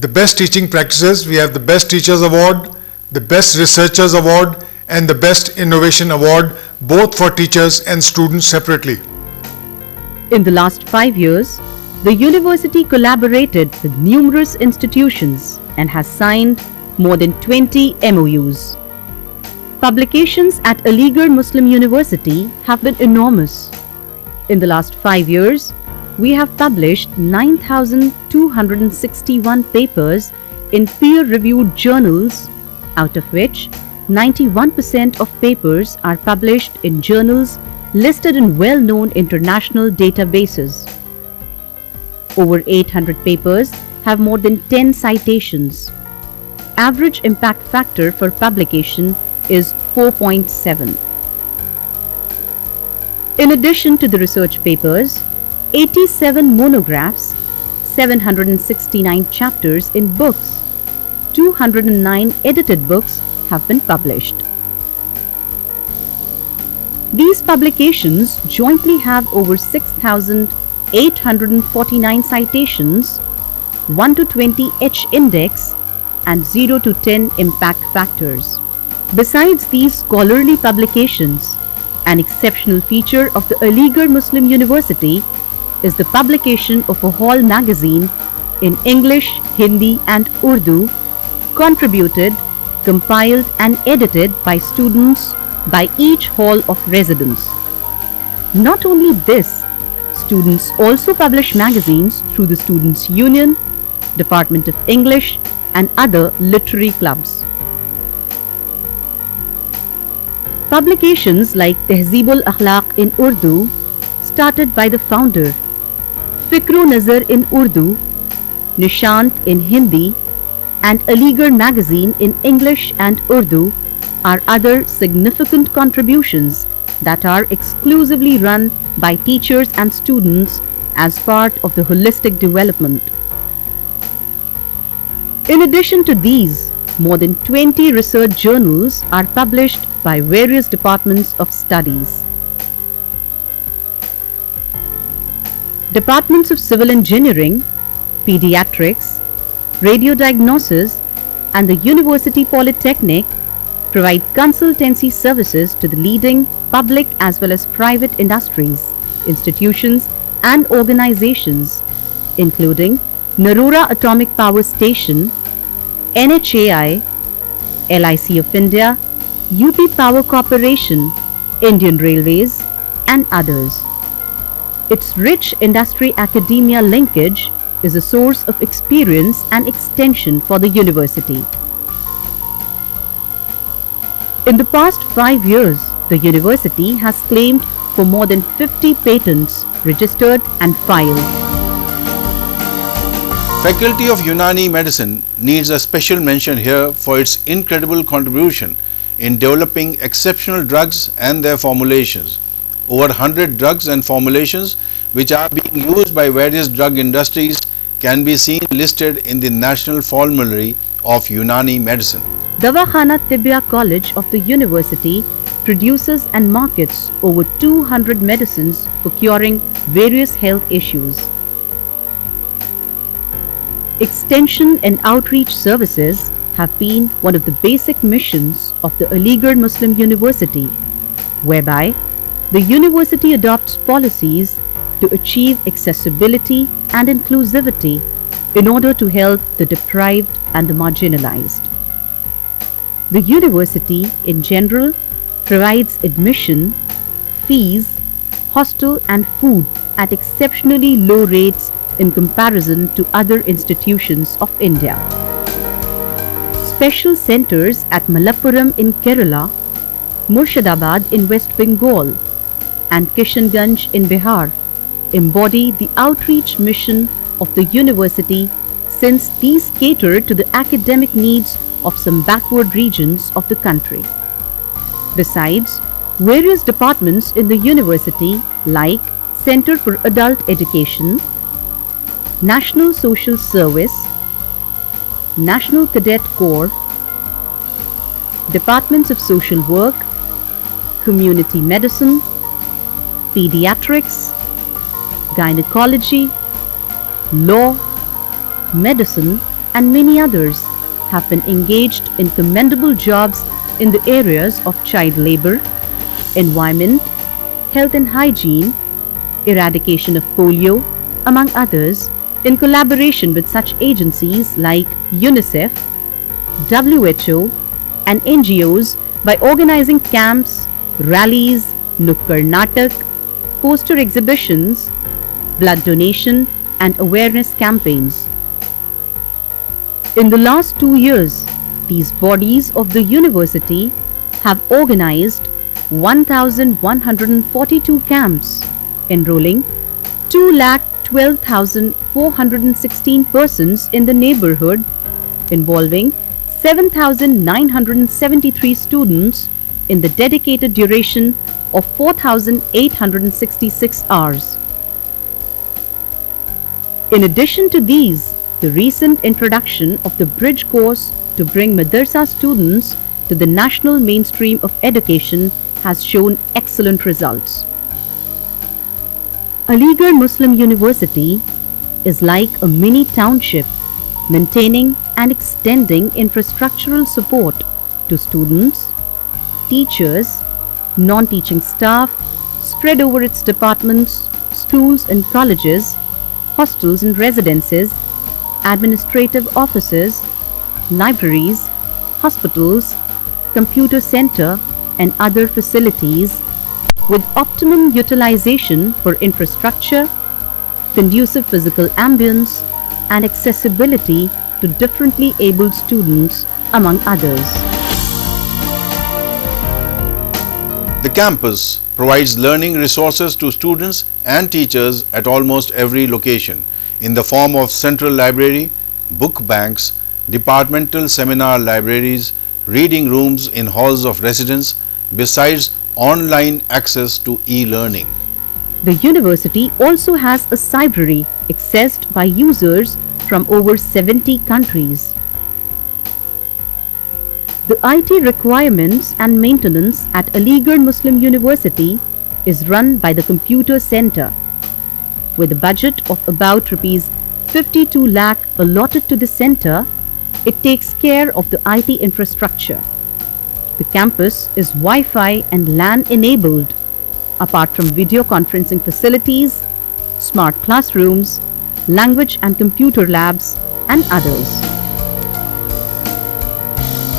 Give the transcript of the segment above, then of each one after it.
The best teaching practices, we have the Best Teachers Award, the Best Researchers Award, and the Best Innovation Award, both for teachers and students separately. In the last 5 years, the university collaborated with numerous institutions and has signed more than 20 MOUs. Publications at Aligarh Muslim University have been enormous. In the last 5 years, we have published 9,261 papers in peer-reviewed journals, out of which 91% of papers are published in journals listed in well-known international databases. Over 800 papers have more than 10 citations. Average impact factor for publication is 4.7. In addition to the research papers, 87 monographs, 769 chapters in books, 209 edited books have been published. These publications jointly have over 6,849 citations, 1 to 20 H index, and 0 to 10 impact factors. Besides these scholarly publications, an exceptional feature of the Aligarh Muslim University is the publication of a hall magazine in English, Hindi, and Urdu, contributed, compiled, and edited by students by each hall of residence. Not only this, students also publish magazines through the Students' Union, Department of English, and other literary clubs. Publications like Tehzeeb-ul Akhlaq in Urdu, started by the founder, Fikru Nazar in Urdu, Nishant in Hindi, and Aligarh magazine in English and Urdu are other significant contributions that are exclusively run by teachers and students as part of the holistic development. In addition to these, more than 20 research journals are published by various departments of studies. Departments of Civil Engineering, Pediatrics, Radiodiagnosis, and the University Polytechnic provide consultancy services to the leading public as well as private industries, institutions, and organizations, including Narora Atomic Power Station, NHAI, LIC of India, UP Power Corporation, Indian Railways, and others. Its rich industry-academia linkage is a source of experience and extension for the university. In the past 5 years, the university has claimed for more than 50 patents registered and filed. Faculty of Unani Medicine needs a special mention here for its incredible contribution in developing exceptional drugs and their formulations. Over 100 drugs and formulations which are being used by various drug industries can be seen listed in the National Formulary of Unani Medicine. Dawakhana Tibbiya College of the university produces and markets over 200 medicines for curing various health issues. Extension and outreach services have been one of the basic missions of the Aligarh Muslim University, whereby the university adopts policies to achieve accessibility and inclusivity in order to help the deprived and the marginalized. The university in general provides admission, fees, hostel and food at exceptionally low rates in comparison to other institutions of India. Special centers at Malappuram in Kerala, Murshidabad in West Bengal, and Kishanganj in Bihar embody the outreach mission of the university, since these cater to the academic needs of some backward regions of the country. Besides, various departments in the university like Center for Adult Education, National Social Service, National Cadet Corps, Departments of Social Work, Community Medicine, Pediatrics, Gynecology, Law, Medicine, and many others have been engaged in commendable jobs in the areas of child labor, environment, health and hygiene, eradication of polio, among others, in collaboration with such agencies like UNICEF, WHO, and NGOs by organizing camps, rallies, nukkar natak, poster exhibitions, blood donation, and awareness campaigns. In the last 2 years, these bodies of the university have organized 1,142 camps, enrolling 2,12,416 persons in the neighborhood, involving 7,973 students in the dedicated duration of 4,866 hours. In addition to these, the recent introduction of the bridge course to bring madrasa students to the national mainstream of education has shown excellent results. Aligarh Muslim University is like a mini township, maintaining and extending infrastructural support to students, teachers, non-teaching staff spread over its departments, schools and colleges, hostels and residences, administrative offices, libraries, hospitals, computer center and other facilities with optimum utilization for infrastructure, conducive physical ambience and accessibility to differently abled students, among others. The campus provides learning resources to students and teachers at almost every location in the form of central library, book banks, departmental seminar libraries, reading rooms in halls of residence, besides online access to e-learning. The university also has a library accessed by users from over 70 countries. The IT requirements and maintenance at Aligarh Muslim University is run by the Computer Center. With a budget of about Rs 52 lakh allotted to the center, it takes care of the IT infrastructure. The campus is Wi-Fi and LAN enabled, apart from video conferencing facilities, smart classrooms, language and computer labs, and others.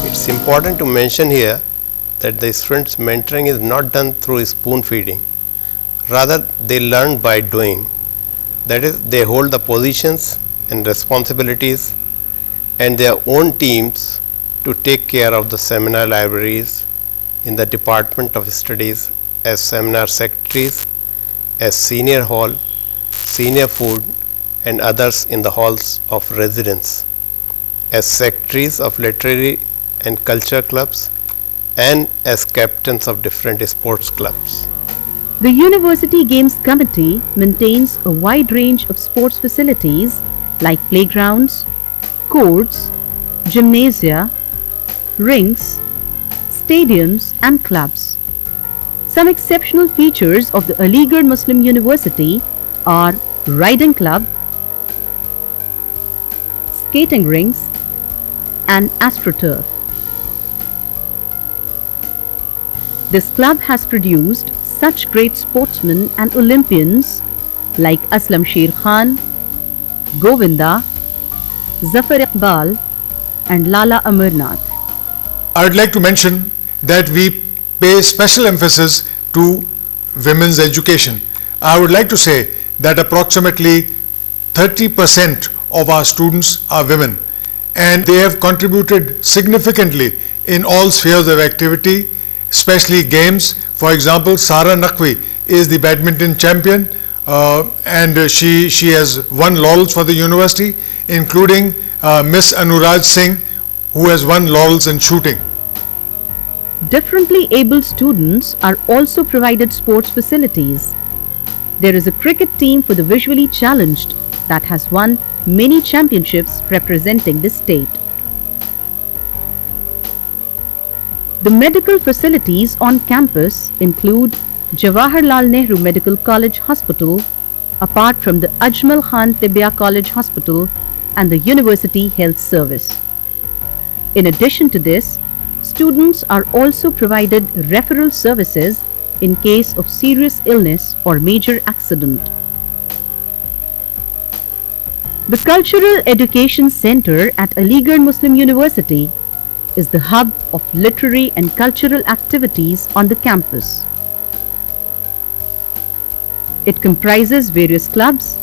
It's important to mention here that the students' mentoring is not done through spoon feeding. Rather, they learn by doing. That is, they hold the positions and responsibilities and their own teams to take care of the seminar libraries in the Department of Studies as seminar secretaries, as senior hall, senior food and others in the halls of residence, as secretaries of literary and culture clubs and as captains of different sports clubs. The University Games Committee maintains a wide range of sports facilities like playgrounds, courts, gymnasia, rinks, stadiums and clubs. Some exceptional features of the Aligarh Muslim University are riding club, skating rinks and astroturf. This club has produced such great sportsmen and Olympians like Aslam Sher Khan, Govinda, Zafar Iqbal and Lala Amarnath. I would like to mention that we pay special emphasis to women's education. I would like to say that approximately 30% of our students are women, and they have contributed significantly in all spheres of activity, especially games. For example, Sara Naqvi is the badminton champion, and she has won laurels for the university, including Miss Anuraj Singh, who has won laurels in shooting. Differently abled students are also provided sports facilities. There is a cricket team for the visually challenged that has won many championships representing the state. The medical facilities on campus include Jawaharlal Nehru Medical College Hospital, apart from the Ajmal Khan Tibbiya College Hospital, and the University Health Service. In addition to this, students are also provided referral services in case of serious illness or major accident. The Cultural Education Center at Aligarh Muslim University is the hub of literary and cultural activities on the campus. It comprises various clubs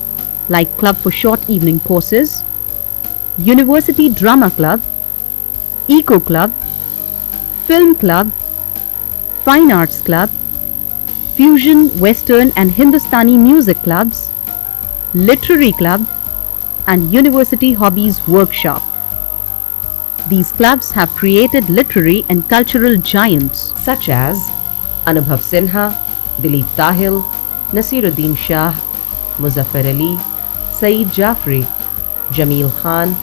like Club for Short Evening Courses, University Drama Club, Eco Club, Film Club, Fine Arts Club, Fusion, Western and Hindustani Music Clubs, Literary Club, and University Hobbies Workshop. These clubs have created literary and cultural giants such as Anubhav Sinha, Dilip Tahil, Nasiruddin Shah, Muzaffar Ali, Saeed Jafri, Jameel Khan,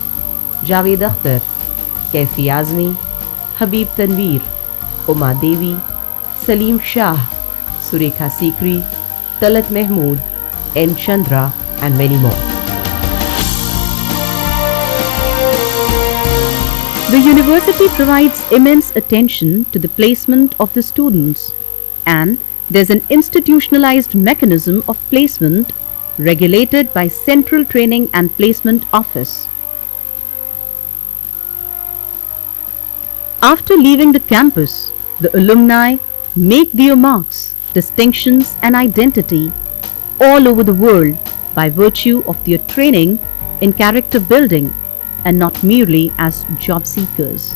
Javed Akhtar, Kaifi Azmi, Habib Tanveer, Uma Devi, Salim Shah, Surekha Sikri, Talat Mahmood, N. Chandra, and many more. The university provides immense attention to the placement of the students, and there's an institutionalized mechanism of placement regulated by Central Training and Placement Office. After leaving the campus, the alumni make their marks, distinctions, and identity all over the world by virtue of their training in character building and not merely as job seekers.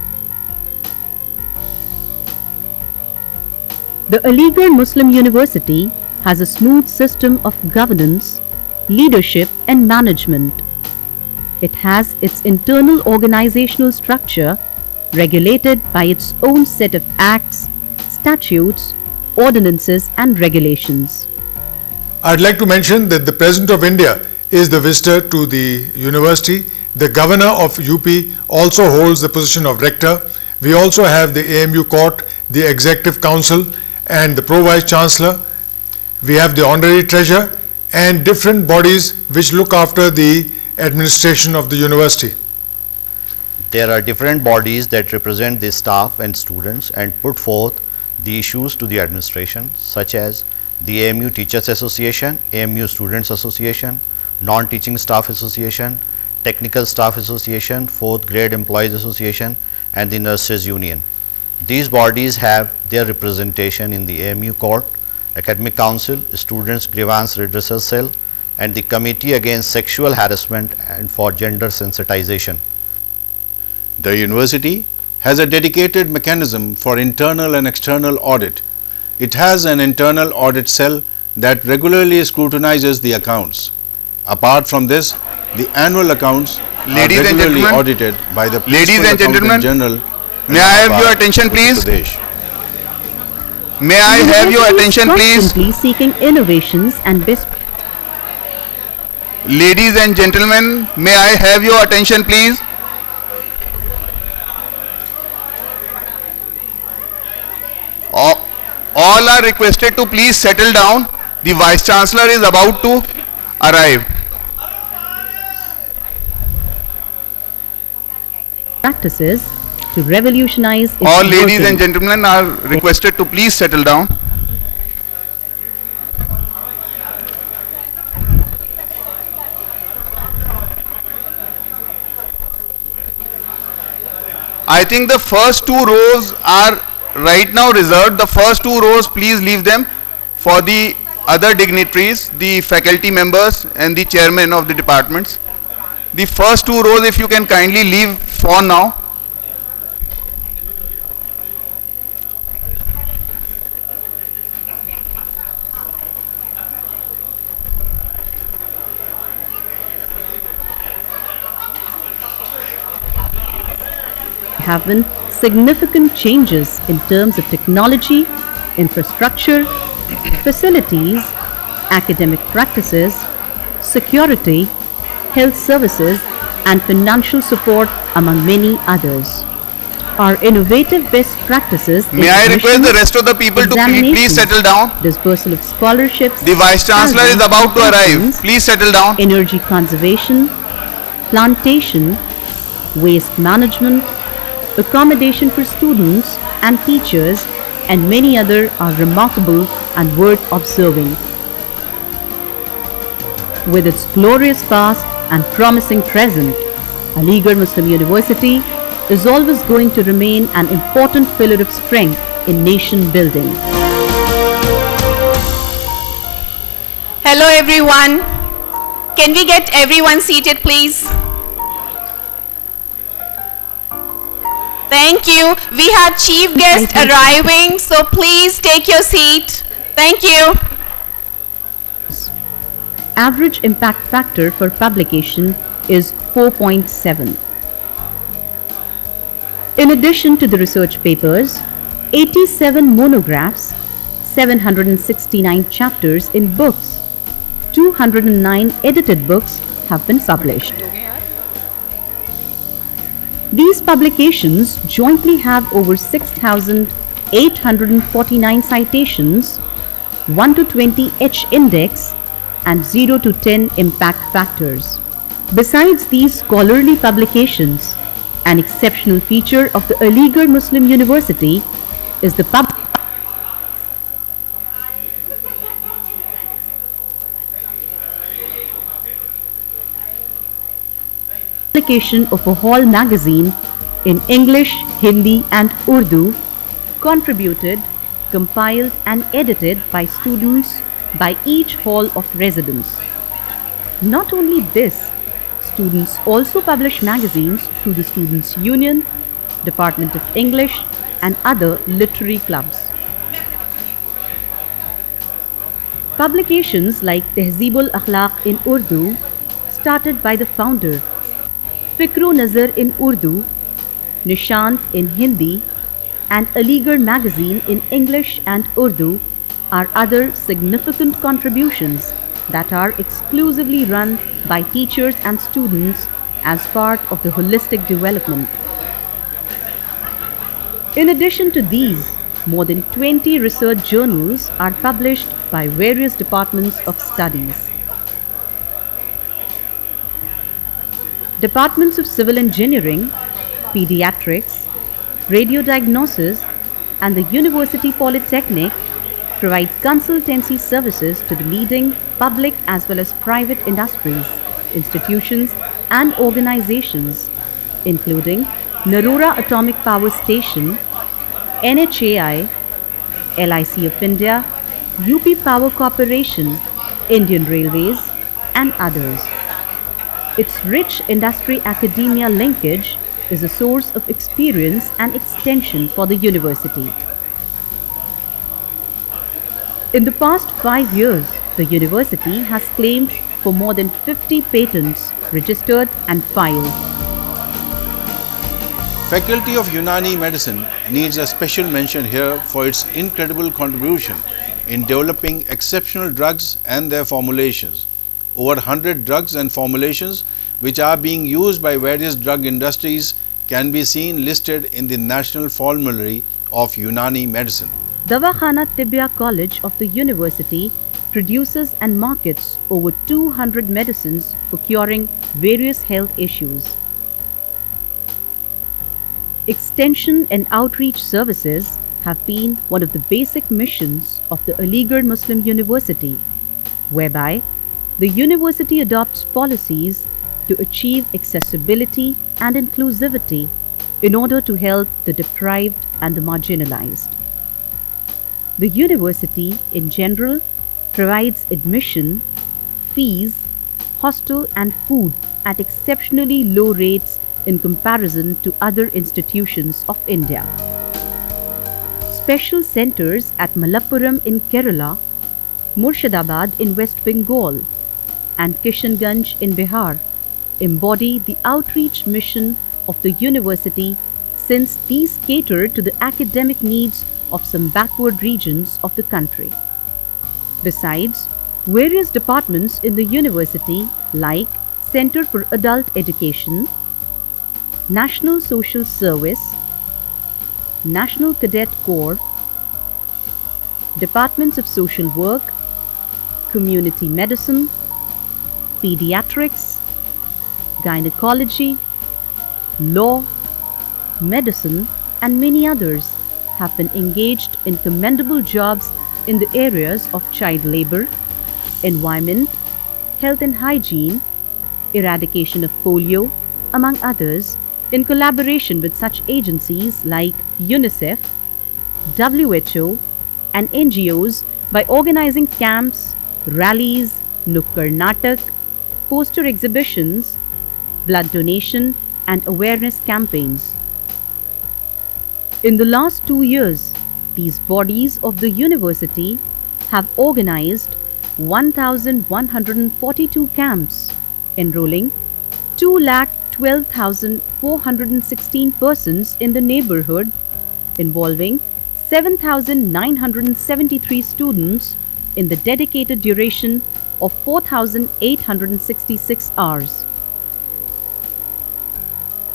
The Aligarh Muslim University has a smooth system of governance, leadership, and management. It has its internal organizational structure regulated by its own set of acts, statutes, ordinances, and regulations. I'd like to mention that the President of India is the visitor to the university. The Governor of UP also holds the position of Rector. We also have the AMU Court, the Executive Council, and the Pro-Vice Chancellor. We have the Honorary Treasurer and different bodies which look after the administration of the university. There are different bodies that represent the staff and students and put forth the issues to the administration, such as the AMU Teachers Association, AMU Students Association, Non-Teaching Staff Association, Technical Staff Association, 4th Grade Employees Association, and the Nurses Union. These bodies have their representation in the AMU Court, Academic Council, Students Grievance Redressal Cell, and the Committee Against Sexual Harassment and for Gender Sensitization. The university has a dedicated mechanism for internal and external audit. It has an internal audit cell that regularly scrutinizes the accounts. Apart from this, the annual accounts are regularly audited by the Principal Accountant General. May I have your attention, please? May I have your attention, please? Constantly seeking innovations and best. Ladies and gentlemen, may I have your attention, please? All are requested to please settle down. The Vice Chancellor is about to arrive. Practices to revolutionize its All ladies working. and gentlemen are requested to please settle down. I think the first two rows are right now reserved. The first two rows, please leave them for the other dignitaries, the faculty members and the chairman of the departments. The first two rows, if you can kindly leave for now. Have been significant changes in terms of technology, infrastructure, facilities, academic practices, security, health services, and financial support, among many others. Our innovative best practices in May I request the admissions, rest of the people to please examinations, settle down. dispersal of scholarships, The Vice Chancellor is salaries, about to arrive. pensions, Please settle down. energy conservation, plantation, waste management, accommodation for students and teachers, and many other are remarkable and worth observing. With its glorious past and promising present, Aligarh Muslim University is always going to remain an important pillar of strength in nation building. Hello everyone. Can we get everyone seated please? Thank you. We have chief guest arriving, so please take your seat. Thank you. Average impact factor for publication is 4.7. In addition to the research papers, 87 monographs, 769 chapters in books, 209 edited books have been published. These publications jointly have over 6,849 citations, 1 to 20 H index, and 0 to 10 impact factors. Besides these scholarly publications, an exceptional feature of the Aligarh Muslim University is the publication of a hall magazine in English, Hindi and Urdu, contributed, compiled and edited by students by each hall of residence. Not only this, students also publish magazines through the Students' Union, Department of English and other literary clubs. Publications like Tehzeeb-ul Akhlaq in Urdu, started by the founder, Fikr-o-Nazar in Urdu, Nishant in Hindi, and Aligarh magazine in English and Urdu are other significant contributions that are exclusively run by teachers and students as part of the holistic development. In addition to these, more than 20 research journals are published by various departments of studies. Departments of Civil Engineering, Pediatrics, Radiodiagnosis, and the University Polytechnic provide consultancy services to the leading public as well as private industries, institutions, and organizations, including Narora Atomic Power Station, NHAI, LIC of India, UP Power Corporation, Indian Railways, and others. Its rich industry-academia linkage is a source of experience and extension for the university. In the past 5 years, the university has claimed for more than 50 patents registered and filed. Faculty of Unani Medicine needs a special mention here for its incredible contribution in developing exceptional drugs and their formulations. Over 100 drugs and formulations which are being used by various drug industries can be seen listed in the National Formulary of Unani Medicine. Dawakhana Tibbiya College of the university produces and markets over 200 medicines for curing various health issues. Extension and outreach services have been one of the basic missions of the Aligarh Muslim University, whereby the university adopts policies to achieve accessibility and inclusivity in order to help the deprived and the marginalized. The university in general provides admission, fees, hostel and food at exceptionally low rates in comparison to other institutions of India. Special centers at Malappuram in Kerala, Murshidabad in West Bengal, and Kishanganj in Bihar embody the outreach mission of the university, since these cater to the academic needs of some backward regions of the country. Besides, various departments in the university like Center for Adult Education, National Social Service, National Cadet Corps, Departments of Social Work, Community Medicine, Pediatrics, gynecology, law, medicine, and many others have been engaged in commendable jobs in the areas of child labor, environment, health and hygiene, eradication of polio, among others, in collaboration with such agencies like UNICEF, WHO, and NGOs by organizing camps, rallies, nukkar natak, poster exhibitions, blood donation, and awareness campaigns. In the last 2 years, these bodies of the university have organized 1,142 camps, enrolling 2,12,416 persons in the neighborhood, involving 7,973 students in the dedicated duration of 4,866 hours.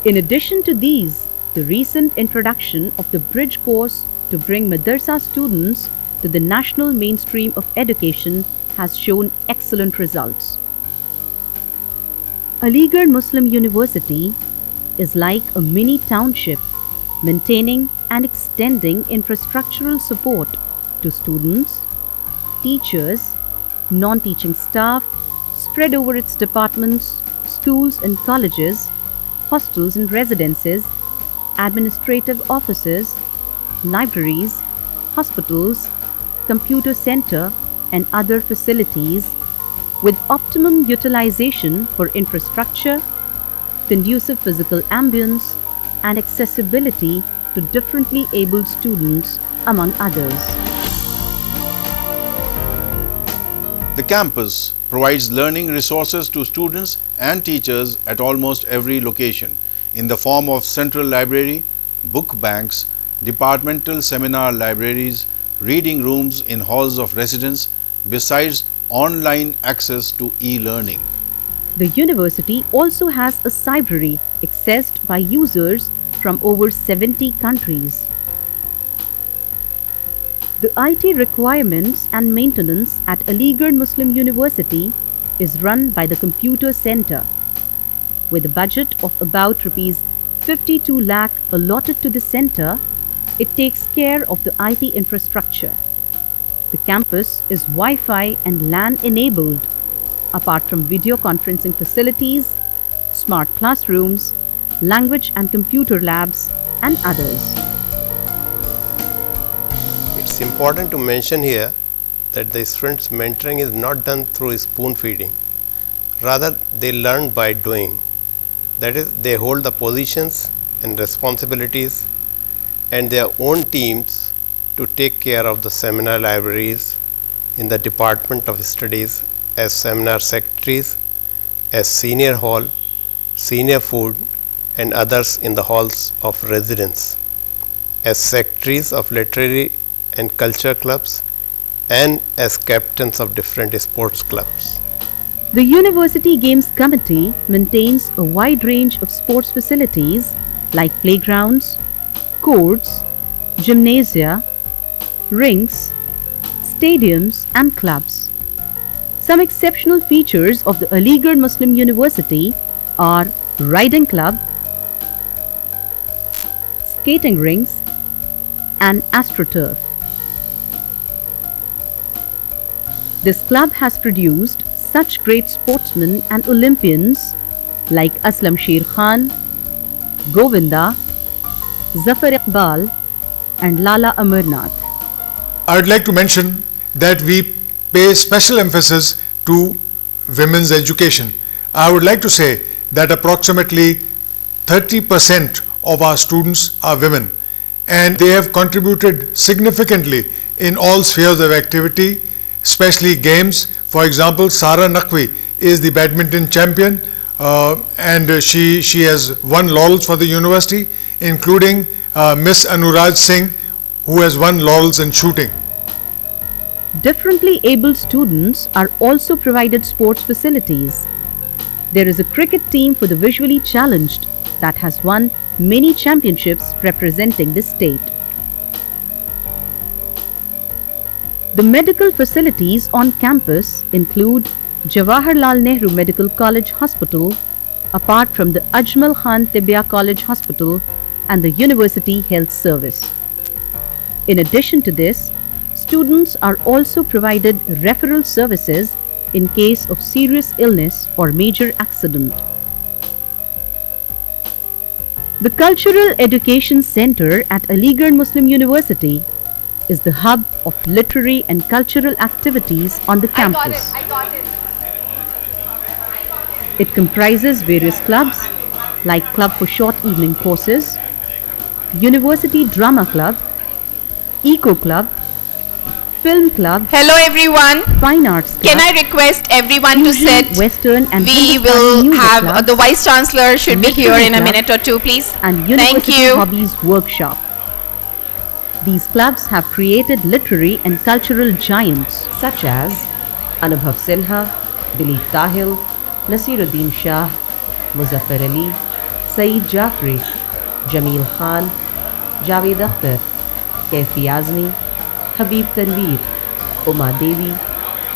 In addition to these, the recent introduction of the bridge course to bring madrasa students to the national mainstream of education has shown excellent results. Aligarh Muslim University is like a mini township, maintaining and extending infrastructural support to students, teachers, non-teaching staff spread over its departments, schools and colleges, hostels and residences, administrative offices, libraries, hospitals, computer center and other facilities with optimum utilization for infrastructure, conducive physical ambience and accessibility to differently abled students, among others. The campus provides learning resources to students and teachers at almost every location in the form of central library, book banks, departmental seminar libraries, reading rooms in halls of residence, besides online access to e-learning. The university also has a library accessed by users from over 70 countries. The IT requirements and maintenance at Aligarh Muslim University is run by the Computer Center. With a budget of about Rs 52 lakh allotted to the center, it takes care of the IT infrastructure. The campus is Wi-Fi and LAN enabled, apart from video conferencing facilities, smart classrooms, language and computer labs, and others. It's important to mention here that the students' mentoring is not done through spoon feeding. Rather, they learn by doing. That is, they hold the positions and responsibilities and their own teams to take care of the seminar libraries in the Department of Studies as seminar secretaries, as senior hall, senior food and others in the halls of residence, as secretaries of literary and culture clubs and as captains of different sports clubs. The University Games Committee maintains a wide range of sports facilities like playgrounds, courts, gymnasia, rinks, stadiums and clubs. Some exceptional features of the Aligarh Muslim University are riding club, skating rinks and astroturf. This club has produced such great sportsmen and Olympians like Aslam Sher Khan, Govinda, Zafar Iqbal and Lala Amarnath. I would like to mention that we pay special emphasis to women's education. I would like to say that approximately 30% of our students are women, and they have contributed significantly in all spheres of activity, especially games. For example, Sara Naqvi is the badminton champion, and she has won laurels for the university, including Miss Anuraj Singh, who has won laurels in shooting. Differently abled students are also provided sports facilities. There is a cricket team for the visually challenged that has won many championships representing the state. The medical facilities on campus include Jawaharlal Nehru Medical College Hospital, apart from the Ajmal Khan Tibia College Hospital and the University Health Service. In addition to this, students are also provided referral services in case of serious illness or major accident. The Cultural Education Center at Aligarh Muslim University is the hub of literary and cultural activities on the campus. It comprises various clubs like Club for Short Evening Courses, University Drama Club, Eco Club, Film Club, Hello everyone. Fine Arts Club, Can I request everyone to Fusion, sit? Western and We Hindustani will music have clubs, the Vice Chancellor should be here Literary in a club, minute or two, please. and Thank University you. Hobbies Workshop. These clubs have created literary and cultural giants. such as Anubhav Sinha, Dileep Tahil, Nasiruddin Shah, Muzaffar Ali, Saeed Jafri, Jameel Khan, Javed Akhtar, Kaifi Azmi, Habib Tanveer, Uma Devi,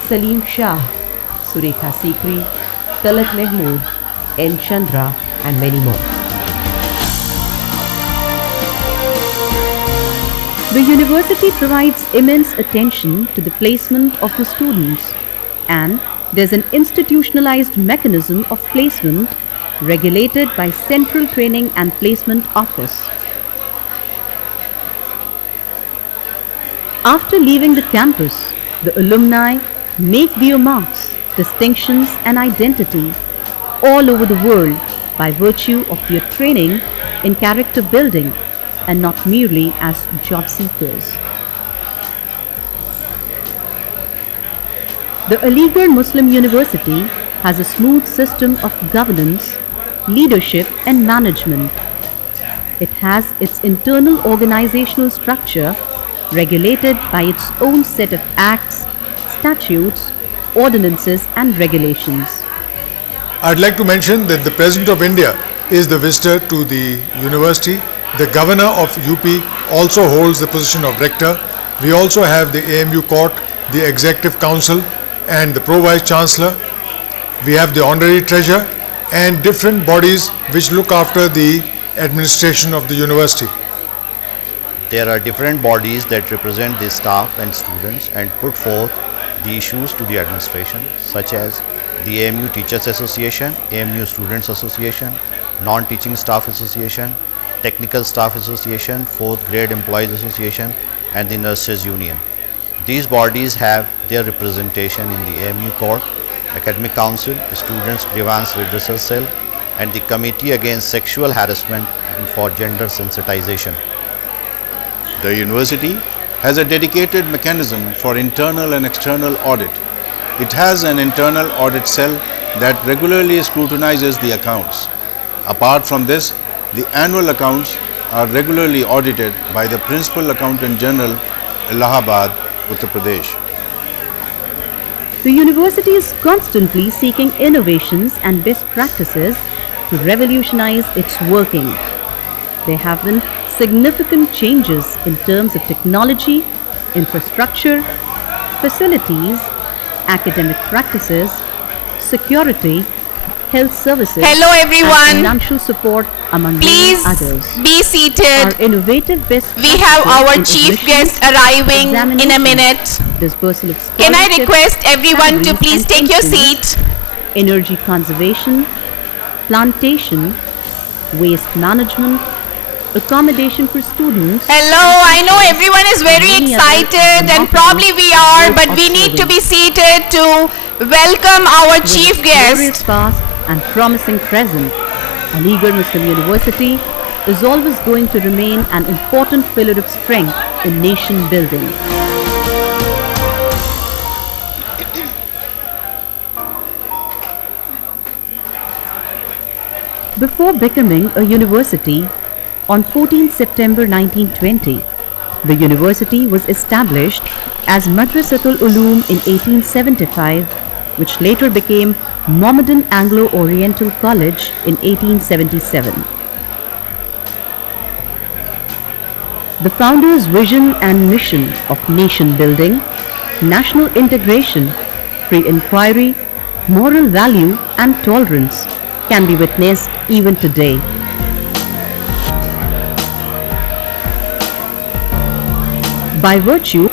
Salim Shah, Surekha Sikri, Talat Mahmood, N. Chandra, and many more. The university provides immense attention to the placement of the students, and there's an institutionalized mechanism of placement regulated by Central Training and Placement Office. After leaving the campus, the alumni make their marks, distinctions and identity all over the world by virtue of their training in character building and not merely as job seekers. The Aligarh Muslim University has a smooth system of governance, leadership and management. It has its internal organizational structure regulated by its own set of acts, statutes, ordinances and regulations. I'd like to mention that the President of India is the visitor to the university. The Governor of UP also holds the position of Rector. We also have the AMU Court, the Executive Council and the Pro-Vice Chancellor. We have the Honorary Treasurer and different bodies which look after the administration of the university. There are different bodies that represent the staff and students and put forth the issues to the administration, such as the AMU Teachers Association, AMU Students Association, Non-Teaching Staff Association, Technical Staff Association, 4th Grade Employees Association and the Nurses Union. These bodies have their representation in the AMU Court, Academic Council, Students Grievance Redressal Cell and the Committee Against Sexual Harassment and for Gender Sensitization. The university has a dedicated mechanism for internal and external audit. It has an internal audit cell that regularly scrutinizes the accounts. Apart from this, the annual accounts are regularly audited by the Principal Accountant General, Allahabad, Uttar Pradesh. The university is constantly seeking innovations and best practices to revolutionize its working. There have been significant changes in terms of technology, infrastructure, facilities, academic practices, security, health services, Hello everyone. and financial support among Please many others. be seated. Our innovative best We have practices our in chief admissions, guest arriving in a examinations, minute. dispersal of Can I scholarships, request everyone to salaries please and take your pensions, seat? energy conservation, plantation, waste management, accommodation for students. Hello, I know everyone is very Many other excited and remarkable probably we are, work but of we need to service. be seated to welcome our With chief its glorious guest. past and promising present, Aligarh Muslim University is always going to remain an important pillar of strength in nation building. Before becoming a university, on 14 September 1920, the university was established as Madrasatul Uloom in 1875, which later became Mohammedan Anglo-Oriental College in 1877. The founder's vision and mission of nation building, national integration, free inquiry, moral value and tolerance can be witnessed even today. By virtue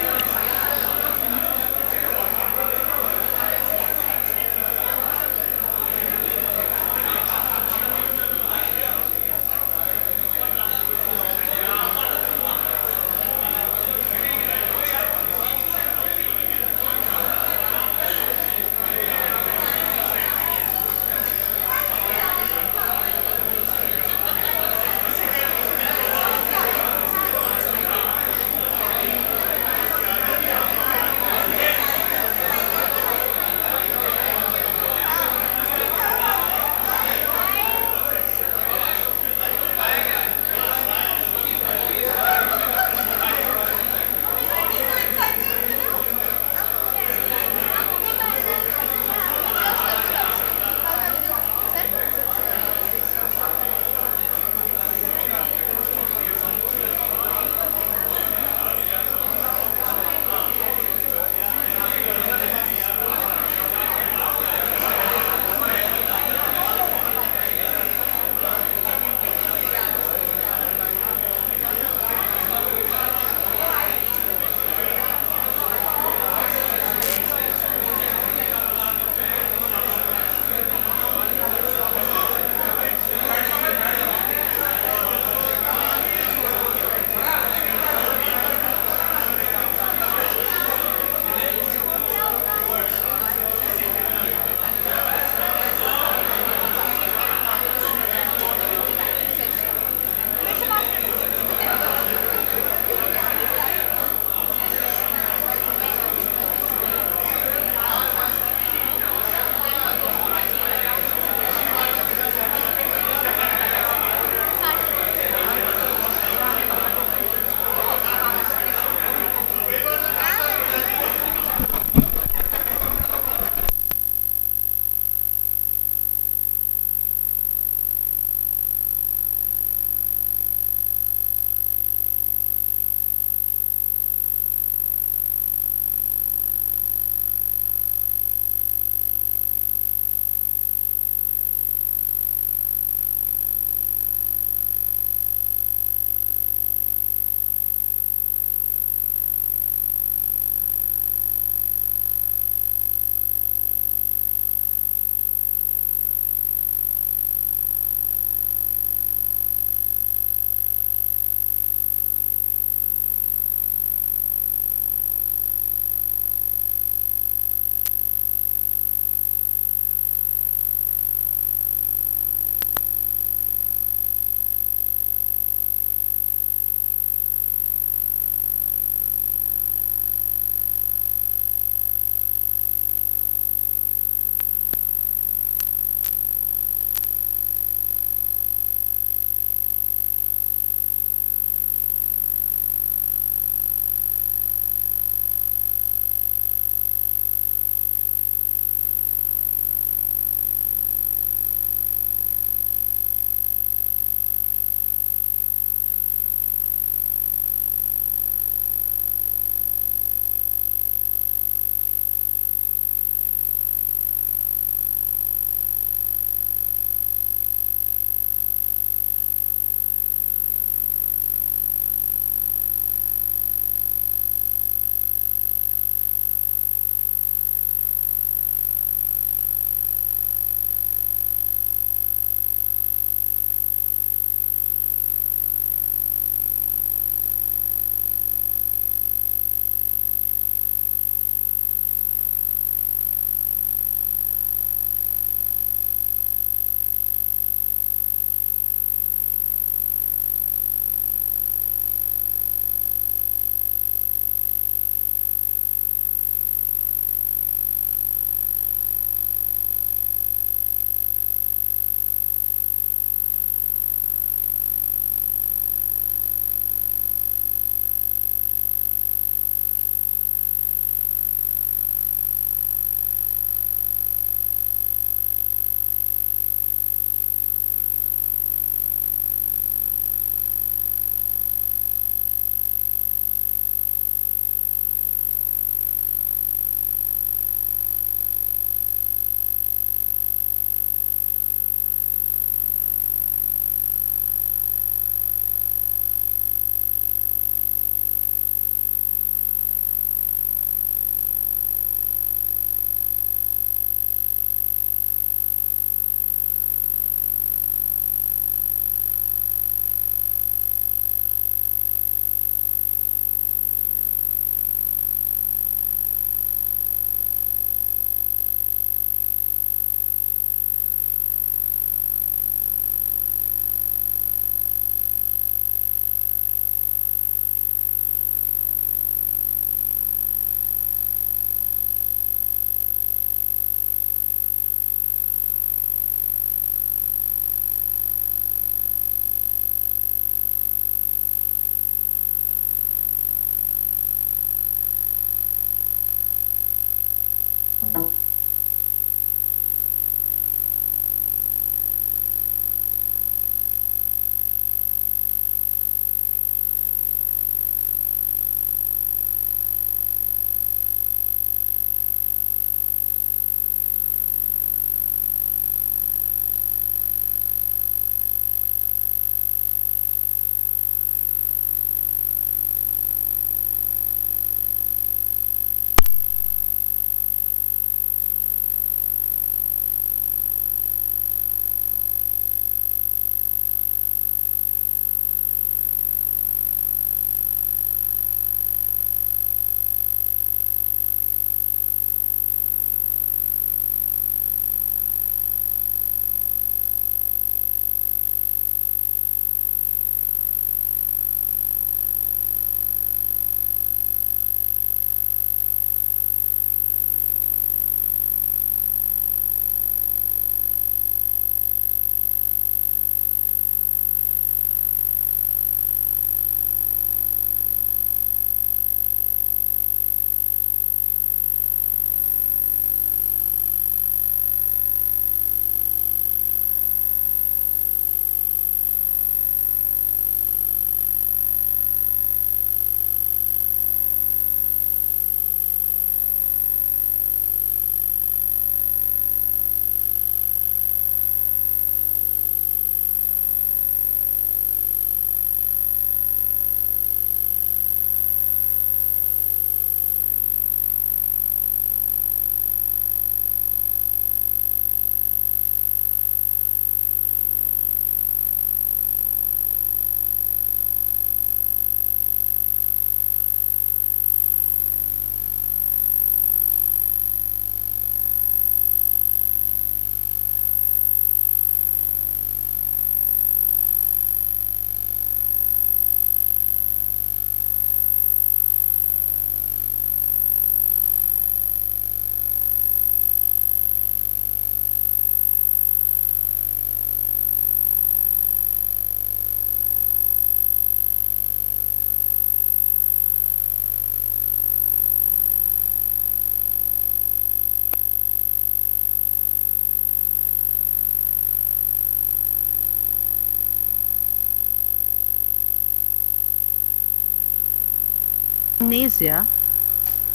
Gymnasia,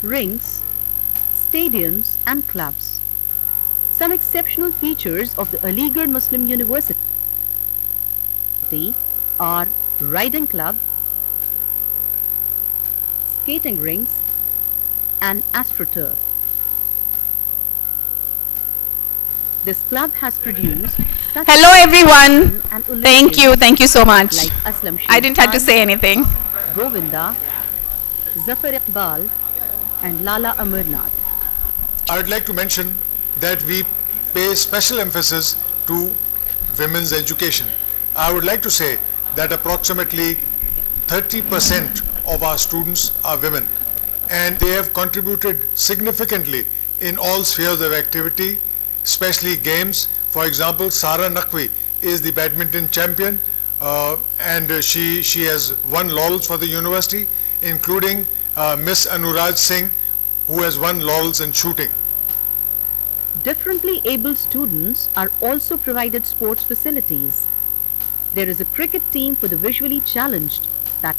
rinks, stadiums and clubs. Some exceptional features of the Aligarh Muslim University are riding club, skating rinks and astroturf. This club has produced such Hello everyone. and Thank you so much. like Aslam I didn't have to say anything. Govinda, Zafar Iqbal and Lala Amarnath. I would like to mention that we pay special emphasis to women's education. I would like to say that approximately 30% of our students are women, and they have contributed significantly in all spheres of activity, especially games. For example, Sara Naqvi is the badminton champion, and she has won laurels for the university, including Miss Anuraj Singh, who has won laurels in shooting. Differently abled students are also provided sports facilities. There is a cricket team for the visually challenged that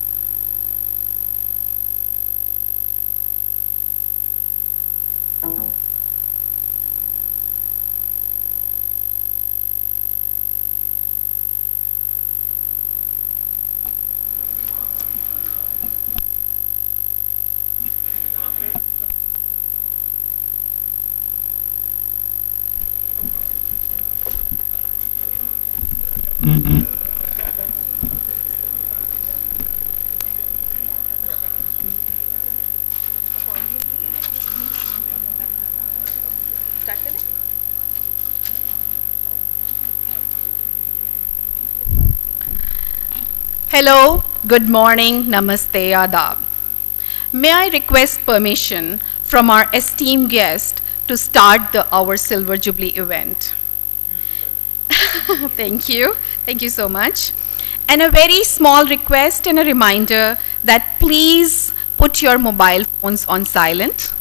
Hello, good morning, namaste, adab. May I request permission from our esteemed guest to start our Silver Jubilee event? Thank you so much. And a very small request and a reminder that please put your mobile phones on silent.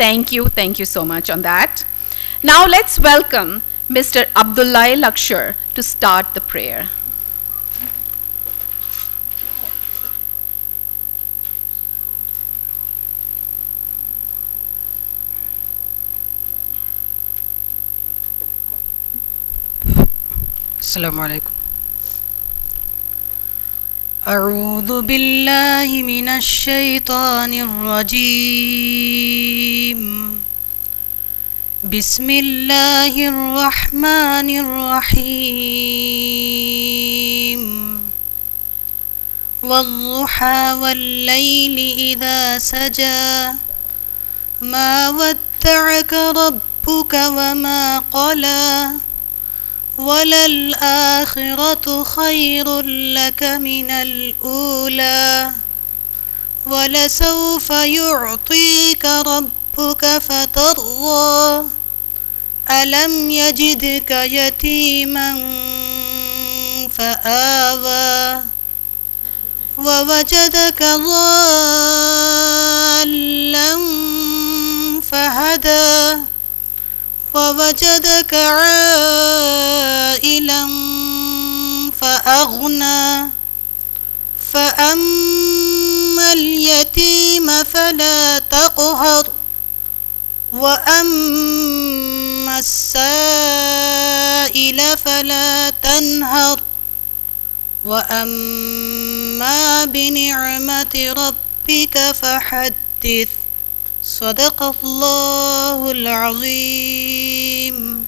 Thank you so much on that. Now let's welcome Mr. Abdullah Lakshar to start the prayer. السلام عليكم. أعوذ بالله من الشيطان الرجيم. بسم الله الرحمن الرحيم. والضحى والليل إذا سجى ما ودعك ربك وما قلى وللآخرة خير لك من الأولى ولسوف يعطيك ربك فترضى ألم يجدك يتيما فآوى ووجدك ضالا فهدى ووجدك عائلا فأغنى فأما اليتيم فلا تقهر وأما السائل فلا تنهر وأما بنعمة ربك فحدث صدق الله العظيم.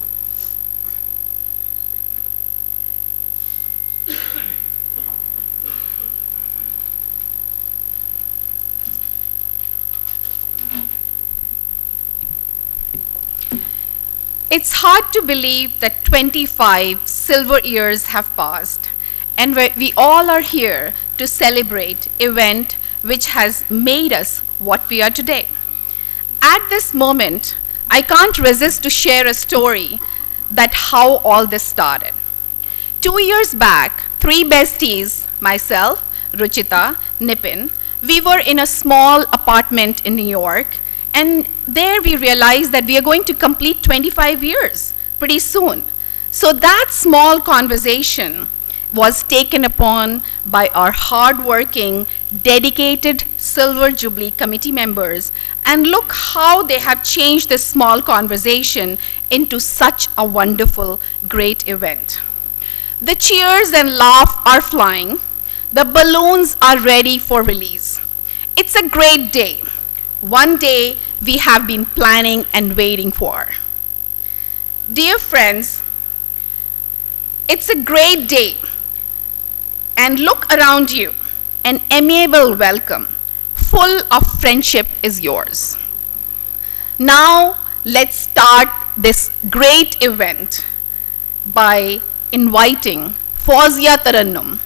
It's hard to believe that 25 silver years have passed and we all are here to celebrate event which has made us what we are today. At this moment, I can't resist to share a story that how all this started. 2 years back, 3 besties, myself, Ruchita, Nipin, we were in a small apartment in New York, and there we realized that we are going to complete 25 years pretty soon. So that small conversation was taken upon by our hardworking, dedicated Silver Jubilee committee members, and look how they have changed this small conversation into such a wonderful, great event. The cheers and laugh are flying. The balloons are ready for release. It's a great day. One day we have been planning and waiting for. Dear friends, it's a great day. And look around you, an amiable welcome, full of friendship is yours. Now, let's start this great event by inviting Fawzia Tarannum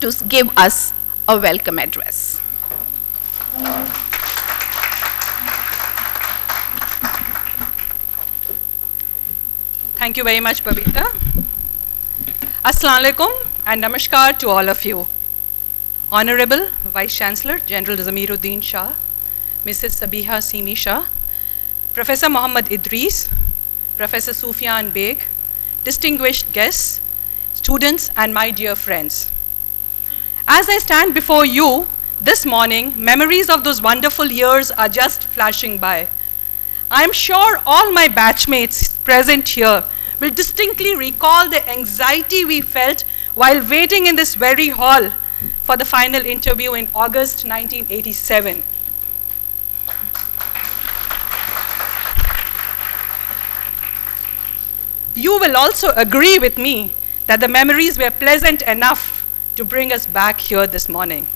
to give us a welcome address. Thank you very much, Babita. Assalamu alaikum and namaskar to all of you. Honorable Vice Chancellor General Zamiruddin Shah, Mrs. Sabiha Simi Shah, Professor Muhammad Idris, Professor Sufyan Beg, distinguished guests, students, and my dear friends. As I stand before you this morning, memories of those wonderful years are just flashing by. I'm sure all my batchmates present here will distinctly recall the anxiety we felt while waiting in this very hall for the final interview in August 1987. You will also agree with me that the memories were pleasant enough to bring us back here this morning.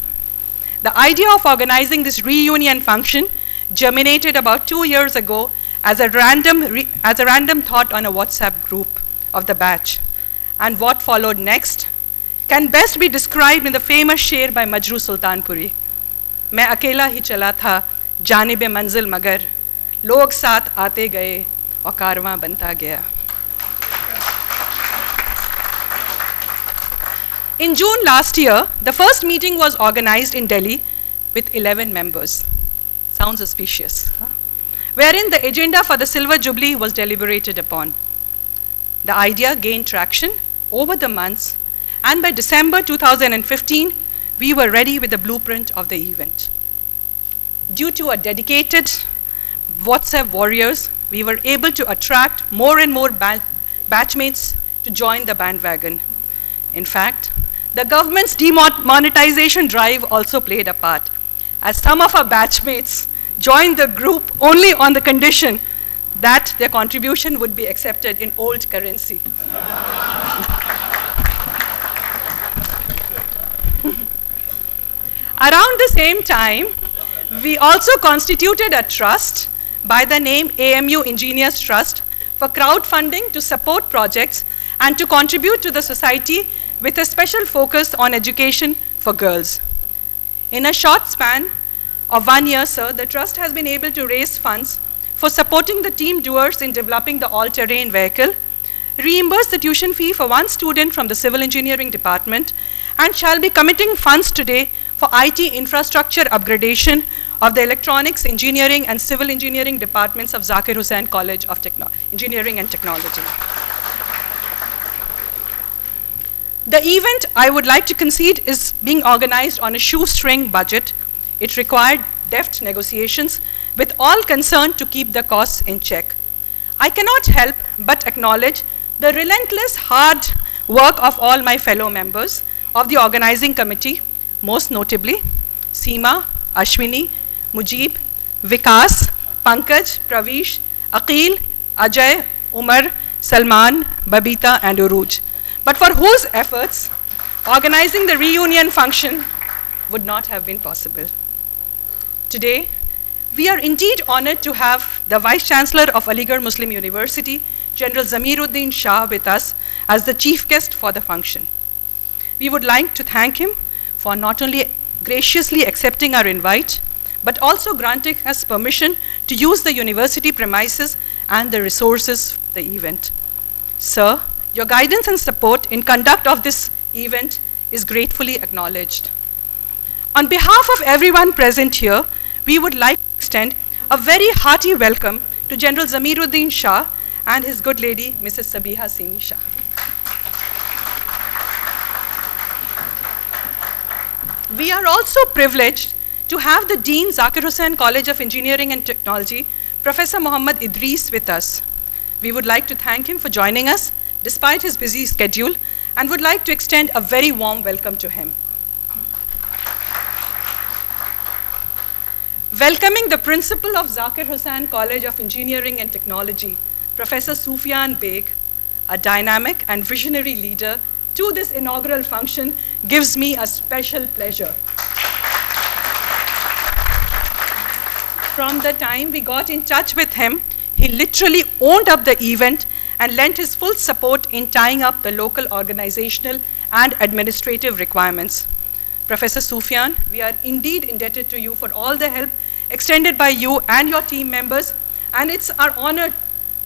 The idea of organizing this reunion function germinated about 2 years ago as a random thought on a WhatsApp group of the batch. And what followed next can best be described in the famous sher by Majru Sultanpuri. मैं अकेला ही चला था जानिबे मंजिल मगर लोग साथ आते गए और कारवां बनता गया. In June last year, the first meeting was organized in Delhi with 11 members. Sounds auspicious. Huh? wherein the agenda for the Silver Jubilee was deliberated upon. The idea gained traction over the months, and by December 2015, we were ready with the blueprint of the event. Due to our dedicated WhatsApp warriors, we were able to attract more and more batchmates to join the bandwagon. In fact, the government's demonetization drive also played a part, as some of our batchmates joined the group only on the condition that their contribution would be accepted in old currency. Around the same time, we also constituted a trust by the name AMU Engineers Trust for crowdfunding to support projects and to contribute to the society with a special focus on education for girls. In a short span of 1 year, sir, the trust has been able to raise funds for supporting the team doers in developing the all-terrain vehicle, reimburse the tuition fee for one student from the civil engineering department, and shall be committing funds today for IT infrastructure upgradation of the electronics, engineering, and civil engineering departments of Zakir Hussain College of Engineering and Technology. The event, I would like to concede, is being organized on a shoestring budget. It required deft negotiations with all concerned to keep the costs in check. I cannot help but acknowledge the relentless hard work of all my fellow members of the organizing committee, most notably Seema, Ashwini, Mujib, Vikas, Pankaj, Pravish, Aqil, Ajay, Umar, Salman, Babita, and Uruj, but for whose efforts organizing the reunion function would not have been possible. Today, we are indeed honored to have the Vice Chancellor of Aligarh Muslim University, General Zamiruddin Shah, with us as the chief guest for the function. We would like to thank him for not only graciously accepting our invite, but also granting us permission to use the university premises and the resources for the event. Sir, your guidance and support in conduct of this event is gratefully acknowledged. On behalf of everyone present here, we would like to extend a very hearty welcome to General Zamiruddin Shah and his good lady, Mrs. Sabiha Sini Shah. We are also privileged to have the Dean, Zakir Hussain College of Engineering and Technology, Professor Muhammad Idris, with us. We would like to thank him for joining us despite his busy schedule and would like to extend a very warm welcome to him. Welcoming the principal of Zakir Hussain College of Engineering and Technology, Professor Sufyan Beg, a dynamic and visionary leader, to this inaugural function gives me a special pleasure. From the time we got in touch with him, he literally owned up the event and lent his full support in tying up the local organizational and administrative requirements. Professor Sufyan, we are indeed indebted to you for all the help extended by you and your team members, and it's our honor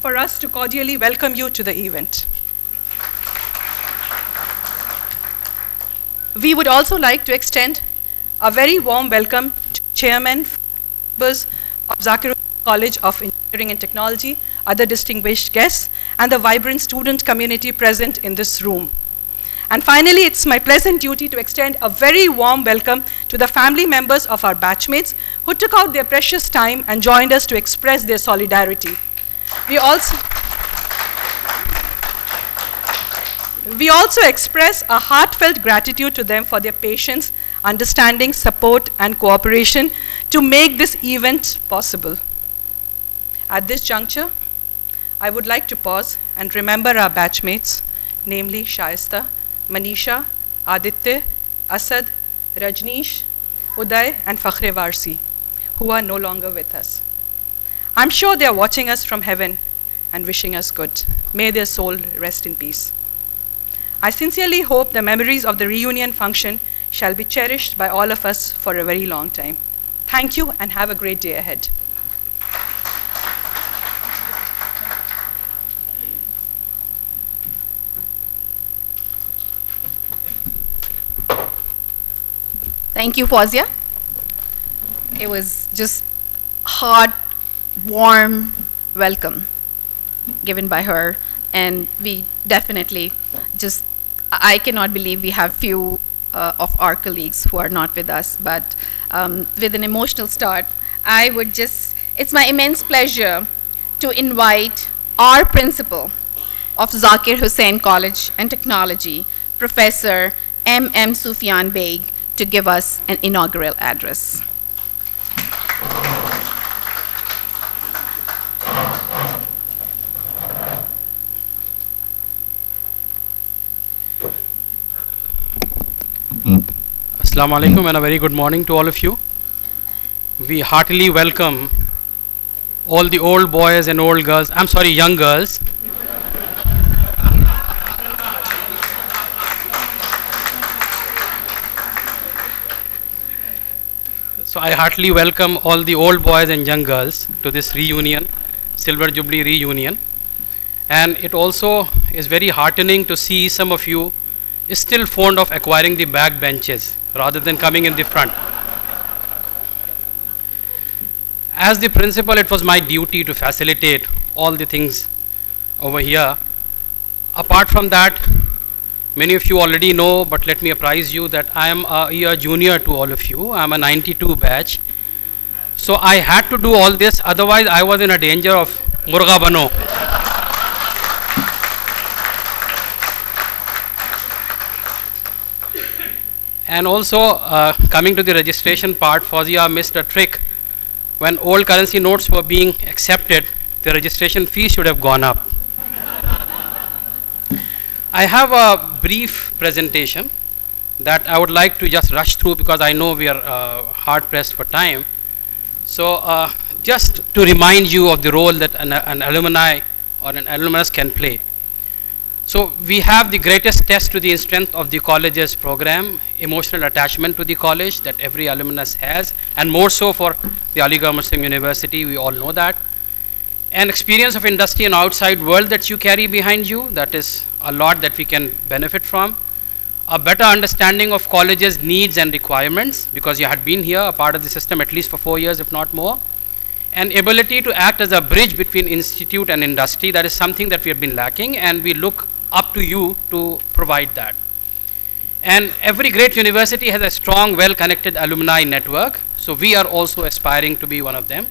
for us to cordially welcome you to the event. We would also like to extend a very warm welcome to chairmen, members of Zakir College of Engineering and Technology, other distinguished guests, and the vibrant student community present in this room. And finally, it's my pleasant duty to extend a very warm welcome to the family members of our batchmates who took out their precious time and joined us to express their solidarity. We also express a heartfelt gratitude to them for their patience, understanding, support, and cooperation to make this event possible. At this juncture, I would like to pause and remember our batchmates, namely Shaista, Manisha, Aditya, Asad, Rajneesh, Uday, and Fakhre Warsi, who are no longer with us. I'm sure they are watching us from heaven and wishing us good. May their soul rest in peace. I sincerely hope the memories of the reunion function shall be cherished by all of us for a very long time. Thank you and have a great day ahead. Thank you, Fawzia. It was just hard warm welcome given by her, and we definitely just, I cannot believe we have few of our colleagues who are not with us, but with an emotional start, I would just, it's my immense pleasure to invite our principal of Zakir Hussain College and Technology, Professor M.M. Sufyan Beg, to give us an inaugural address. Assalamu alaikum and a very good morning to all of you. We heartily welcome all the old boys and old girls, I'm sorry, young girls. So I heartily welcome all the old boys and young girls to this reunion, Silver Jubilee reunion. And it also is very heartening to see some of you is still fond of acquiring the back benches rather than coming in the front. As the principal, it was my duty to facilitate all the things over here. Apart from that, many of you already know, but let me apprise you that I am a year junior to all of you. I am a 92 batch. So I had to do all this, otherwise I was in a danger of Murga Bano. And also, coming to the registration part, Fawzia missed a trick. When old currency notes were being accepted, the registration fee should have gone up. I have a brief presentation that I would like to just rush through because I know we are hard pressed for time. So just to remind you of the role that an alumni or an alumnus can play. So we have the greatest test to the strength of the college's program, emotional attachment to the college that every alumnus has, and more so for the Aligarh Muslim University, we all know that. An experience of industry and outside world that you carry behind you, that is a lot that we can benefit from. A better understanding of college's needs and requirements, because you had been here, a part of the system at least for 4 years, if not more. An ability to act as a bridge between institute and industry, that is something that we have been lacking, and we look up to you to provide that. And every great university has a strong, well-connected alumni network, so we are also aspiring to be one of them.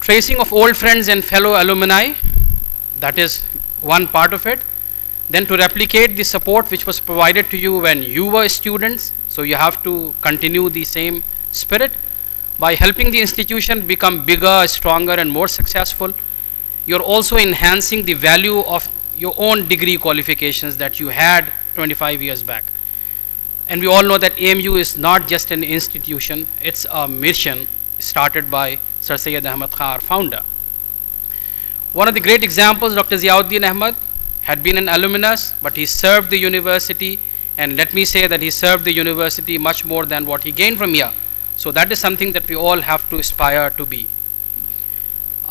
Tracing of old friends and fellow alumni, that is one part of it. Then to replicate the support which was provided to you when you were students, so you have to continue the same spirit. By helping the institution become bigger, stronger, and more successful, you're also enhancing the value of your own degree qualifications that you had 25 years back. And we all know that AMU is not just an institution, it's a mission started by Sir Syed Ahmad Khan, our founder. One of the great examples, Dr. Ziauddin Ahmad, had been an alumnus, but he served the university, and let me say that he served the university much more than what he gained from here. So that is something that we all have to aspire to be.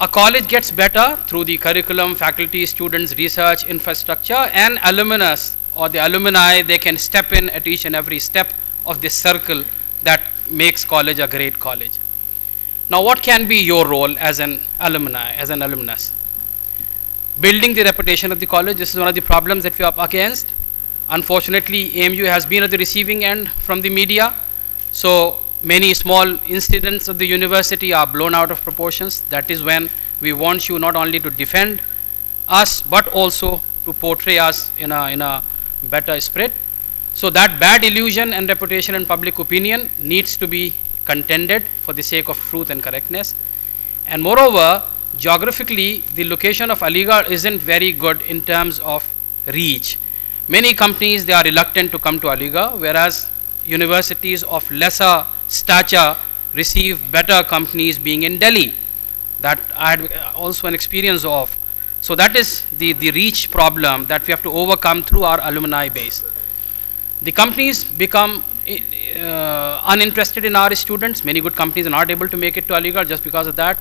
A college gets better through the curriculum, faculty, students, research, infrastructure, and alumnus or the alumni, they can step in at each and every step of this circle that makes college a great college. Now what can be your role as an alumni, as an alumnus? Building the reputation of the college, this is one of the problems that we are up against. Unfortunately, AMU has been at the receiving end from the media. So many small incidents of the university are blown out of proportions. That is when we want you not only to defend us, but also to portray us in a better spirit. So that bad illusion and reputation and public opinion needs to be contended for the sake of truth and correctness. And moreover, geographically, the location of Aligarh isn't very good in terms of reach. Many companies, they are reluctant to come to Aligarh, whereas universities of lesser stature receive better companies being in Delhi. That I had also an experience of. So that is the reach problem that we have to overcome through our alumni base. The companies become uninterested in our students. Many good companies are not able to make it to Aligarh just because of that.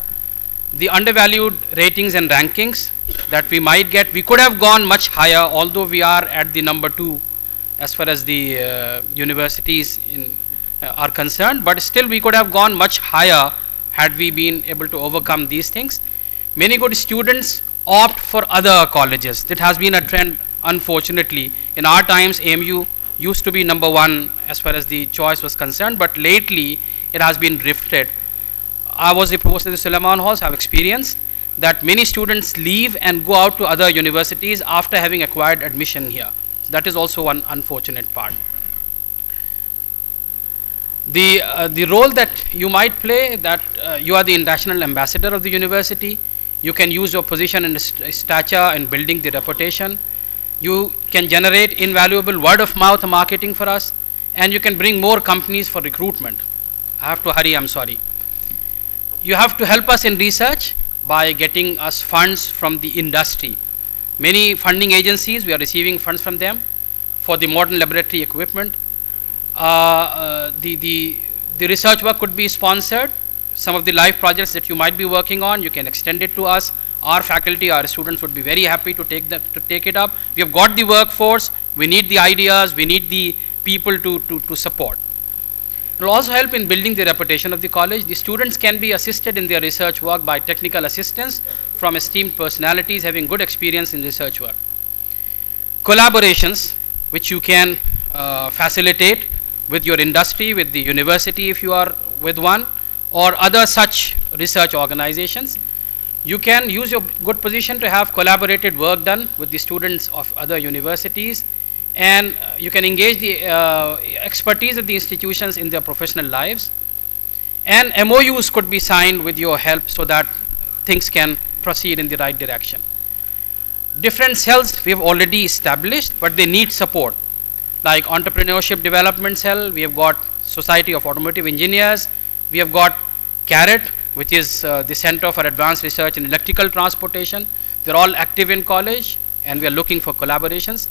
The undervalued ratings and rankings that we might get, we could have gone much higher, although we are at the number 2 as far as the universities are concerned, but still we could have gone much higher had we been able to overcome these things. Many good students opt for other colleges. That has been a trend, unfortunately. In our times, AMU used to be number one as far as the choice was concerned, but lately it has been drifted. I was the provost of the Suleiman Halls. I have experienced that many students leave and go out to other universities after having acquired admission here. So that is also one unfortunate part. The role that you might play, that you are the international ambassador of the university. You can use your position and stature in building the reputation. You can generate invaluable word of mouth marketing for us, and you can bring more companies for recruitment. I have to hurry, I'm sorry. You have to help us in research by getting us funds from the industry. Many funding agencies, we are receiving funds from them for the modern laboratory equipment. The research work could be sponsored. Some of the live projects that you might be working on, you can extend it to us. Our faculty, our students would be very happy to take it up. We have got the workforce, we need the ideas, we need the people to support. It will also help in building the reputation of the college. The students can be assisted in their research work by technical assistance from esteemed personalities having good experience in research work. Collaborations, which you can facilitate with your industry, with the university if you are with one, or other such research organizations. You can use your good position to have collaborated work done with the students of other universities, and you can engage the expertise of the institutions in their professional lives. And MOUs could be signed with your help so that things can proceed in the right direction. Different cells we have already established, but they need support. Like Entrepreneurship Development Cell, we have got Society of Automotive Engineers, we have got CARET, which is the Center for Advanced Research in Electrical Transportation. They're all active in college, and we are looking for collaborations.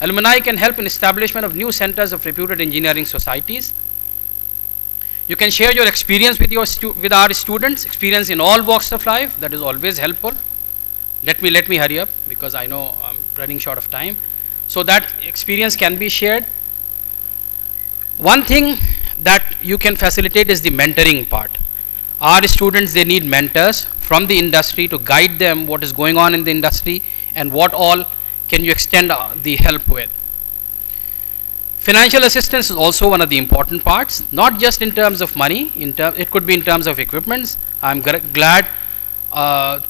Alumni can help in establishment of new centers of reputed engineering societies. You can share your experience with our students, experience in all walks of life. That is always helpful. Let me hurry up because I know I'm running short of time. So that experience can be shared. One thing that you can facilitate is the mentoring part. Our students, they need mentors from the industry to guide them what is going on in the industry and what all can you extend the help with. Financial assistance is also one of the important parts, not just in terms of money, it could be in terms of equipments. I'm glad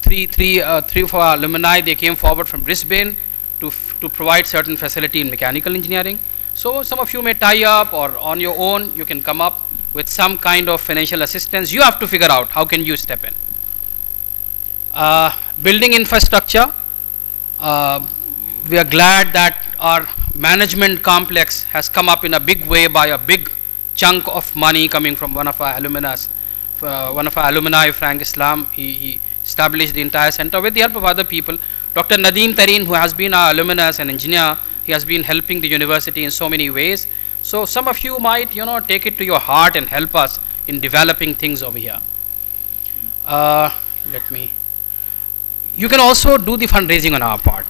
three of our alumni, they came forward from Brisbane to provide certain facility in mechanical engineering. So some of you may tie up, or on your own you can come up with some kind of financial assistance. You have to figure out how can you step in. Building infrastructure, we are glad that our management complex has come up in a big way by a big chunk of money coming from one of our alumni, Frank Islam. He established the entire center with the help of other people. Dr. Nadeem Tareen, who has been our alumnus and engineer, he has been helping the university in so many ways. So some of you might, take it to your heart and help us in developing things over here. You can also do the fundraising on our part.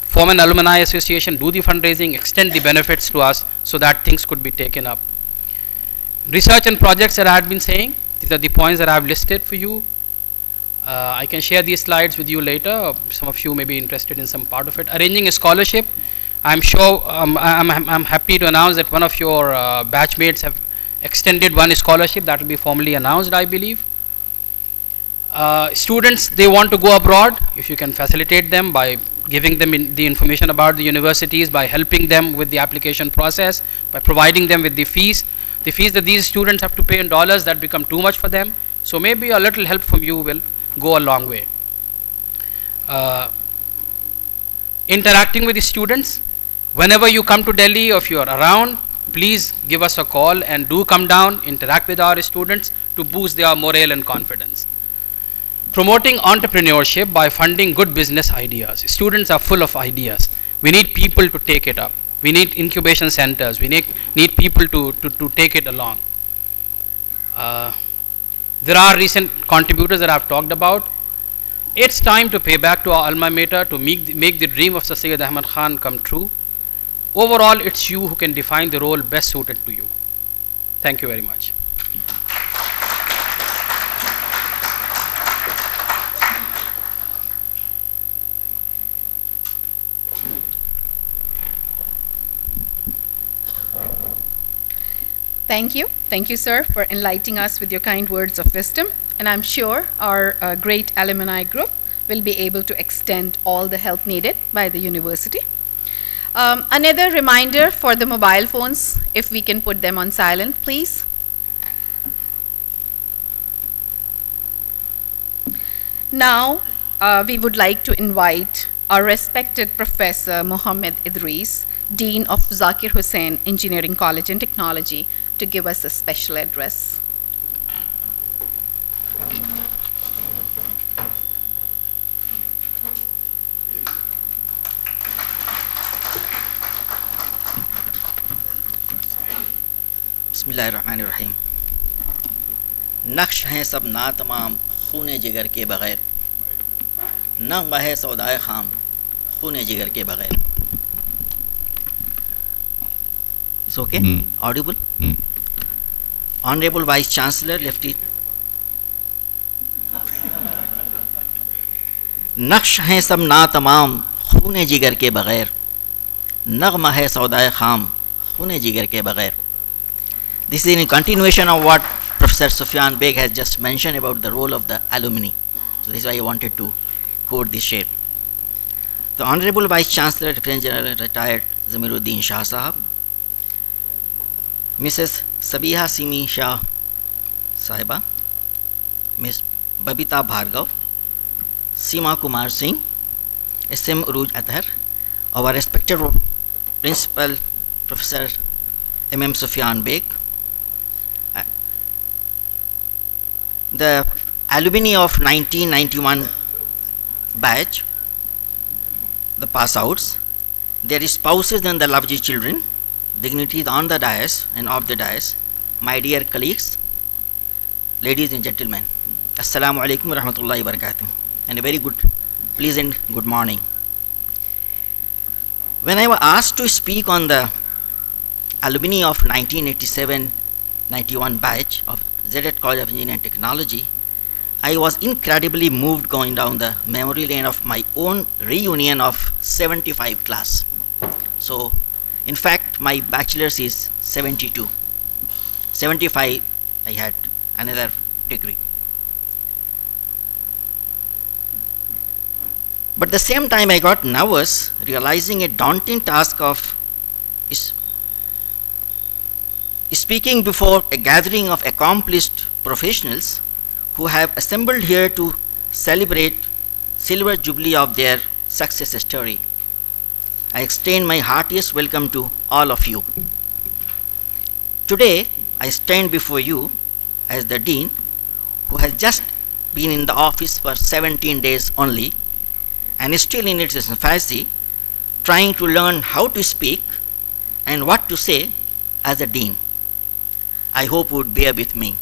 Form an alumni association, do the fundraising, extend the benefits to us so that things could be taken up. Research and projects that I had been saying, these are the points that I have listed for you. I can share these slides with you later. Some of you may be interested in some part of it. Arranging a scholarship. I'm sure, I'm happy to announce that one of your batchmates have extended one scholarship that will be formally announced, I believe. Students, they want to go abroad. If you can facilitate them by giving them the information about the universities, by helping them with the application process, by providing them with the fees that these students have to pay in dollars, that become too much for them. So maybe a little help from you will go a long way. Interacting with the students. Whenever you come to Delhi, or if you are around, please give us a call and do come down, interact with our students to boost their morale and confidence. Promoting entrepreneurship by funding good business ideas. Students are full of ideas. We need people to take it up. We need incubation centers. We need people to take it along. There are recent contributors that I've talked about. It's time to pay back to our alma mater to make the dream of Sir Syed Ahmad Khan come true. Overall, it's you who can define the role best suited to you. Thank you very much. Thank you. Thank you, sir, for enlightening us with your kind words of wisdom. And I'm sure our great alumni group will be able to extend all the help needed by the university. Another reminder for the mobile phones, if we can put them on silent, please. Now, we would like to invite our respected Professor Mohammed Idris, Dean of Zakir Hussain Engineering College and Technology, to give us a special address. बिस्मिल्लाहिर्रहमानिर्रहीम। नक्श हैं सब ना तमाम खूने जिगर के बग़ैर, नग़्मा है सौदाए ख़ाम खूने जिगर के बग़ैर। It's okay? Audible? Honorable Vice Chancellor, Lefty. नक्श हैं सब ना तमाम खूने जिगर के बग़ैर, नग़्मा है सौदाए ख़ाम खूने जिगर के बग़ैर. This is in continuation of what Professor Sufyan Beg has just mentioned about the role of the alumni. So this is why I wanted to quote this share. The Honorable Vice Chancellor, Lieutenant General Retired Zamiruddin Shah Sahab, Mrs. Sabiha Simi Shah Sahiba, Ms. Babita Bhargav, Seema Kumar Singh, SM Uruj Athar, our respected Principal Professor M.M. Sufyan Beg, the alumni of 1991 batch, the pass outs, their spouses and the lovely children, dignitaries on the dais and off the dais, my dear colleagues, ladies and gentlemen, Assalamu alaikum wa rahmatullahi wa barakatuh, and a very good, pleasant good morning. When I was asked to speak on the alumni of 1987-91 batch of ZHCET College of Engineering and Technology, I was incredibly moved going down the memory lane of my own reunion of 75 class. So, in fact, my bachelor's is 72. 75, I had another degree. But at the same time, I got nervous, realizing a daunting task of speaking before a gathering of accomplished professionals who have assembled here to celebrate silver jubilee of their success story. I extend my heartiest welcome to all of you. Today, I stand before you as the Dean who has just been in the office for 17 days only and is still in its infancy, trying to learn how to speak and what to say as a Dean. I hope you would bear with me.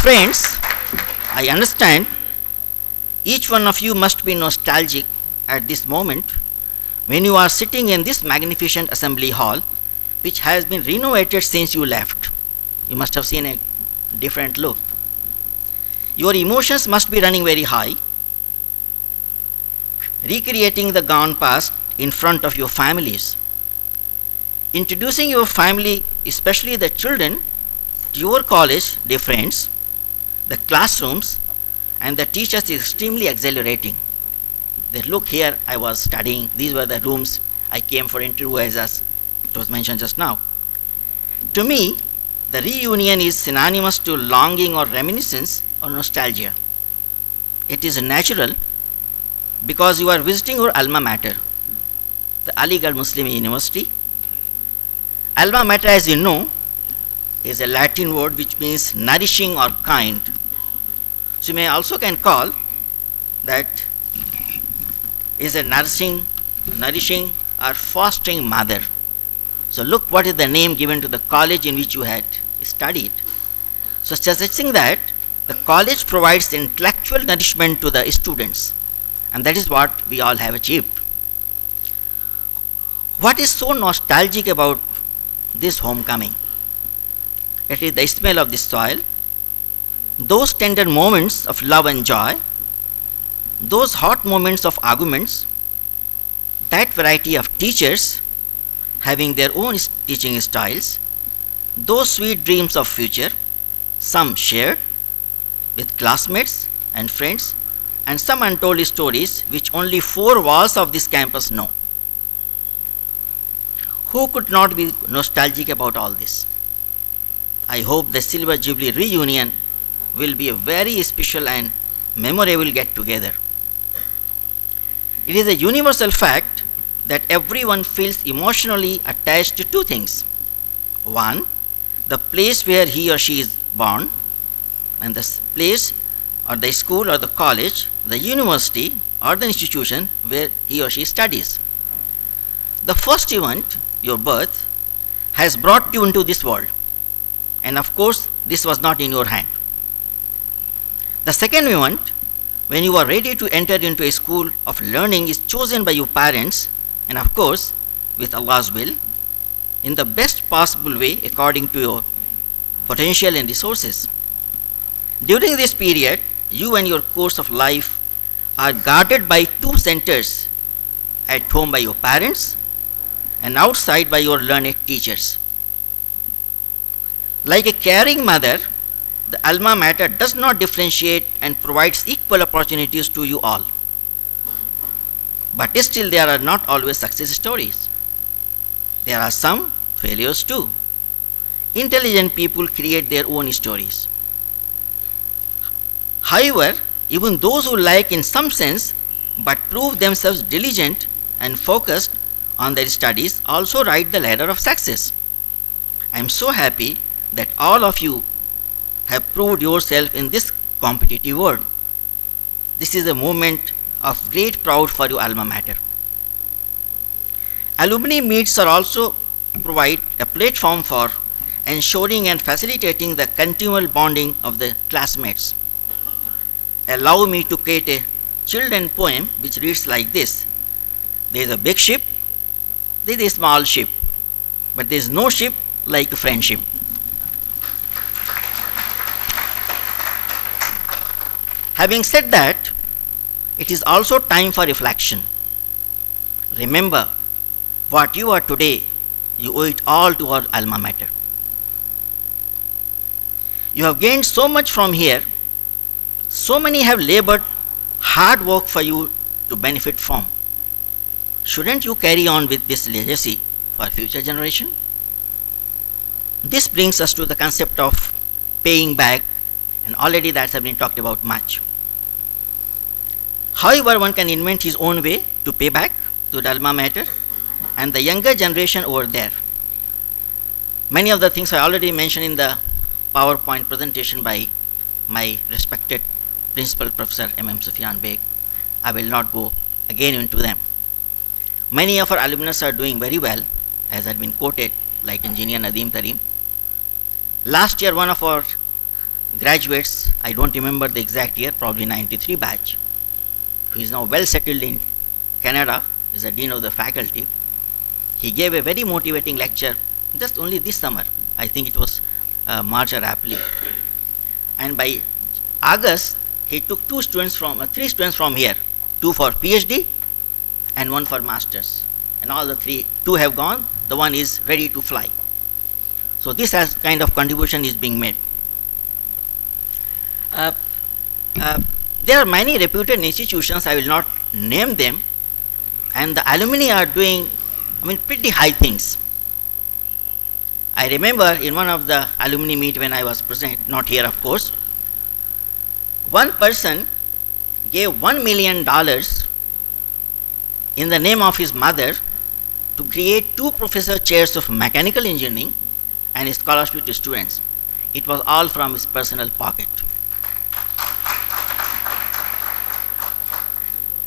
Friends, I understand each one of you must be nostalgic at this moment when you are sitting in this magnificent assembly hall, which has been renovated since you left. You must have seen a different look. Your emotions must be running very high, recreating the gone past in front of your families. Introducing your family, especially the children, to your college, dear friends, the classrooms, and the teachers is extremely exhilarating. They look here, I was studying, these were the rooms I came for interview as it was mentioned just now. To me, the reunion is synonymous to longing or reminiscence or nostalgia. It is natural because you are visiting your alma mater, the Aligarh Muslim University. Alma mater, as you know, is a Latin word which means nourishing or kind. So you may also can call that is a nourishing or fostering mother. So look what is the name given to the college in which you had studied. So suggesting that the college provides intellectual nourishment to the students, and that is what we all have achieved. What is so nostalgic about this homecoming? It is the smell of the soil, those tender moments of love and joy, those hot moments of arguments, that variety of teachers having their own teaching styles, those sweet dreams of future, some shared with classmates and friends, and some untold stories which only four walls of this campus know. Who could not be nostalgic about all this? I hope the Silver Jubilee reunion will be a very special and memorable get together. It is a universal fact that everyone feels emotionally attached to two things. One, the place where he or she is born, and the place or the school or the college, the university or the institution where he or she studies. The first event, your birth, has brought you into this world, and of course this was not in your hand. The second event, when you are ready to enter into a school of learning, is chosen by your parents, and of course with Allah's will, in the best possible way according to your potential and resources. During this period, you and your course of life are guarded by two centers, at home by your parents and outside by your learned teachers. Like a caring mother, the alma mater does not differentiate and provides equal opportunities to you all. But still there are not always success stories. There are some failures too. Intelligent people create their own stories. However, even those who lack in some sense but prove themselves diligent and focused on their studies also ride the ladder of success. I am so happy that all of you have proved yourself in this competitive world. This is a moment of great pride for your alma mater. Alumni meets are also provide a platform for ensuring and facilitating the continual bonding of the classmates. Allow me to create a children's poem which reads like this. There is a big ship, there is a small ship, but there is no ship like friendship. Having said that, it is also time for reflection. Remember, what you are today, you owe it all to our alma mater. You have gained so much from here. So many have labored hard work for you to benefit from. Shouldn't you carry on with this legacy for future generation? This brings us to the concept of paying back, and already that has been talked about much. However, one can invent his own way to pay back to the alma mater and the younger generation over there. Many of the things I already mentioned in the PowerPoint presentation by my respected Principal Professor M.M. Sufyan Beg. I will not go again into them. Many of our alumni are doing very well, as had been quoted, like Engineer Nadeem Tareem. Last year, one of our graduates, I don't remember the exact year, probably 93 batch, who is now well settled in Canada, is the Dean of the Faculty. He gave a very motivating lecture just only this summer. I think it was March or April. And by August, he took three students from here, two for PhD and one for masters. And all the two have gone, the one is ready to fly. So this has kind of contribution is being made. There are many reputed institutions, I will not name them, and the alumni are doing, pretty high things. I remember in one of the alumni meet when I was present, not here of course, one person gave $1 million in the name of his mother to create 2 professor chairs of mechanical engineering and a scholarship to students. It was all from his personal pocket.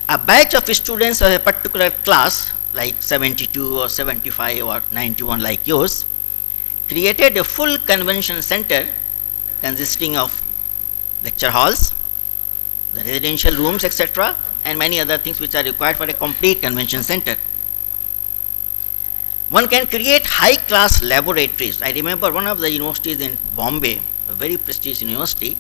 A batch of students of a particular class, like 72 or 75 or 91 like yours, created a full convention center consisting of lecture halls, the residential rooms, etc., and many other things which are required for a complete convention center. One can create high-class laboratories. I remember one of the universities in Bombay, a very prestigious university,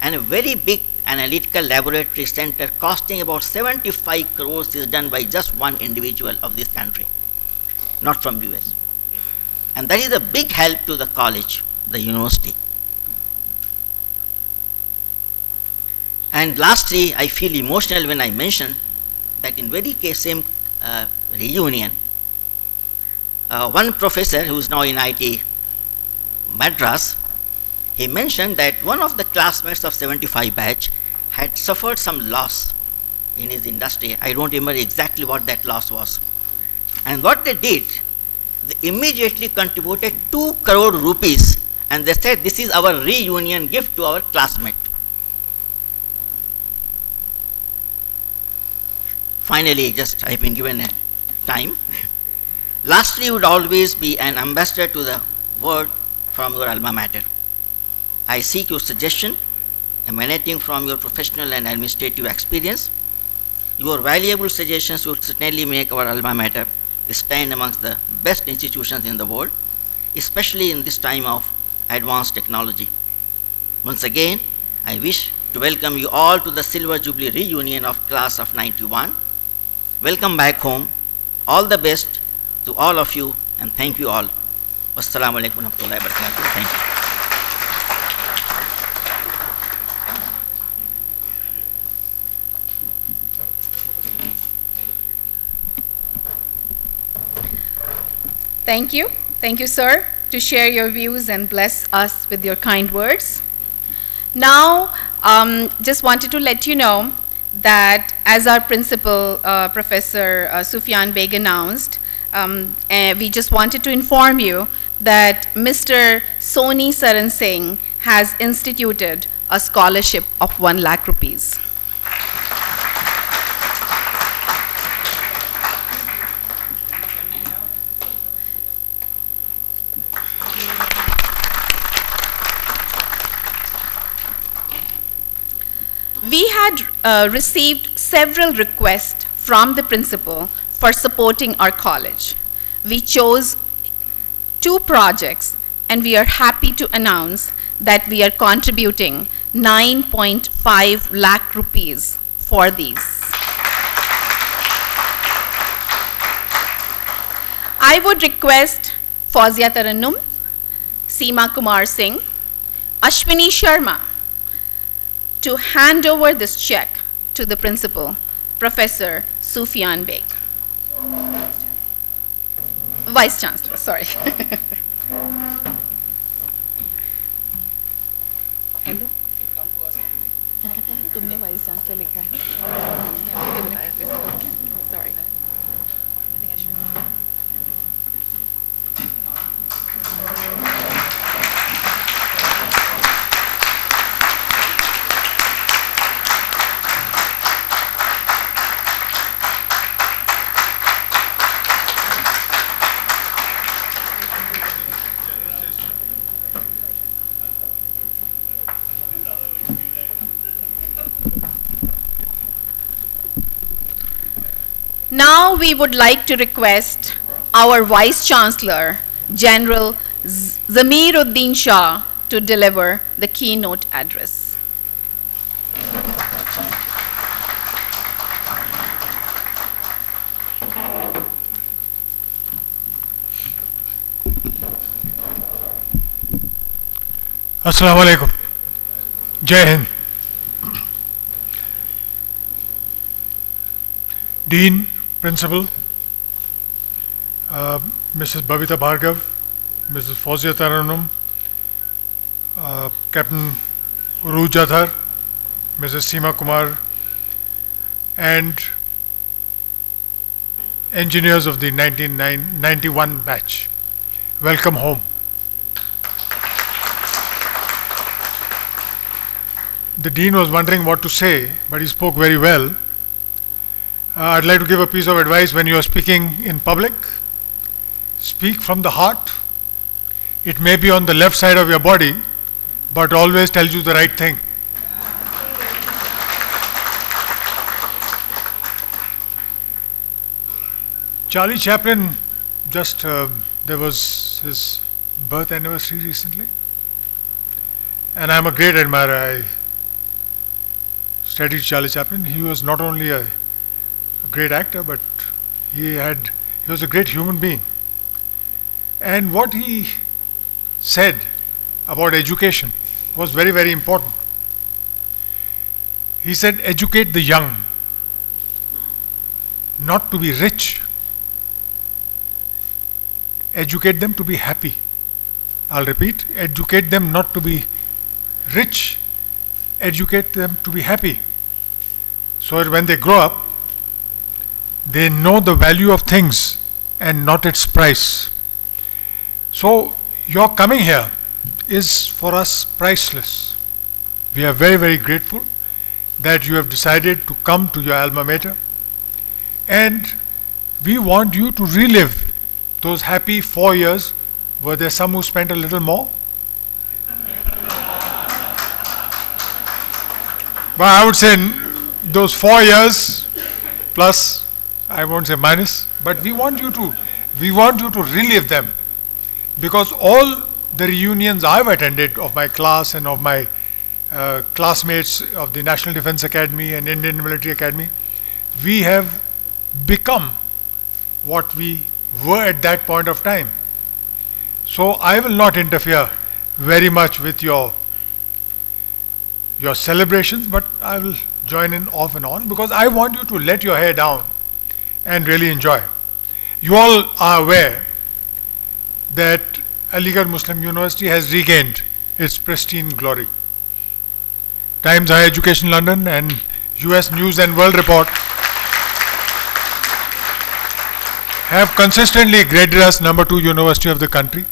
and a very big analytical laboratory center costing about 75 crores is done by just one individual of this country, not from US. And that is a big help to the college, the university. And lastly, I feel emotional when I mention that in very same reunion, one professor who is now in IT Madras, he mentioned that one of the classmates of 75 batch had suffered some loss in his industry. I don't remember exactly what that loss was. And what they did, they immediately contributed 2 crore rupees, and they said this is our reunion gift to our classmate. Finally, just I've been given a time. Lastly, would always be an ambassador to the word from your alma mater. I seek your suggestion emanating from your professional and administrative experience. Your valuable suggestions would certainly make our alma mater stand amongst the best institutions in the world, especially in this time of advanced technology. Once again, I wish to welcome you all to the Silver Jubilee reunion of class of 91. Welcome back home. All the best to all of you, and thank you all. Wassalamu alaikum warahmatullahi wabarakatuh. Thank you. Thank you. Thank you, sir, to share your views and bless us with your kind words. Now, just wanted to let you know that as our principal, Professor Sufyan Beg announced, we just wanted to inform you that Mr. Soni Saran Singh has instituted a scholarship of 1 lakh rupees. We had received several requests from the principal for supporting our college. We chose 2 projects, and we are happy to announce that we are contributing 9.5 lakh rupees for these. I would request Fauzia Tarannum, Seema Kumar Singh, Ashwini Sharma to hand over this check to the principal, Professor Sufyan Beg. Vice Chancellor, sorry. Hello. तुमने Vice Chancellor लिखा है. Sorry. Now we would like to request our Vice Chancellor, General Zamiruddin Shah, to deliver the keynote address. Assalamu alaikum. Jai Hind. Dean, Principal, Mrs. Bhavita Bhargav, Mrs. Fauzia Tarannum, Captain Uru Jathar, Mrs. Seema Kumar, and engineers of the 1991 batch. Welcome home. The Dean was wondering what to say, but he spoke very well. I'd like to give a piece of advice when you are speaking in public. Speak from the heart. It may be on the left side of your body, but always tells you the right thing. Charlie Chaplin, just there was his birth anniversary recently, and I'm a great admirer. I studied Charlie Chaplin. He was not only a great actor, but he was a great human being. And what he said about education was very, very important. He said, educate the young, not to be rich. Educate them to be happy. I'll repeat, educate them not to be rich, educate them to be happy. So that when they grow up, they know the value of things and not its price. So your coming here is for us priceless. We are very, very grateful that you have decided to come to your alma mater, and we want you to relive those happy 4 years. Were there some who spent a little more? But I would say those 4 years plus, I won't say minus, but we want you to relive them, because all the reunions I've attended of my class and of my classmates of the National Defence Academy and Indian Military Academy, we have become what we were at that point of time. So I will not interfere very much with your celebrations, but I will join in off and on, because I want you to let your hair down and really enjoy. You all are aware that Aligarh Muslim University has regained its pristine glory. Times Higher Education London and US News and World Report have consistently graded us #2 university of the country.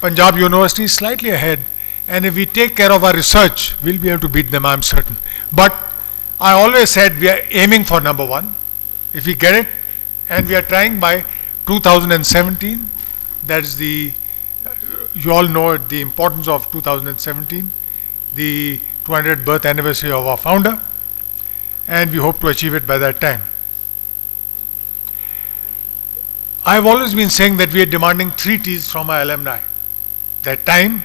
Punjab University is slightly ahead, and if we take care of our research, we'll be able to beat them, I'm certain. But I always said we are aiming for #1. If we get it, and we are trying by 2017, that is you all know the importance of 2017, the 200th birth anniversary of our founder, and we hope to achieve it by that time. I've always been saying that we are demanding 3 T's from our alumni: their time,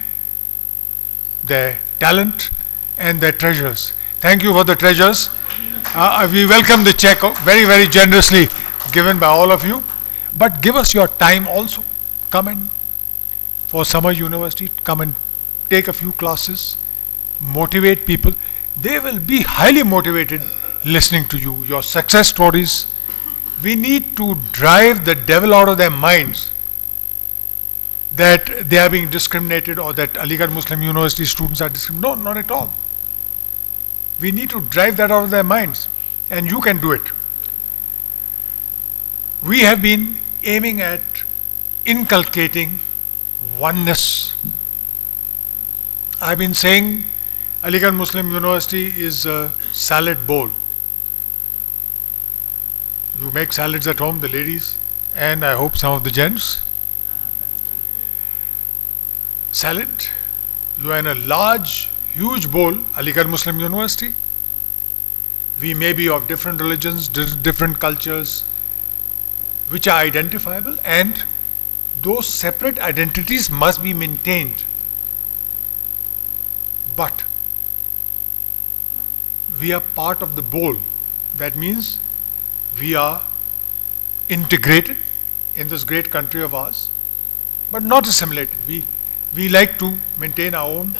their talent, and their treasures. Thank you for the treasures. We welcome the check very, very generously given by all of you, but give us your time also. Come in for summer university, come and take a few classes, motivate people. They will be highly motivated listening to you, your success stories. We need to drive the devil out of their minds that they are being discriminated or that Aligarh Muslim University students are discriminated. No, not at all. We need to drive that out of their minds, and you can do it. We have been aiming at inculcating oneness. I've been saying Aligarh Muslim University is a salad bowl. You make salads at home, the ladies, and I hope some of the gents. Salad, you are in a large, huge bowl, Aligarh Muslim University. We may be of different religions, different cultures, which are identifiable, and those separate identities must be maintained. But we are part of the bowl. That means we are integrated in this great country of ours, but not assimilated. We like to maintain our own,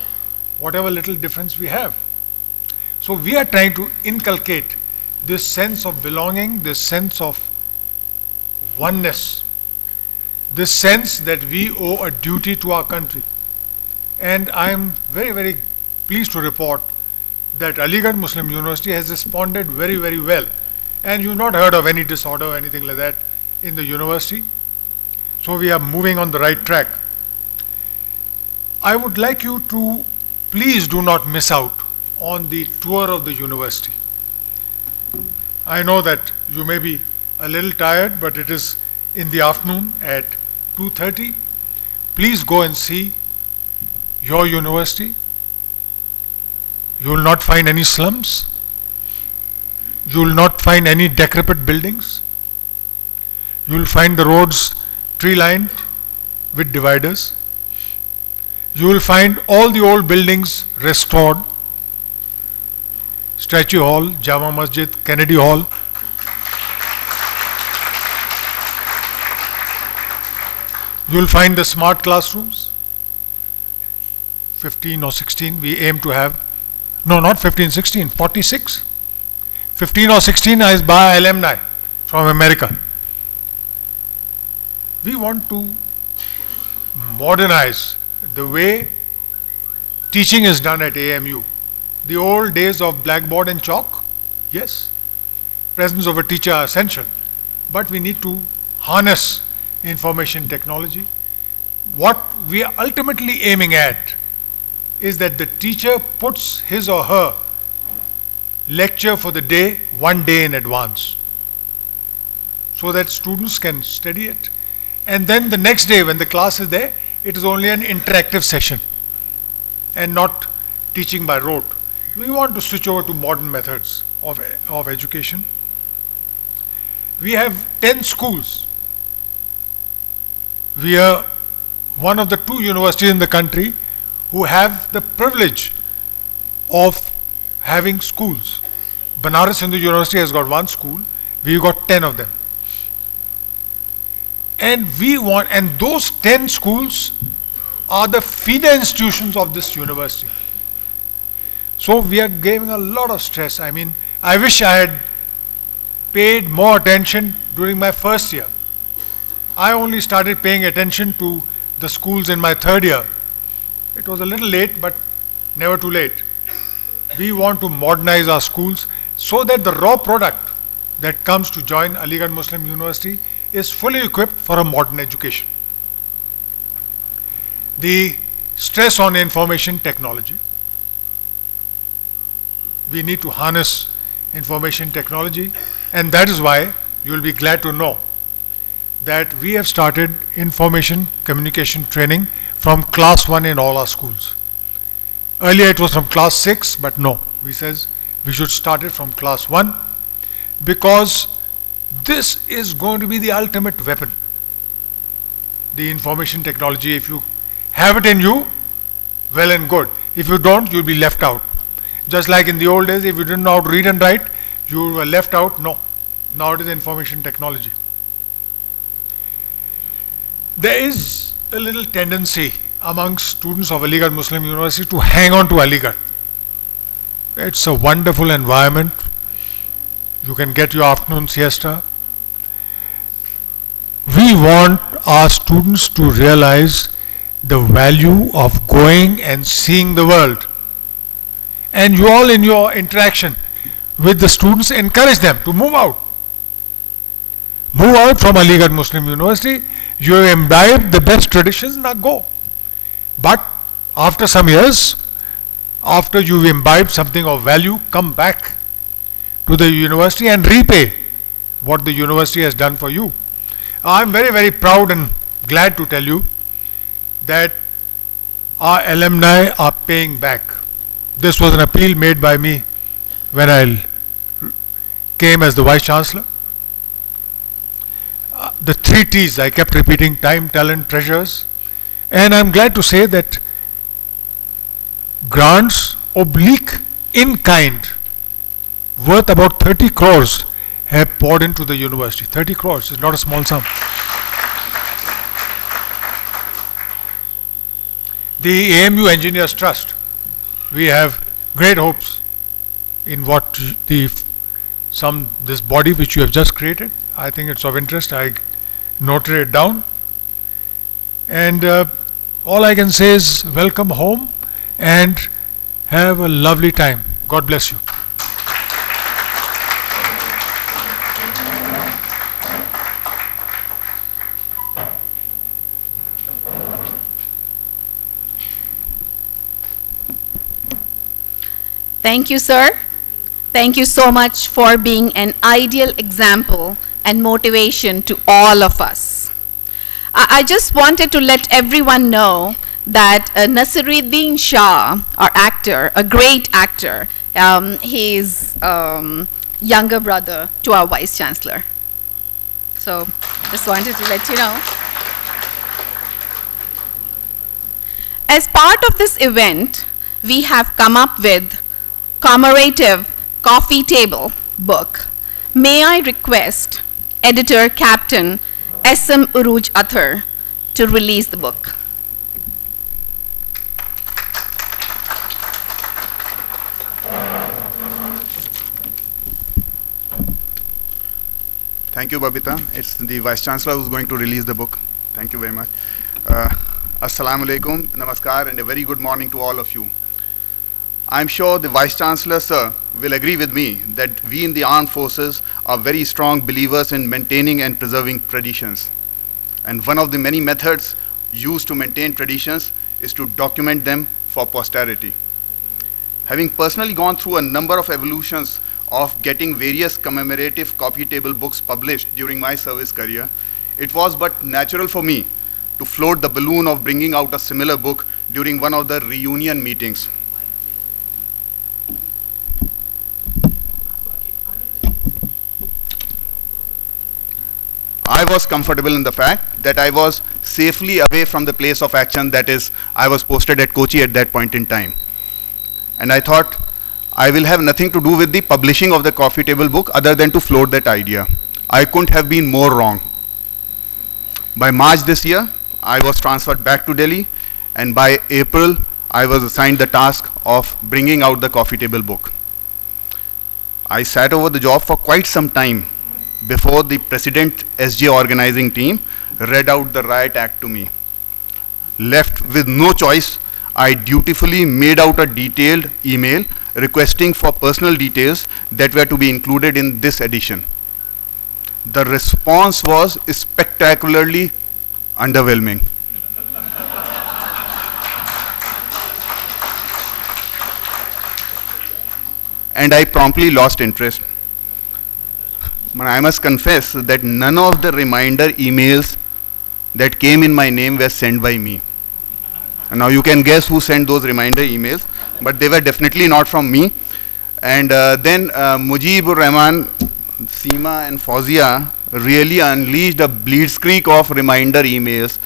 whatever little difference we have. So we are trying to inculcate this sense of belonging, this sense of oneness, this sense that we owe a duty to our country. And I am very, very pleased to report that Aligarh Muslim University has responded very, very well. And you've not heard of any disorder or anything like that in the university. So we are moving on the right track. I would like you to please do not miss out on the tour of the university. I know that you may be a little tired, but it is in the afternoon at 2:30. Please go and see your university. You will not find any slums. You will not find any decrepit buildings. You will find the roads tree-lined with dividers. You will find all the old buildings restored. Statue Hall, Jama Masjid, Kennedy Hall. You'll find the smart classrooms, 15 or 16 we aim to have. No, not 15, 16, 46. 15 or 16 is by alumni from America. We want to modernize the way teaching is done at AMU. The old days of blackboard and chalk, yes, presence of a teacher are essential, but we need to harness information technology. What we are ultimately aiming at is that the teacher puts his or her lecture for the day 1 day in advance, so that students can study it, and then the next day when the class is there, it is only an interactive session and not teaching by rote. We want to switch over to modern methods of education. We have 10 schools. We are one of the 2 universities in the country who have the privilege of having schools. Banaras Hindu University has got 1 school, we've got 10 of them. And those 10 schools are the feeder institutions of this university. So we are giving a lot of stress. I mean, I wish I had paid more attention during my first year. I only started paying attention to the schools in my 3rd year. It was a little late, but never too late. We want to modernize our schools so that the raw product that comes to join Aligarh Muslim University is fully equipped for a modern education. The stress on information technology. We need to harness information technology, and that is why you will be glad to know that we have started information communication training from class 1 in all our schools. Earlier it was from class 6, but no, we says we should start it from class 1, because this is going to be the ultimate weapon. The information technology, if you have it in you, well and good. If you don't, you'll be left out. Just like in the old days, if you didn't know how to read and write, you were left out. No, now it is information technology. There is a little tendency amongst students of Aligarh Muslim University to hang on to Aligarh. It's a wonderful environment. You can get your afternoon siesta. We want our students to realize the value of going and seeing the world. And you all, in your interaction with the students, encourage them to move out. Move out from Aligarh Muslim University. You imbibe the best traditions, now go. But after some years, after you've imbibed something of value, come back to the university and repay what the university has done for you. I'm very, very proud and glad to tell you that our alumni are paying back. This was an appeal made by me when I came as the Vice Chancellor. The 3 T's, I kept repeating: time, talent, treasures. And I'm glad to say that grants oblique in kind worth about 30 crores have poured into the university. 30 crores is not a small sum. The AMU Engineers Trust, we have great hopes in what this body which you have just created. I think it's of interest. I noted it down. And all I can say is welcome home and have a lovely time. God bless you. Thank you, sir. Thank you so much for being an ideal example and motivation to all of us. I just wanted to let everyone know that Nasiruddin Shah, our actor, a great actor, he's younger brother to our Vice Chancellor. So just wanted to let you know. As part of this event, we have come up with commemorative coffee table book. May I request Editor Captain S.M. Uruj Athar to release the book. Thank you, Babita. It's the Vice Chancellor who's going to release the book. Thank you very much. Assalamu alaikum, namaskar, and a very good morning to all of you. I'm sure the Vice Chancellor, sir, will agree with me that we in the armed forces are very strong believers in maintaining and preserving traditions. And one of the many methods used to maintain traditions is to document them for posterity. Having personally gone through a number of evolutions of getting various commemorative coffee table books published during my service career, it was but natural for me to float the balloon of bringing out a similar book during one of the reunion meetings. I was comfortable in the fact that I was safely away from the place of action, that is, I was posted at Kochi at that point in time. And I thought, I will have nothing to do with the publishing of the coffee table book other than to float that idea. I couldn't have been more wrong. By March this year, I was transferred back to Delhi, and by April, I was assigned the task of bringing out the coffee table book. I sat over the job for quite some time before the President SJ organizing team read out the riot act to me. Left with no choice, I dutifully made out a detailed email requesting for personal details that were to be included in this edition. The response was spectacularly underwhelming. And I promptly lost interest. But I must confess that none of the reminder emails that came in my name were sent by me. And now you can guess who sent those reminder emails, but they were definitely not from me. And then Mujibur Rahman, Seema and Fauzia really unleashed a blitzkrieg of reminder emails,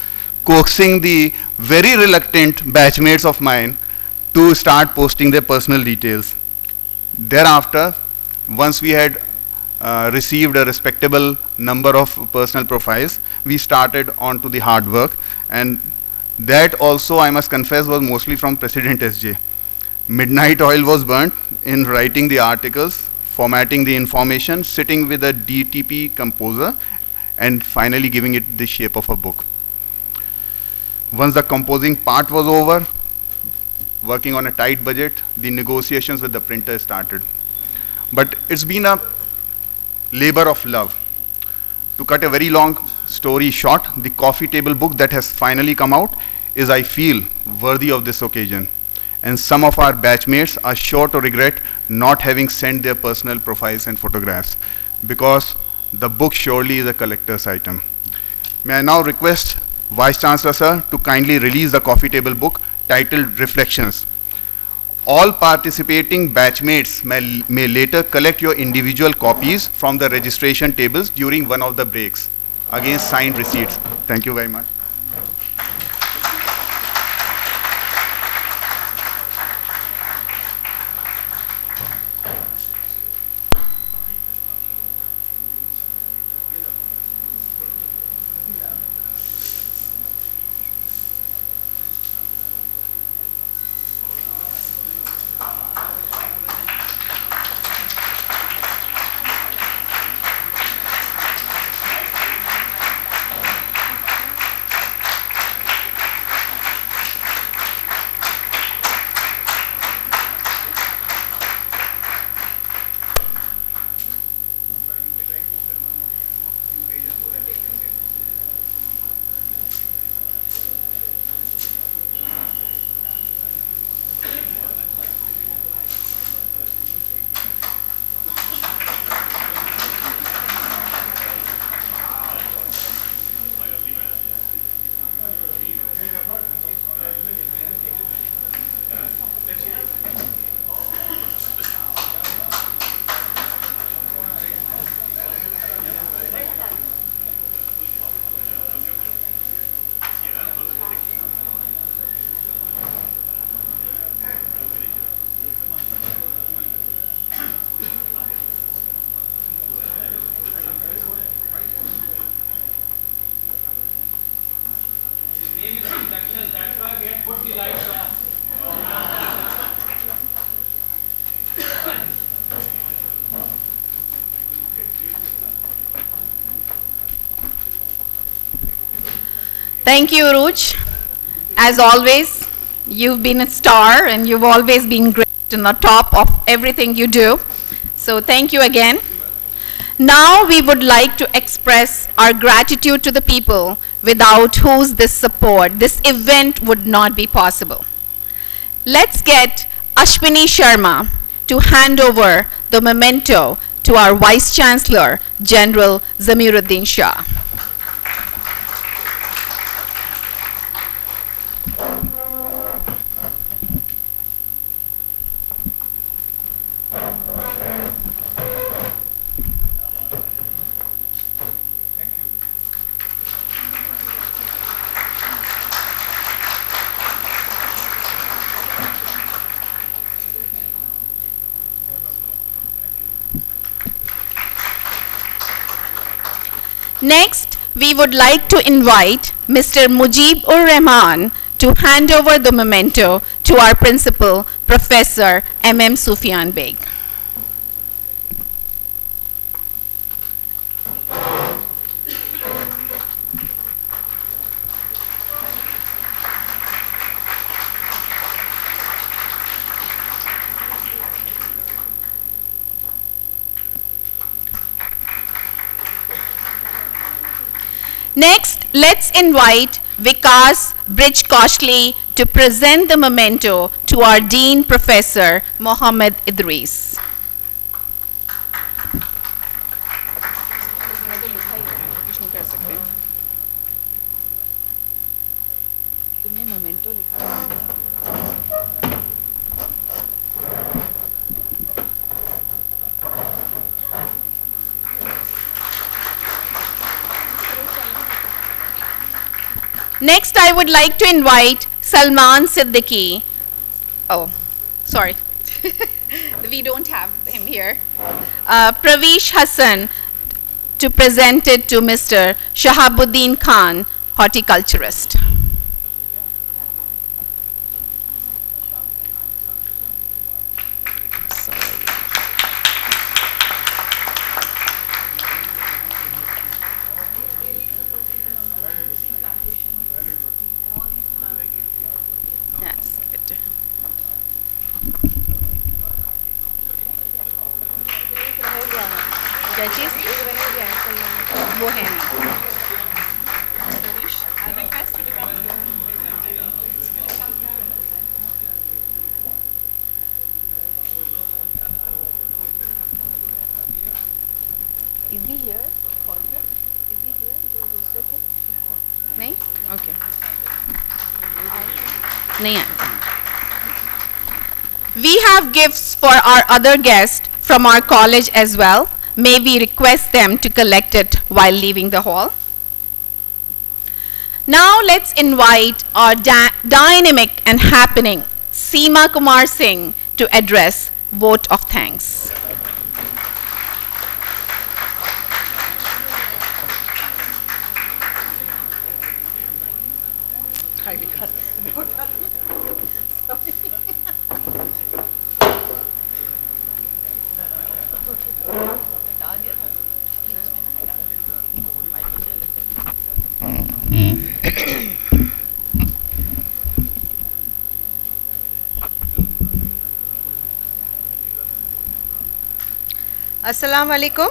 coaxing the very reluctant batchmates of mine to start posting their personal details. Thereafter, once we had received a respectable number of personal profiles, we started on to the hard work, and that also, I must confess, was mostly from President SJ. Midnight oil was burnt in writing the articles, formatting the information, sitting with a DTP composer, and finally giving it the shape of a book. Once the composing part was over, working on a tight budget, the negotiations with the printer started. But it's been a labor of love. To cut a very long story short, the coffee table book that has finally come out is, I feel, worthy of this occasion. And some of our batchmates are sure to regret not having sent their personal profiles and photographs, because the book surely is a collector's item. May I now request Vice Chancellor Sir to kindly release the coffee table book titled Reflections. All participating batchmates may later collect your individual copies from the registration tables during one of the breaks against signed receipts. Thank you very much. Thank you, Ruj. As always, you've been a star and you've always been great and on top of everything you do. So thank you again. Now we would like to express our gratitude to the people without whose this support, this event would not be possible. Let's get Ashwini Sharma to hand over the memento to our Vice Chancellor, General Zamiruddin Shah. Next, we would like to invite Mr. Mujib ur Rahman to hand over the memento to our principal, Professor M.M. Sufyan Beg. Next, let's invite Vikas Bridge-Koshli to present the memento to our Dean Professor, Mohammed Idris. Next, I would like to invite Salman Siddiqui. Oh, sorry. We don't have him here. Pravish Hassan to present it to Mr. Shahabuddin Khan, horticulturist. Yes, good. क्या चीज़? वो है नहीं। Is he here? Is he here? नहीं? Okay. नहीं आया। We have gifts for our other guests from our college as well. May we request them to collect it while leaving the hall. Now let's invite our dynamic and happening Seema Kumar Singh to address vote of thanks. Assalamu alaikum,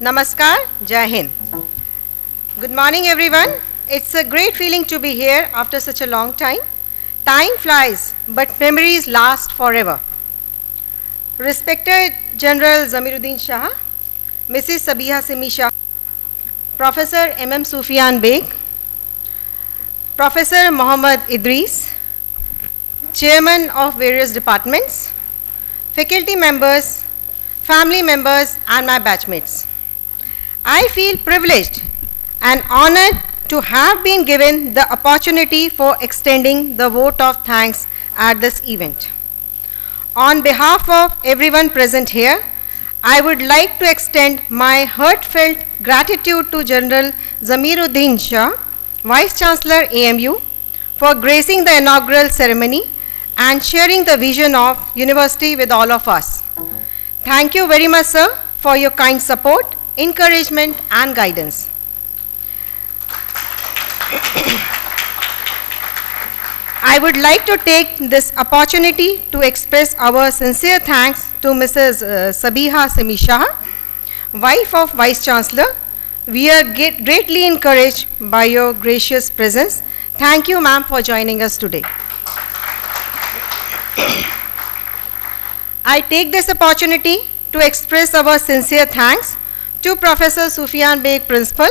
namaskar, jai hind. Good morning everyone. It's a great feeling to be here after such a long time. Time flies, but memories last forever. Respected General Zamiruddin Shah, Mrs. Sabiha Simi Shah, Professor M.M. Sufyan Beg, Professor Mohammed Idris, Chairman of various departments, faculty members, family members and my batchmates. I feel privileged and honored to have been given the opportunity for extending the vote of thanks at this event. On behalf of everyone present here, I would like to extend my heartfelt gratitude to General Zamiruddin Shah, Vice Chancellor AMU, for gracing the inaugural ceremony and sharing the vision of university with all of us. Thank you very much, sir, for your kind support, encouragement, and guidance. I would like to take this opportunity to express our sincere thanks to Mrs. Sabiha Simi Shah, wife of Vice Chancellor. We are greatly encouraged by your gracious presence. Thank you, ma'am, for joining us today. I take this opportunity to express our sincere thanks to Professor Sufyan Beg, Principal,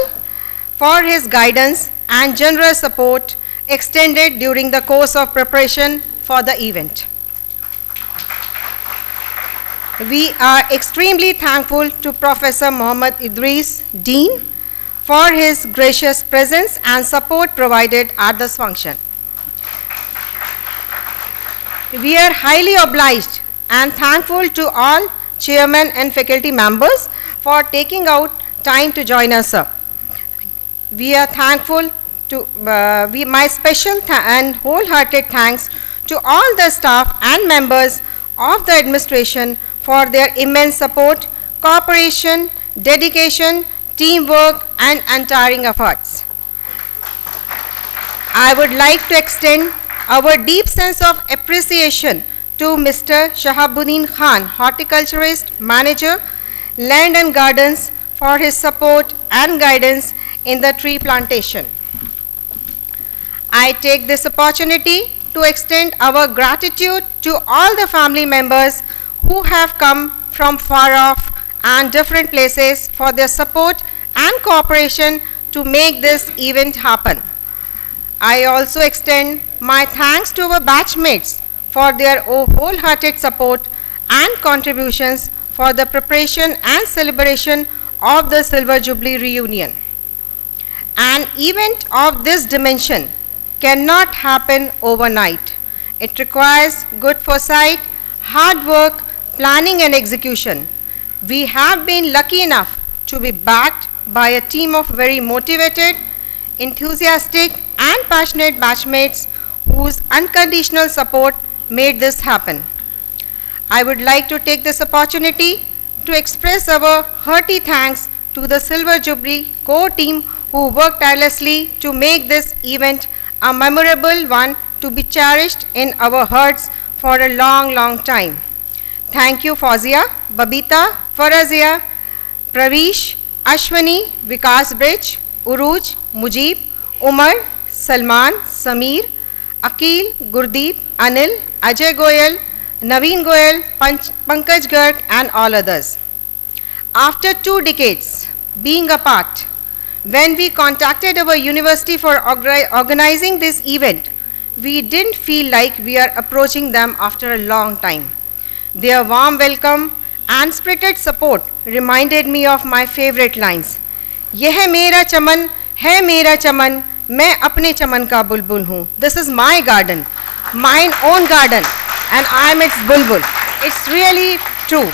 for his guidance and generous support extended during the course of preparation for the event. We are extremely thankful to Professor Muhammad Idris, Dean, for his gracious presence and support provided at this function. We are highly obliged and thankful to all chairmen and faculty members for taking out time to join us, sir. We are thankful to, my special and wholehearted thanks to all the staff and members of the administration for their immense support, cooperation, dedication, teamwork, and untiring efforts. I would like to extend our deep sense of appreciation to Mr. Shahabuddin Khan, Horticulturist, Manager, Land and Gardens, for his support and guidance in the tree plantation. I take this opportunity to extend our gratitude to all the family members who have come from far off and different places for their support and cooperation to make this event happen. I also extend my thanks to our batchmates for their wholehearted support and contributions for the preparation and celebration of the Silver Jubilee reunion. An event of this dimension cannot happen overnight. It requires good foresight, hard work, planning and execution. We have been lucky enough to be backed by a team of very motivated, enthusiastic and passionate batchmates whose unconditional support made this happen. I would like to take this opportunity to express our hearty thanks to the Silver Jubilee core team who worked tirelessly to make this event a memorable one to be cherished in our hearts for a long, long time. Thank you, Fauzia, Babita, Farazia, Pravish, Ashwani, Vikas Bridge, Uruj, Mujib, Umar, Salman, Samir, Akil, Gurdeep, Anil, Ajay Goyal, Naveen Goyal, Pankaj Garg, and all others. After 2 decades being apart, when we contacted our university for organizing this event, we didn't feel like we are approaching them after a long time. Their warm welcome and spirited support reminded me of my favorite lines. Yeh mera chaman hai mera chaman, main apne chaman ka bulbul hoon. This is my garden, mine own garden, and I am its bulbul. It's really true.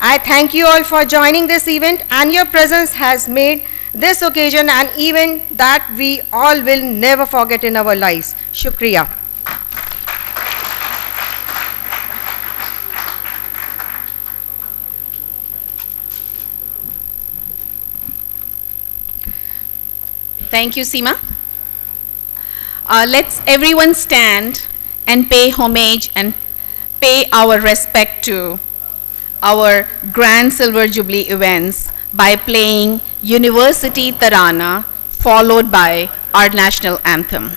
I thank you all for joining this event, and your presence has made this occasion an event that we all will never forget in our lives. Shukriya. Thank you, Seema. Let's everyone stand and pay homage and pay our respect to our Grand Silver Jubilee events by playing University Tarana, followed by our national anthem.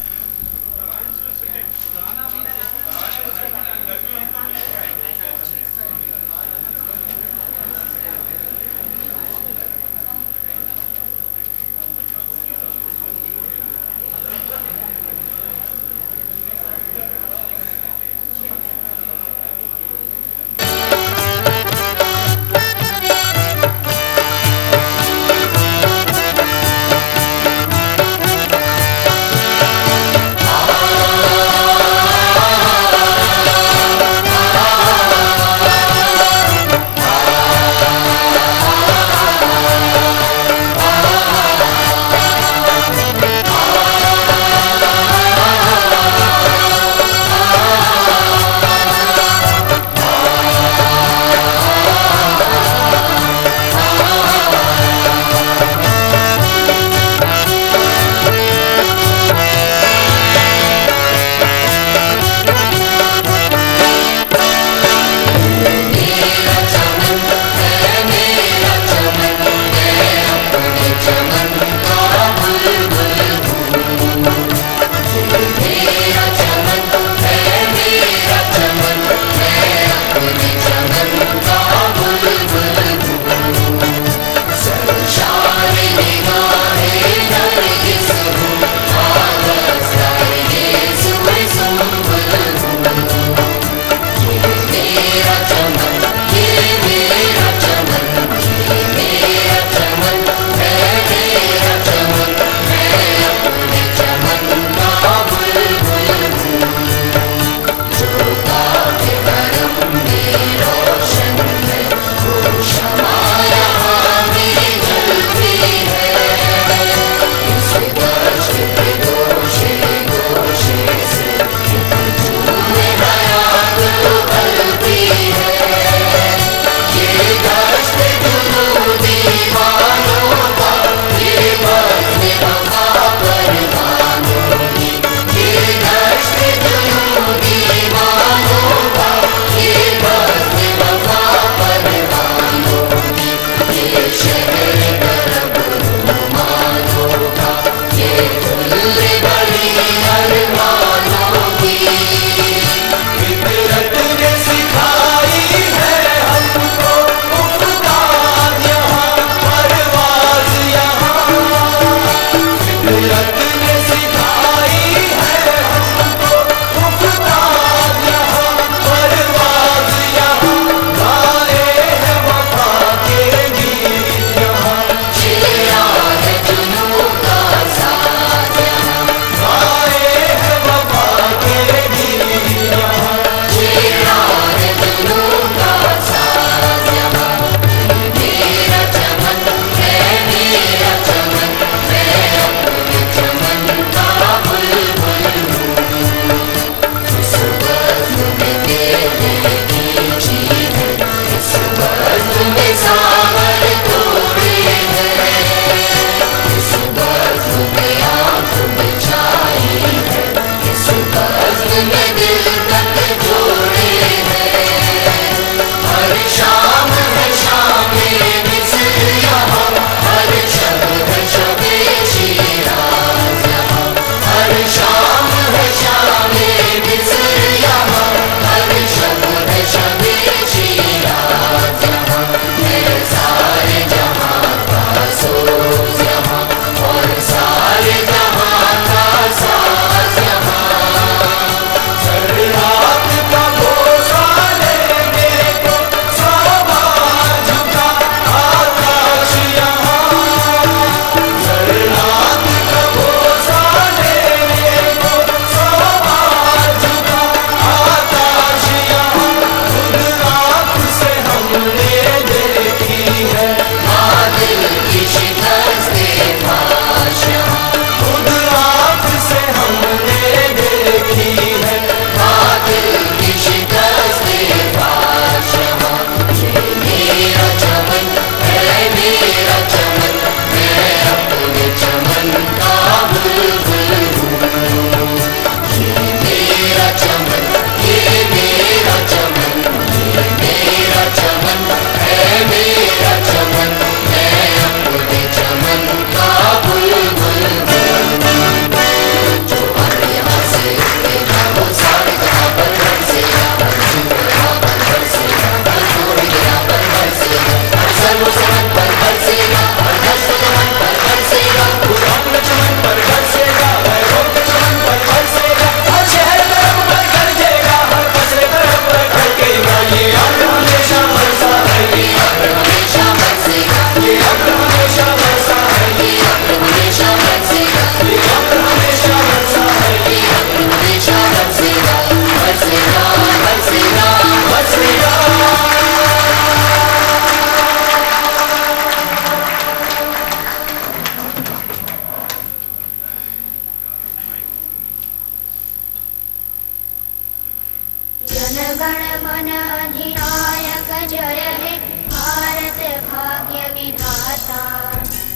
गण मन अधिनायक जय हे भारत भाग्य विधाता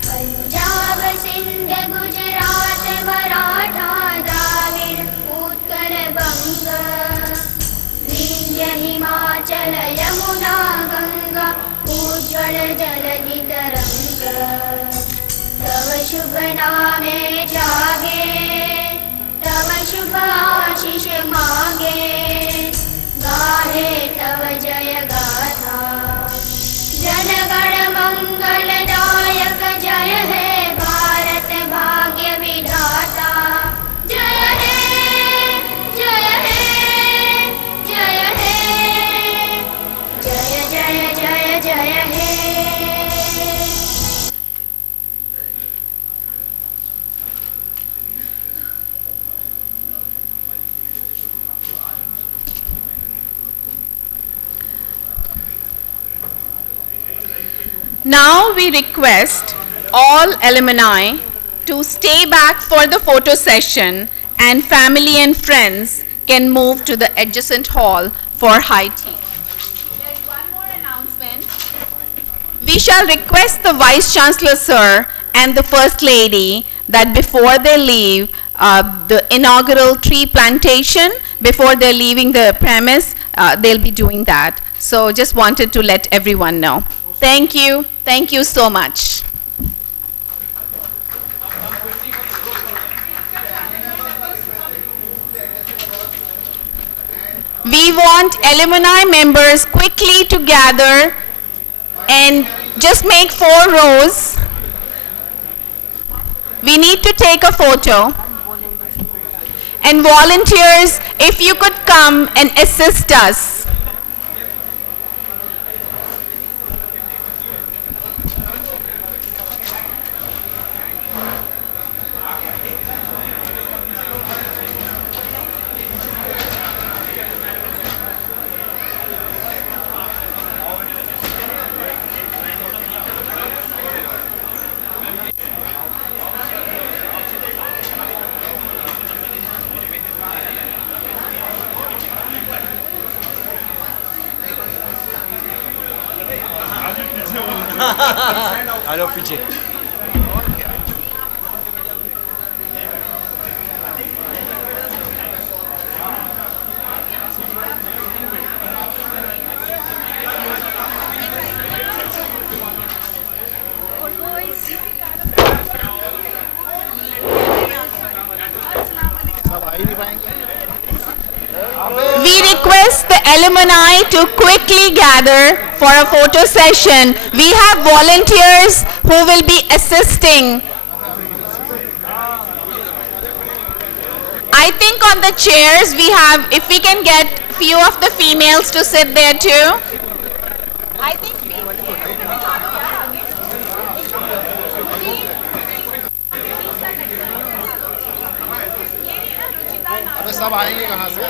पंजाब सिंध गुजरात मराठा द्राविड़ उत्कल बंग विंध्य हिमाचल यमुना गंगा उज्ज्वल जलधि तरंग तव शुभ नामे जागे तव शुभ आशीष मांगे गाहे तव जय गाथा जन गण मंगलदायक जय हे भारत भाग्य विधाता जय हे जय हे जय हे जय जय जय जय हे Now we request all alumni to stay back for the photo session, and family and friends can move to the adjacent hall for high tea. There is one more announcement. We shall request the Vice Chancellor Sir and the First Lady that before they leave the inaugural tree plantation, before they're leaving the premise, they'll be doing that. So just wanted to let everyone know. Thank you. Thank you so much. We want alumni members quickly to gather and just make 4 rows. We need to take a photo. And volunteers, if you could come and assist us. आ जाओ पीछे We request the alumni to quickly gather for a photo session. We have volunteers who will be assisting. I think on the chairs we have, if we can get few of the females to sit there too. I think अबे सब आएंगे कहाँ से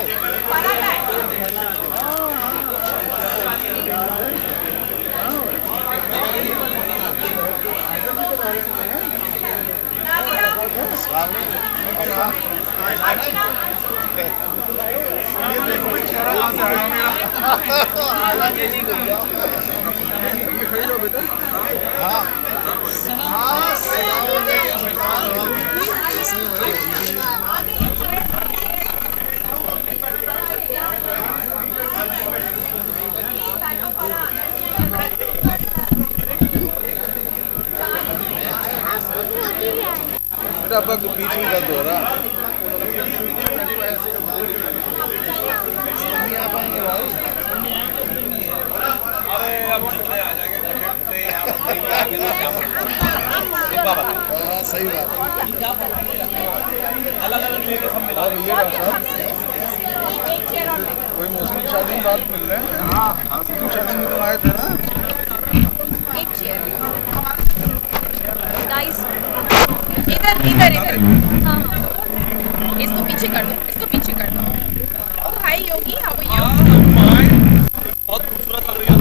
बेटा बीच में दर्द हो रहा नहीं आ पाएंगे भाई सही बात और ये कोई मौसम की शादी में बात मिल रहे हैं हाँ शादी में तो आए थे ना एक चेयर गाइस इधर इधर इधर हाँ इसको पीछे कर दो इसको पीछे कर दो ओ हाय योगी हाउ आर यू बहुत खूबसूरत लग रही है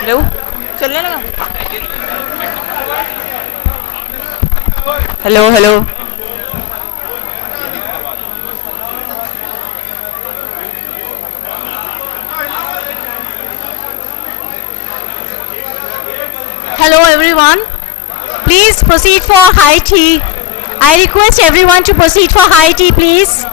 हेलो चलने लगा hello hello Hello everyone. Please proceed for high tea. I request everyone to proceed for high tea, please.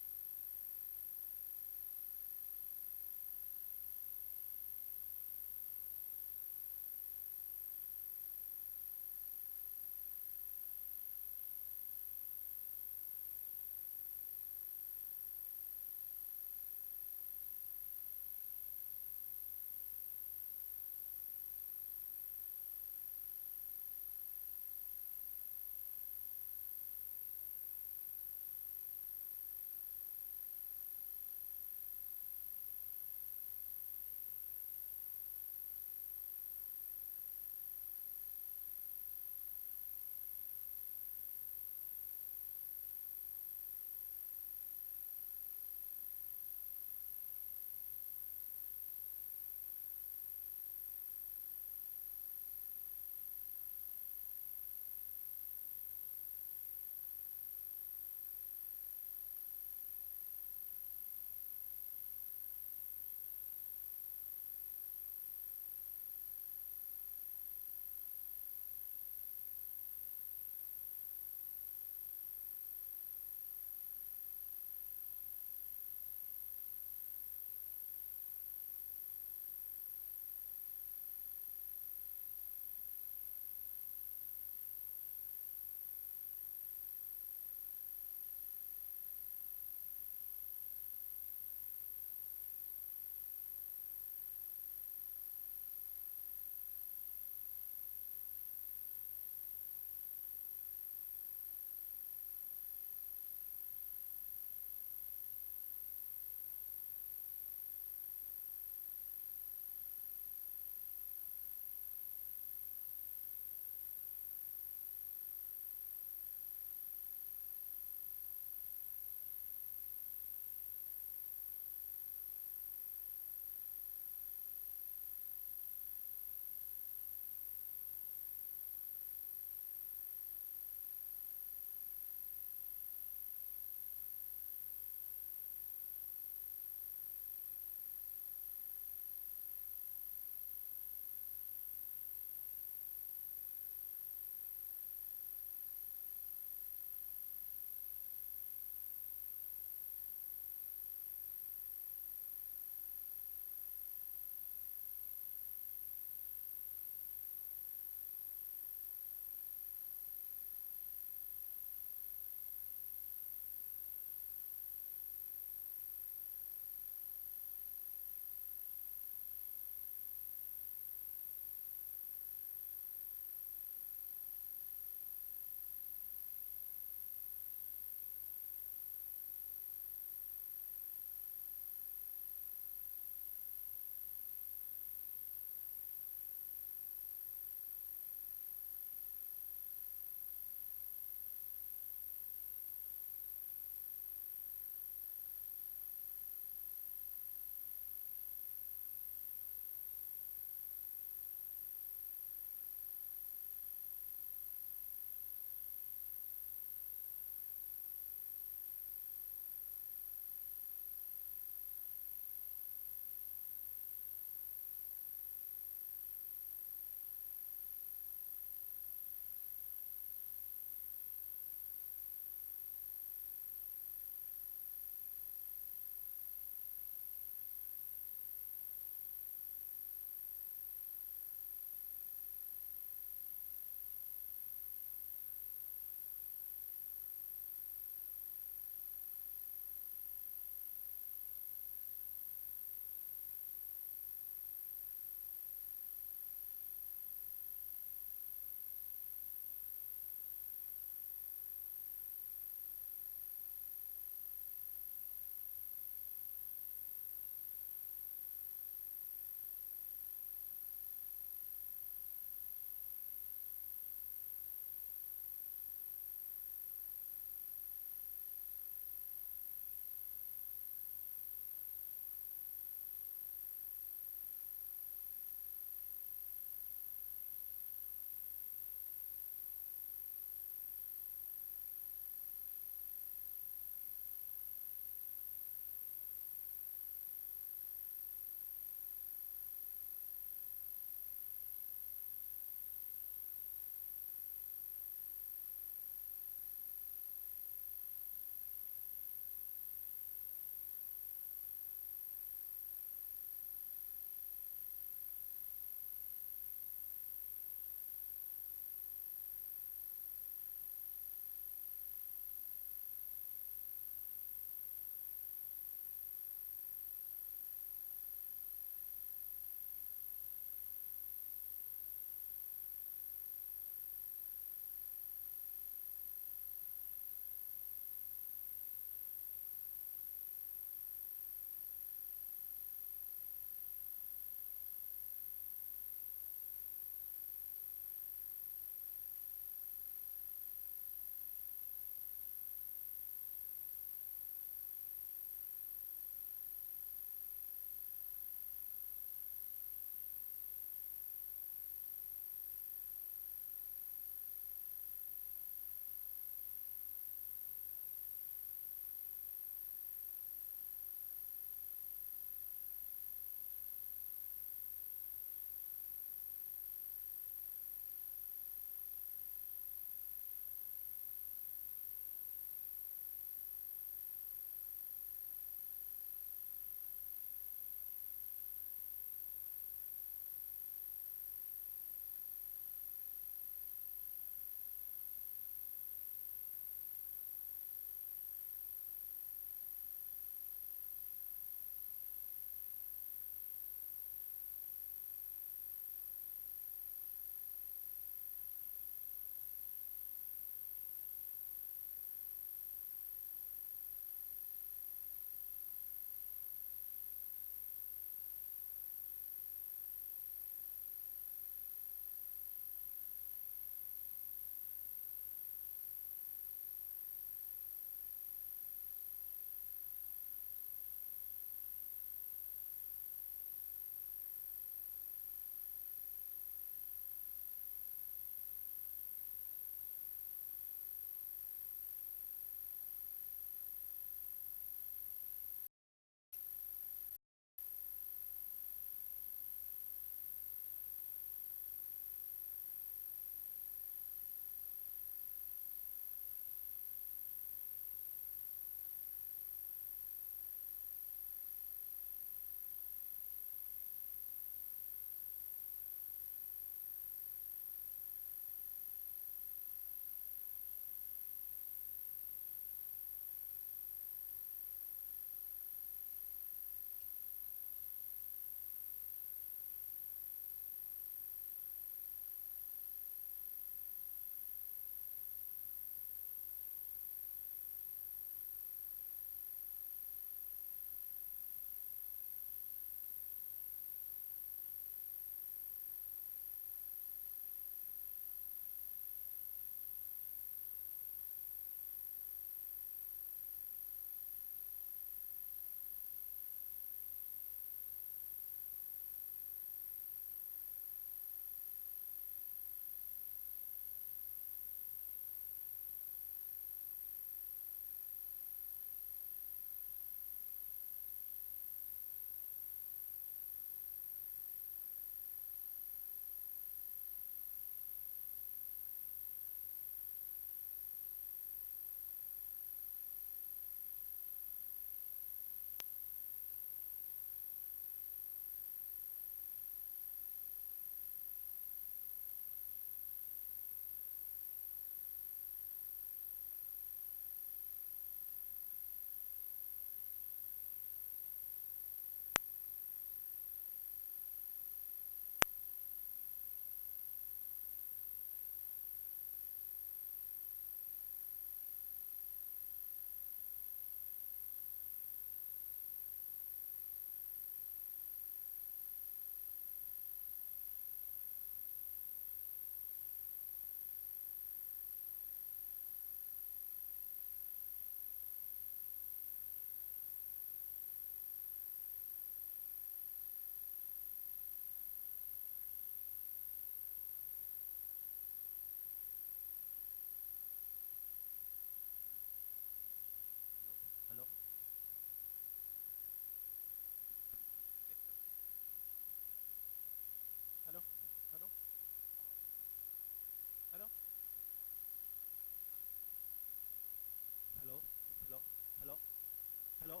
Hello?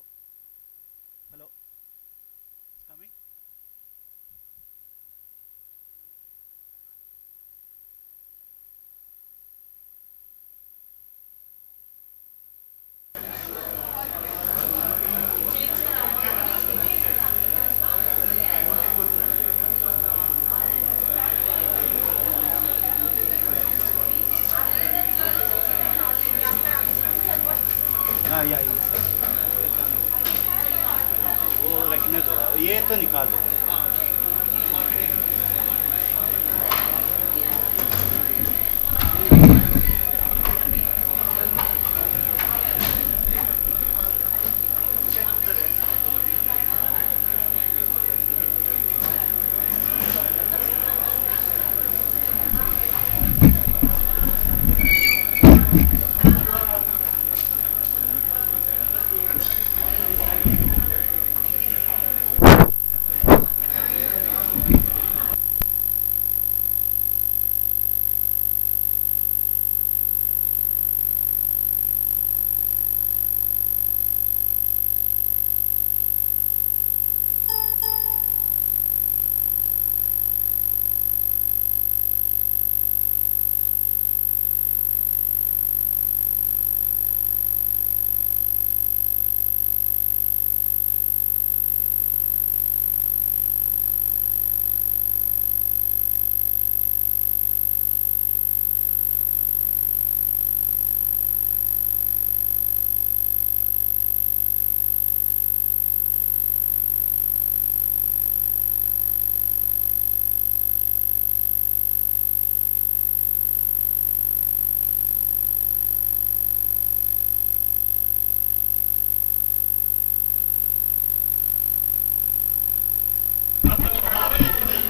Hello? It's coming? या वो रखने दो, ये तो निकालो.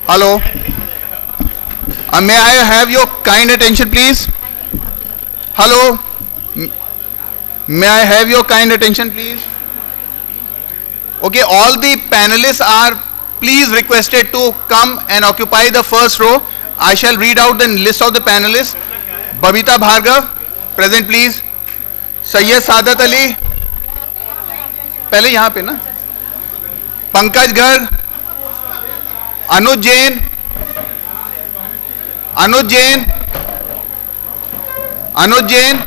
Hello. May I have your kind attention, please? Hello. May I have your kind attention, please? Okay, all the panelists are please requested to come and occupy the first row. I shall read out the list of the panelists. Babita Bhargav, present please. Sayyed Sadat Ali, पहले यहाँ पे ना. पंकज गर्ग, अनुज जैन, अनुज जैन, अनुज Jain,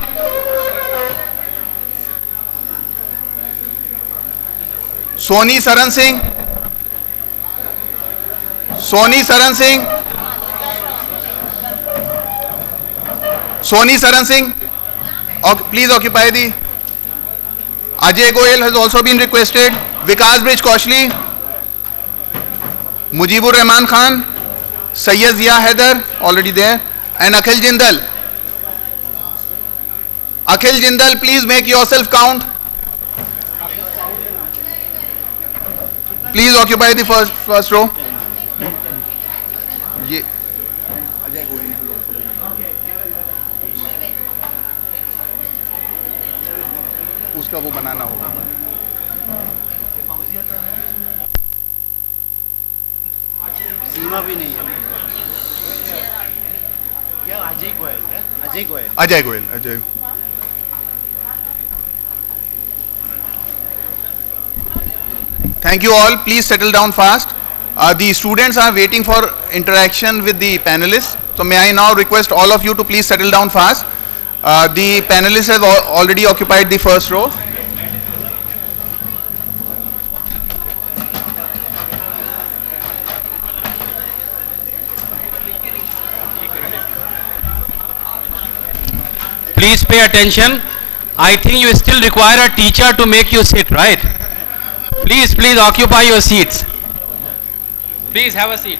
Soni Saran Singh, Soni Saran Singh, Soni Saran Singh, please occupy the. Ajay Goyal has also been requested. Vikas Bridge Kaushli, Mujibur Rahman Khan, Sayyid Zia Haider, already there, and Akhil Jindal. Akhil Jindal, please make yourself count. Please occupy the first row. ये उसका वो बनाना होगा. सीमा भी नहीं है क्या? अजय गोयल है? Ajay Goyal. Ajay Goyal. Ajay. Thank you all. Please settle down fast. The students are waiting for interaction with the panelists. So may I now request all of you to please settle down fast. The panelists have already occupied the first row. Please pay attention. I think you still require a teacher to make you sit, right? Please, please occupy your seats. Please have a seat.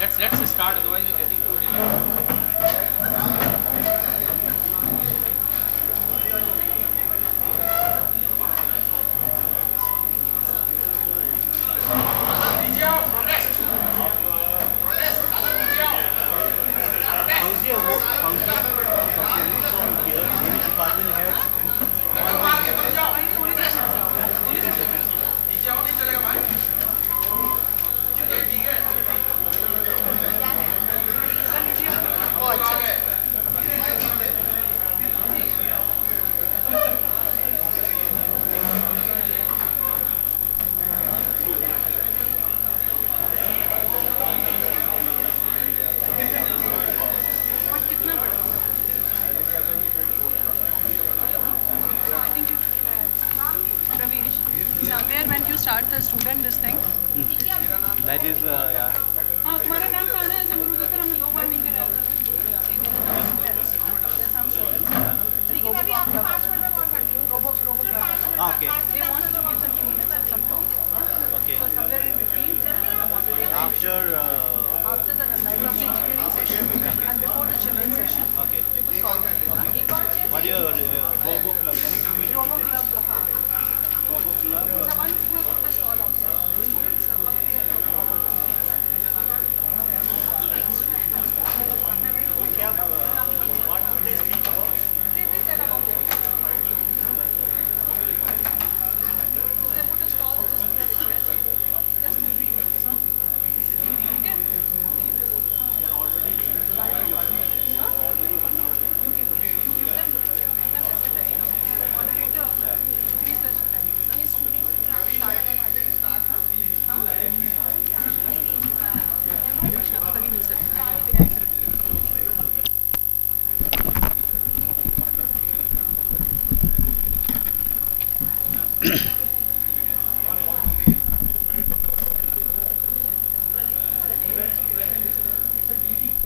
Let's start, otherwise we're getting too delayed. Pravesh, somewhere when you start the student this thing. That is, yeah. हाँ तुम्हारा नाम कहाँ है ऐसे मुझे तो हमने 2 बार नहीं कराया था लेकिन अभी आपको 5 मिनट में कॉल करती हूँ robo Okay. they want to give some few minutes and some talk Okay. so somewhere in between After after the engineering session and before the children's session okay. you could call them What is your Robo Club? Robo Club Robo Club the one who put the stall outside students What would they speak about? they will tell about it they put a stall just to get fresh just 2-3 minutes okay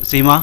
Seema?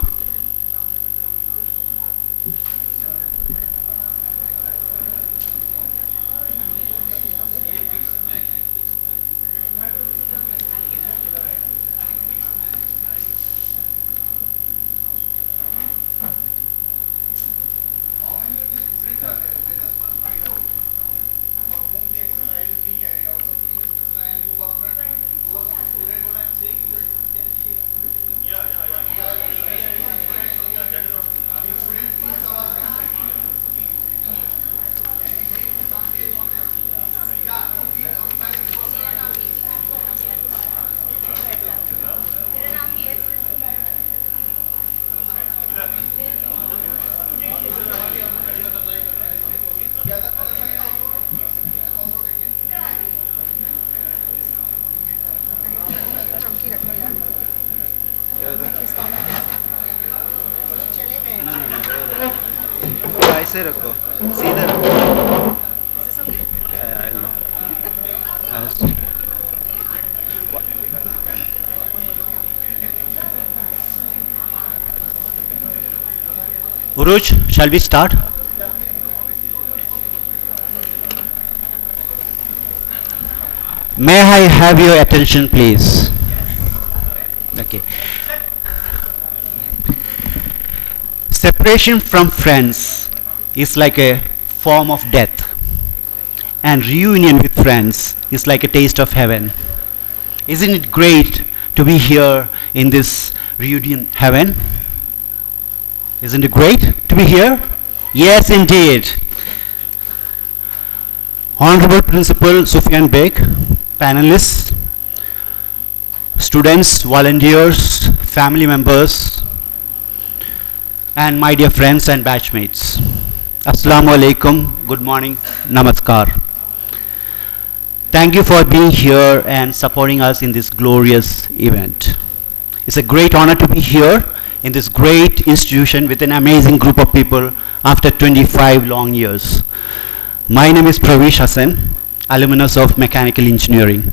ऐसे रखो सीधे रखो Uruj, shall we start? May I have your attention, please? Okay. Separation from friends is like a form of death, and reunion with friends is like a taste of heaven. Isn't it great to be here in this reunion heaven? Isn't it great to be here? Yes, indeed. Honorable Principal Sufyan Beg, panelists, students, volunteers, family members, and my dear friends and batchmates. Assalamu alaikum, good morning, namaskar. Thank you for being here and supporting us in this glorious event. It's a great honor to be here in this great institution with an amazing group of people after 25 long years. My name is Pravesh Hassan, alumnus of Mechanical Engineering.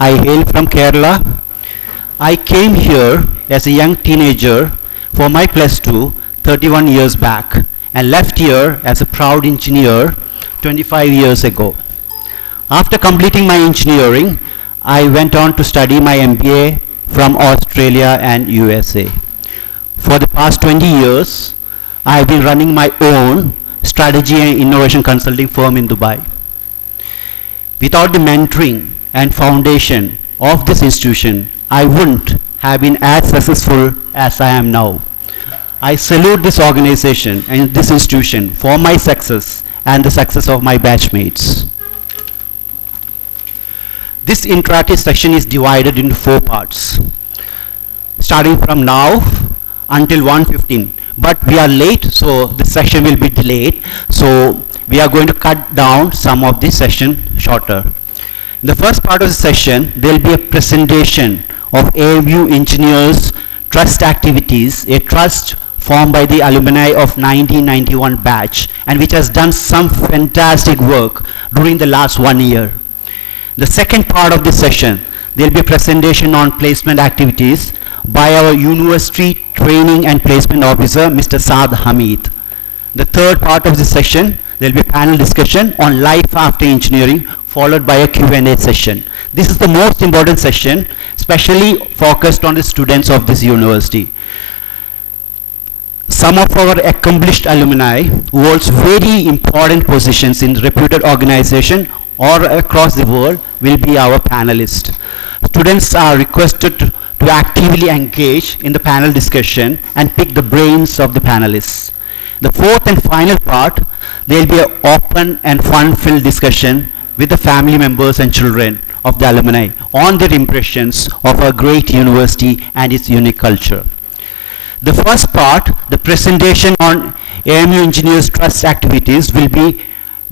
I hail from Kerala. I came here as a young teenager for my plus 2 31 years back and left here as a proud engineer 25 years ago. After completing my engineering, I went on to study my MBA from Australia and USA. For the past 20 years, I have been running my own strategy and innovation consulting firm in Dubai. Without the mentoring and foundation of this institution, I wouldn't have been as successful as I am now. I salute this organization and this institution for my success and the success of my batchmates. This interactive section is divided into 4 parts, starting from now until 1:15. But we are late, so this section will be delayed. So we are going to cut down some of this session shorter. In the first part of the session, there will be a presentation of AMU Engineers Trust Activities, a trust formed by the alumni of 1991 batch and which has done some fantastic work during the last 1 year. The second part of this session, there will be a presentation on placement activities by our University Training and Placement Officer, Mr. Saad Hamid. The third part of this session, there will be a panel discussion on life after engineering, followed by a Q&A session. This is the most important session, especially focused on the students of this university. Some of our accomplished alumni who holds very important positions in reputed organization or across the world will be our panelists. Students are requested to actively engage in the panel discussion and pick the brains of the panelists. The fourth and final part, there will be an open and fun-filled discussion with the family members and children of the alumni on their impressions of our great university and its unique culture. The first part, the presentation on AMU Engineers Trust activities, will be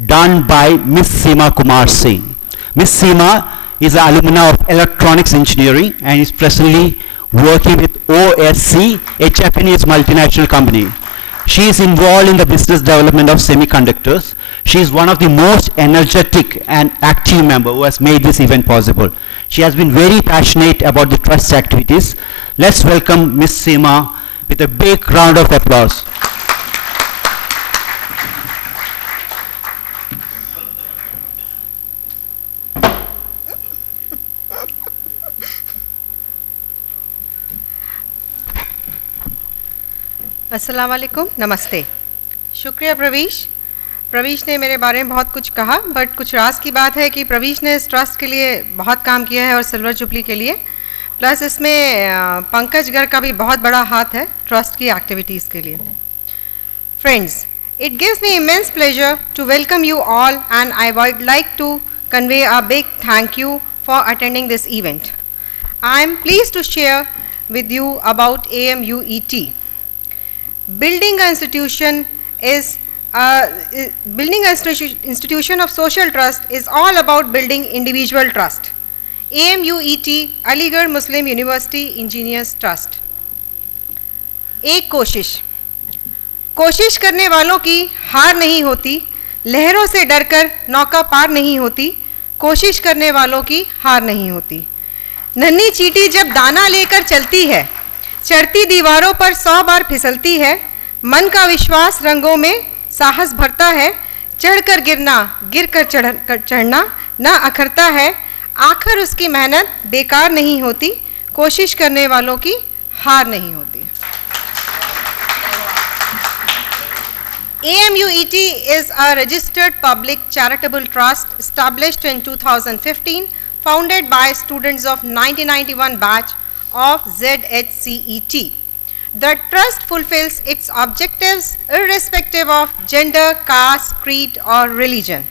done by Ms. Seema Kumar Singh. Ms. Seema is an alumna of electronics engineering and is presently working with OSC, a Japanese multinational company. She is involved in the business development of semiconductors. She is one of the most energetic and active members who has made this event possible. She has been very passionate about the trust activities. Let's welcome Ms. Seema with a big round of applause. अस्सलाम वालेकुम, नमस्ते। शुक्रिया प्रवीश ने मेरे बारे में बहुत कुछ कहा, बट कुछ राज की बात है कि प्रवीश ने इस ट्रस्ट के लिए बहुत काम किया है और सिल्वर जुबली के लिए, प्लस इसमें पंकज गर का भी बहुत बड़ा हाथ है ट्रस्ट की एक्टिविटीज़ के लिए। Friends, it gives me immense pleasure to welcome you all, and I would like to convey a big thank you for attending this event. I am pleased to share with you about AMUET. Building an institution of social trust is all about building individual trust. AMUET, Aligarh Muslim University Engineers Trust. एक कोशिश करने वालों की हार नहीं होती, लहरों से डरकर नौका पार नहीं होती, कोशिश करने वालों की हार नहीं होती। नन्ही चींटी जब दाना लेकर चलती है, चढ़ती दीवारों पर 100 बार फिसलती है, मन का विश्वास रंगों में साहस भरता है, चढ़कर गिरना, गिरकर चढ़ना ना अखरता है, आखिर उसकी मेहनत बेकार नहीं होती, कोशिश करने वालों की हार नहीं होती। AMUET is a registered public charitable trust established in 2015, founded by students of 1991 batch of ZHCET. The trust fulfills its objectives irrespective of gender, caste, creed, or religion.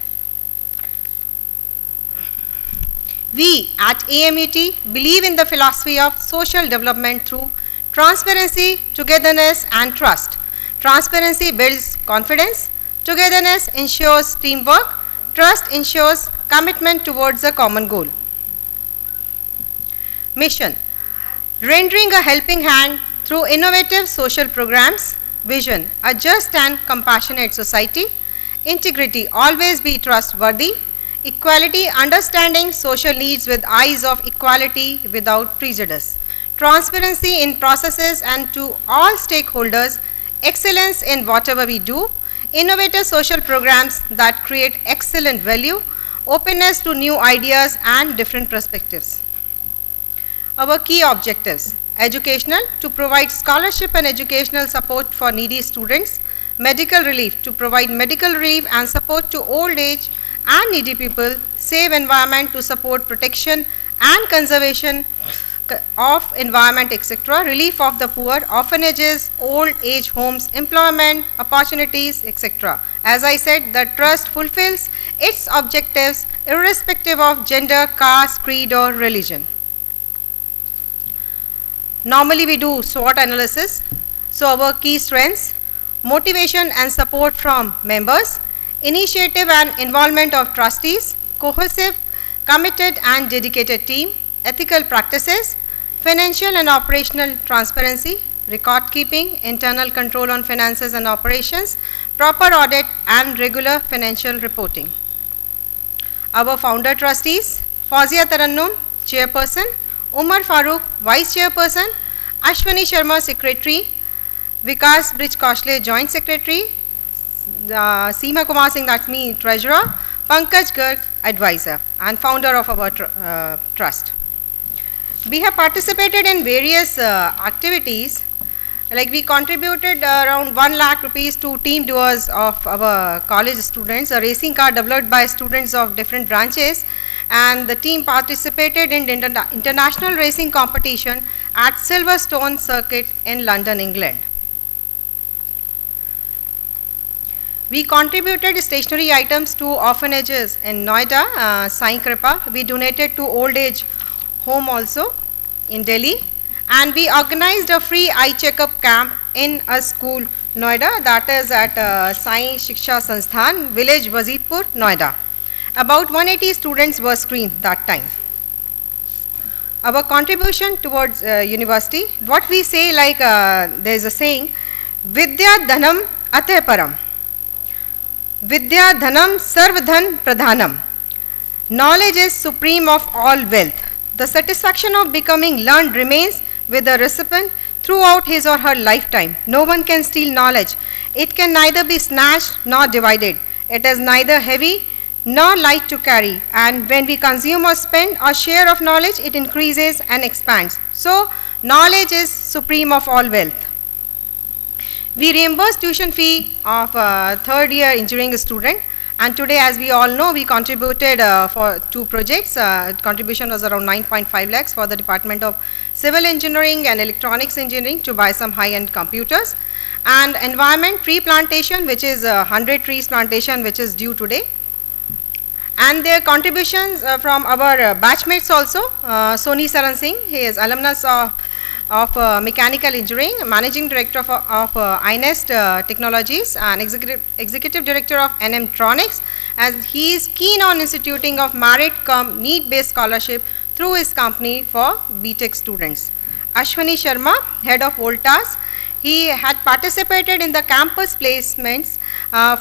We at AMUET believe in the philosophy of social development through transparency, togetherness, and trust. Transparency builds confidence, togetherness ensures teamwork, trust ensures commitment towards a common goal. Mission: rendering a helping hand through innovative social programs. Vision: a just and compassionate society. Integrity: always be trustworthy. Equality: understanding social needs with eyes of equality without prejudice. Transparency in processes and to all stakeholders. Excellence in whatever we do. Innovative social programs that create excellent value. Openness to new ideas and different perspectives. Our key objectives: educational, to provide scholarship and educational support for needy students. Medical relief, to provide medical relief and support to old age and needy people. Safe environment, to support protection and conservation of environment, etc. Relief of the poor, orphanages, old age homes, employment opportunities, etc. As I said, the trust fulfills its objectives irrespective of gender, caste, creed, or religion. Normally we do SWOT analysis. So our key strengths: motivation and support from members, initiative and involvement of trustees, cohesive, committed and dedicated team, ethical practices, financial and operational transparency, record keeping, internal control on finances and operations, proper audit and regular financial reporting. Our founder trustees, Fauzia Tarannum, Chairperson, Umar Farooq, Vice Chairperson, Ashwani Sharma, Secretary, Vikas Brij Kaushle, Joint Secretary, Seema Kumar Singh, that's me, Treasurer, Pankaj Garg, Advisor, and founder of our trust. We have participated in various activities, like we contributed around 1 lakh rupees to team duos of our college students, a racing car developed by students of different branches, and the team participated in the international racing competition at Silverstone Circuit in London, England. We contributed stationery items to orphanages in Noida, Sai Kripa. We donated to old age home also in Delhi, and we organized a free eye checkup camp in a school, Noida, that is at Sai Shiksha Sansthan, village Wazirpur, Noida. About 180 students were screened that time. Our contribution towards university, what we say, like there is a saying, Vidya Dhanam Atah Param. Vidya Dhanam Sarvadhan Pradhanam. Knowledge is supreme of all wealth. The satisfaction of becoming learned remains with the recipient throughout his or her lifetime. No one can steal knowledge. It can neither be snatched nor divided. It is neither heavy nor light to carry. And when we consume or spend our share of knowledge, it increases and expands. So, knowledge is supreme of all wealth. We reimburse tuition fee of third year engineering student, and today, as we all know, we contributed for 2 projects. Contribution was around 9.5 lakhs for the Department of Civil Engineering and Electronics Engineering to buy some high-end computers, and environment tree plantation, which is 100 trees plantation, which is due today. And their contributions from our batchmates also, Soni Saran Singh, he is alumnus of Mechanical Engineering, Managing Director of INEST Technologies, and Executive Director of NM-Tronics, and he is keen on instituting of merit-cum-need-based scholarship through his company for BTech students. Ashwani Sharma, Head of Voltas, he had participated in the campus placements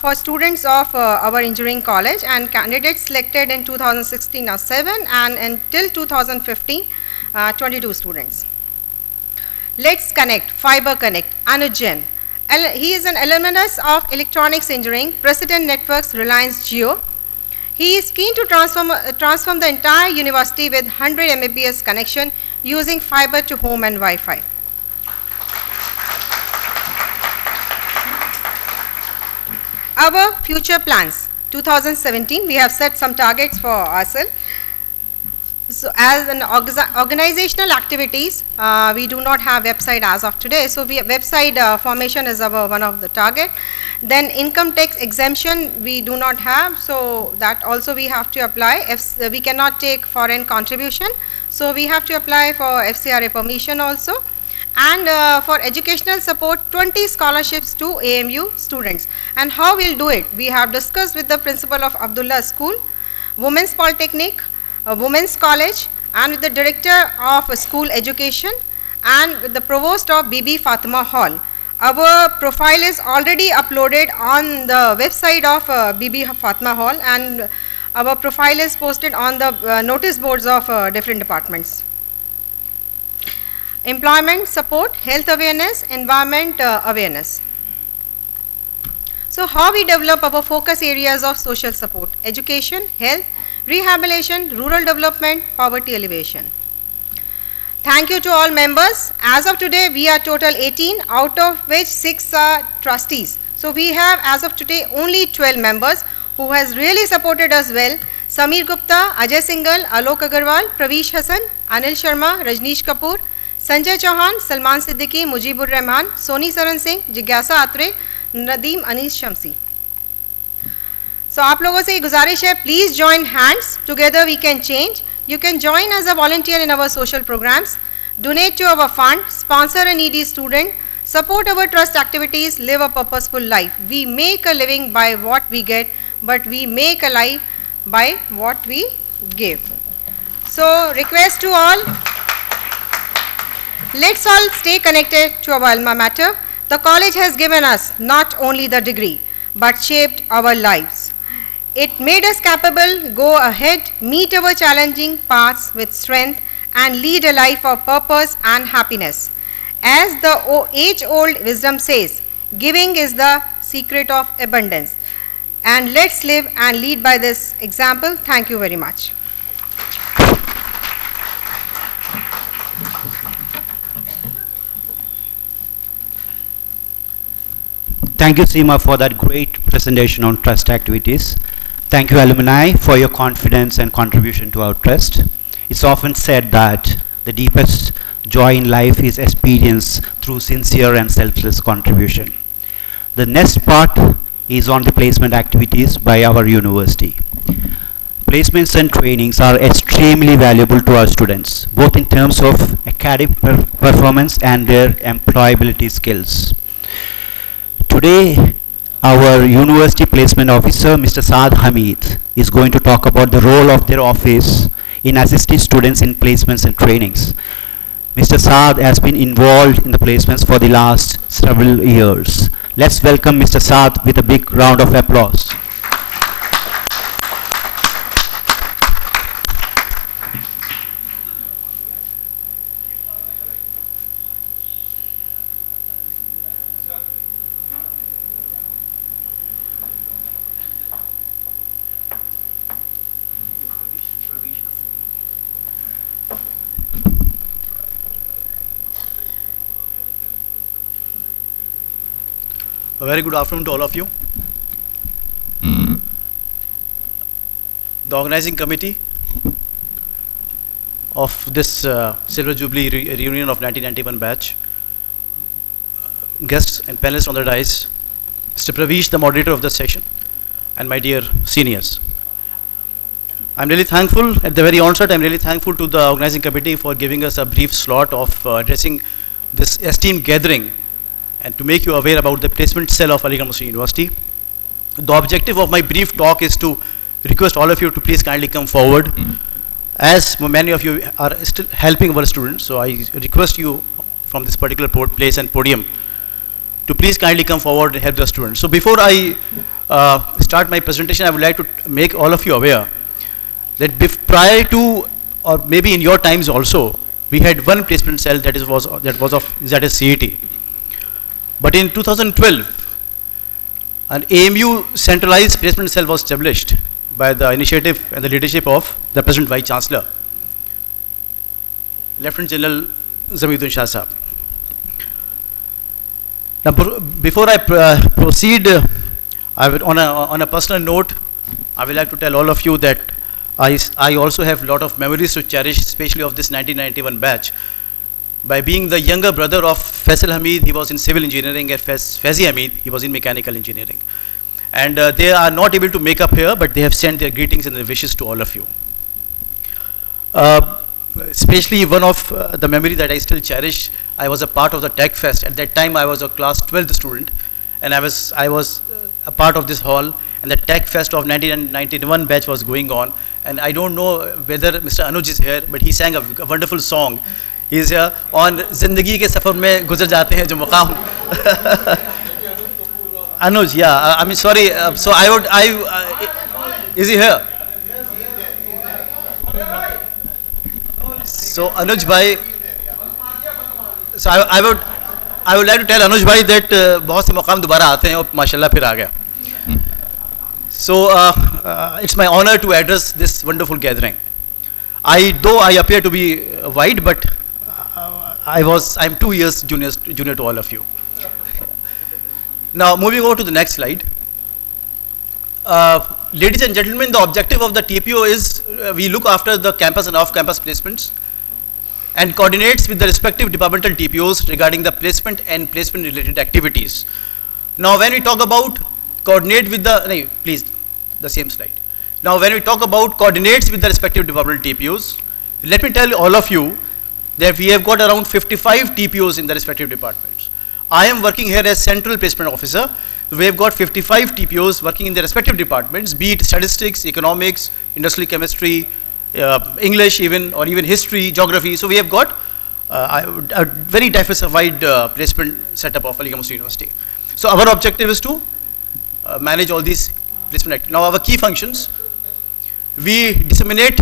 for students of our engineering college, and candidates selected in 2016 are 7, and until 2015, 22 students. Let's Connect, Fiber Connect, Anuj Jain. He is an alumnus of Electronics Engineering, President Networks, Reliance Jio. He is keen to transform the entire university with 100 Mbps connection using fiber to home and Wi-Fi. Our future plans, 2017, we have set some targets for ourselves. So as an organizational activities, we do not have website as of today. So website formation is our one of the target. Then income tax exemption we do not have. So that also we have to apply. If we cannot take foreign contribution, so we have to apply for FCRA permission also. And for educational support, 20 scholarships to AMU students. And how we'll do it? We have discussed with the principal of Abdullah School, Women's Polytechnic, Women's College, and with the Director of School Education, and with the Provost of Bibi Fatima Hall. Our profile is already uploaded on the website of Bibi Fatima Hall, and our profile is posted on the notice boards of different departments. Employment support, health awareness, environment awareness. So how we develop our focus areas of social support: education, health, rehabilitation, rural development, poverty alleviation. Thank you to all members. As of today, we are total 18, out of which 6 are trustees. So we have, as of today, only 12 members who has really supported us well. Samir Gupta, Ajay Singhal, Alok Agarwal, Pravish Hassan, Anil Sharma, Rajneesh Kapoor, Sanjay Chauhan, Salman Siddiqui, Mujibur Rahman, Soni Saran Singh, Jigyasa Atre, Nadeem Anish Shamsi. So आप लोगों से गुजारिश है, please join hands, together we can change. You can join as a volunteer in our social programs, donate to our fund, sponsor a needy student, support our trust activities, live a purposeful life. We make a living by what we get, but we make a life by what we give. So request to all, let's all stay connected to our alma mater. The college has given us not only the degree, but shaped our lives. It made us capable, go ahead, meet our challenging paths with strength, and lead a life of purpose and happiness. As the age-old wisdom says, giving is the secret of abundance. And let's live and lead by this example. Thank you very much. Thank you, Seema, for that great presentation on trust activities. Thank you, alumni, for your confidence and contribution to our trust. It's often said that the deepest joy in life is experienced through sincere and selfless contribution. The next part is on the placement activities by our university. Placements and trainings are extremely valuable to our students, both in terms of academic performance and their employability skills. Today, our university placement officer, Mr. Saad Hamid, is going to talk about the role of their office in assisting students in placements and trainings. Mr. Saad has been involved in the placements for the last several years. Let's welcome Mr. Saad with a big round of applause. A very good afternoon to all of you. The organizing committee of this Silver Jubilee reunion of 1991 batch, guests and panelists on the dais, Mr. Pravesh, the moderator of the session, and my dear seniors. I'm really thankful, at the very onset, I'm really thankful to the organizing committee for giving us a brief slot of addressing this esteemed gathering and to make you aware about the placement cell of Aligarh Muslim University. The objective of my brief talk is to request all of you to please kindly come forward, as many of you are still helping our students. So I request you from this particular place and podium to please kindly come forward and help the students. So before I start my presentation, I would like to make all of you aware that prior to, or maybe in your times also, we had one placement cell that was of ZHCET. But in 2012, an AMU centralized placement cell was established by the initiative and the leadership of the present Vice Chancellor, Lieutenant General Zamieruddin Shah Sahab. Now, before I proceed, I would, on a personal note, I would like to tell all of you that I also have a lot of memories to cherish, especially of this 1991 batch. By being the younger brother of Faisal Hamid, he was in civil engineering, and Faizi Hamid, he was in mechanical engineering. And they are not able to make up here, but they have sent their greetings and their wishes to all of you. Especially one of the memory that I still cherish, I was a part of the Tech Fest. At that time, I was a class 12th student, and I was a part of this hall, and the Tech Fest of 1991 batch was going on. And I don't know whether Mr. Anuj is here, but he sang a wonderful song. He's here on Zindagi ke safar mein guzar jate hain jo maqam. Anuj, yeah, I mean, sorry. So is he here? So Anuj bhai, so I would like to tell Anuj bhai that bahut se maqam dobara aate hain aur mashallah phir aa gaya. So it's my honor to address this wonderful gathering. Though I appear to be white, but I'm 2 years junior to all of you. Now, moving over to the next slide. Ladies and gentlemen, the objective of the TPO is we look after the campus and off-campus placements and coordinates with the respective departmental TPOs regarding the placement and placement-related activities. Now, when we talk about coordinate with the, please, the same slide. Now, when we talk about coordinates with the respective departmental TPOs, let me tell all of you that we have got around 55 TPOs in the respective departments. I am working here as Central Placement Officer. We have got 55 TPOs working in the respective departments, be it statistics, economics, industrial chemistry, English even, or even history, geography. So we have got a very diversified placement setup of Aligarh Muslim University. So our objective is to manage all these placement act. Now our key functions, we disseminate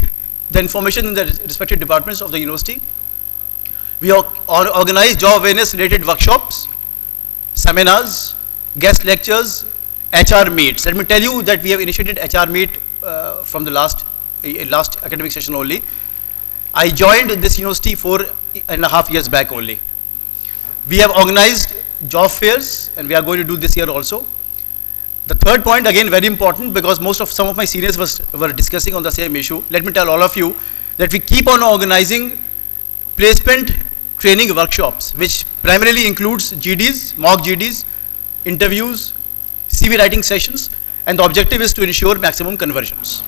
the information in the respective departments of the university. We organize job awareness related workshops, seminars, guest lectures, HR meets. Let me tell you that we have initiated HR meet from the last academic session only. I joined this university 4.5 years back only. We have organized job fairs and we are going to do this year also. The third point, again very important, because some of my seniors were discussing on the same issue. Let me tell all of you that we keep on organizing placement training workshops, which primarily includes GDs, mock GDs, interviews, CV writing sessions, and the objective is to ensure maximum conversions.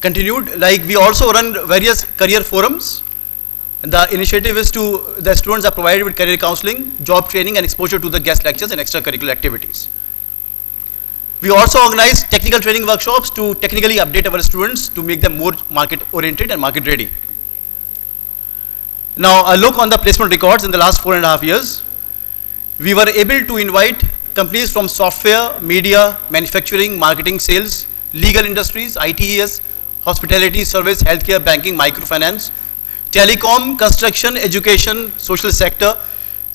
Continued, like we also run various career forums. The initiative is the students are provided with career counseling, job training, and exposure to the guest lectures and extracurricular activities. We also organize technical training workshops to technically update our students to make them more market oriented and market ready. Now a look on the placement records in the last 4.5 years. We were able to invite companies from software, media, manufacturing, marketing, sales, legal industries, ITES, hospitality, service, healthcare, banking, microfinance, telecom, construction, education, social sector,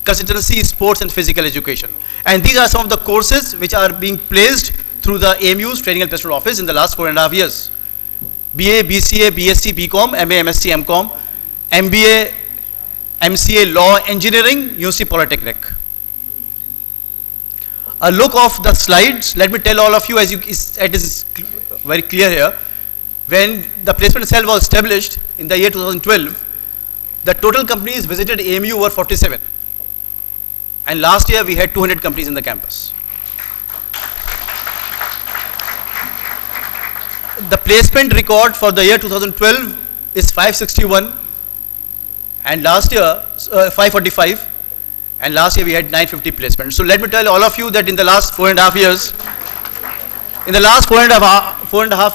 consultancy, sports, and physical education. And these are some of the courses which are being placed through the AMU's Training and Placement Office in the last 4.5 years. BA, BCA, BSc, BCom, MA, MSc, MCom, MBA, MCA, Law, Engineering, University Polytechnic. A look of the slides, let me tell all of you, it is very clear here, when the placement cell was established in the year 2012, the total companies visited AMU were 47. And last year we had 200 companies in the campus. The placement record for the year 2012 is 561 and last year 545, and last year we had 950 placements. So let me tell all of you that in the last 4.5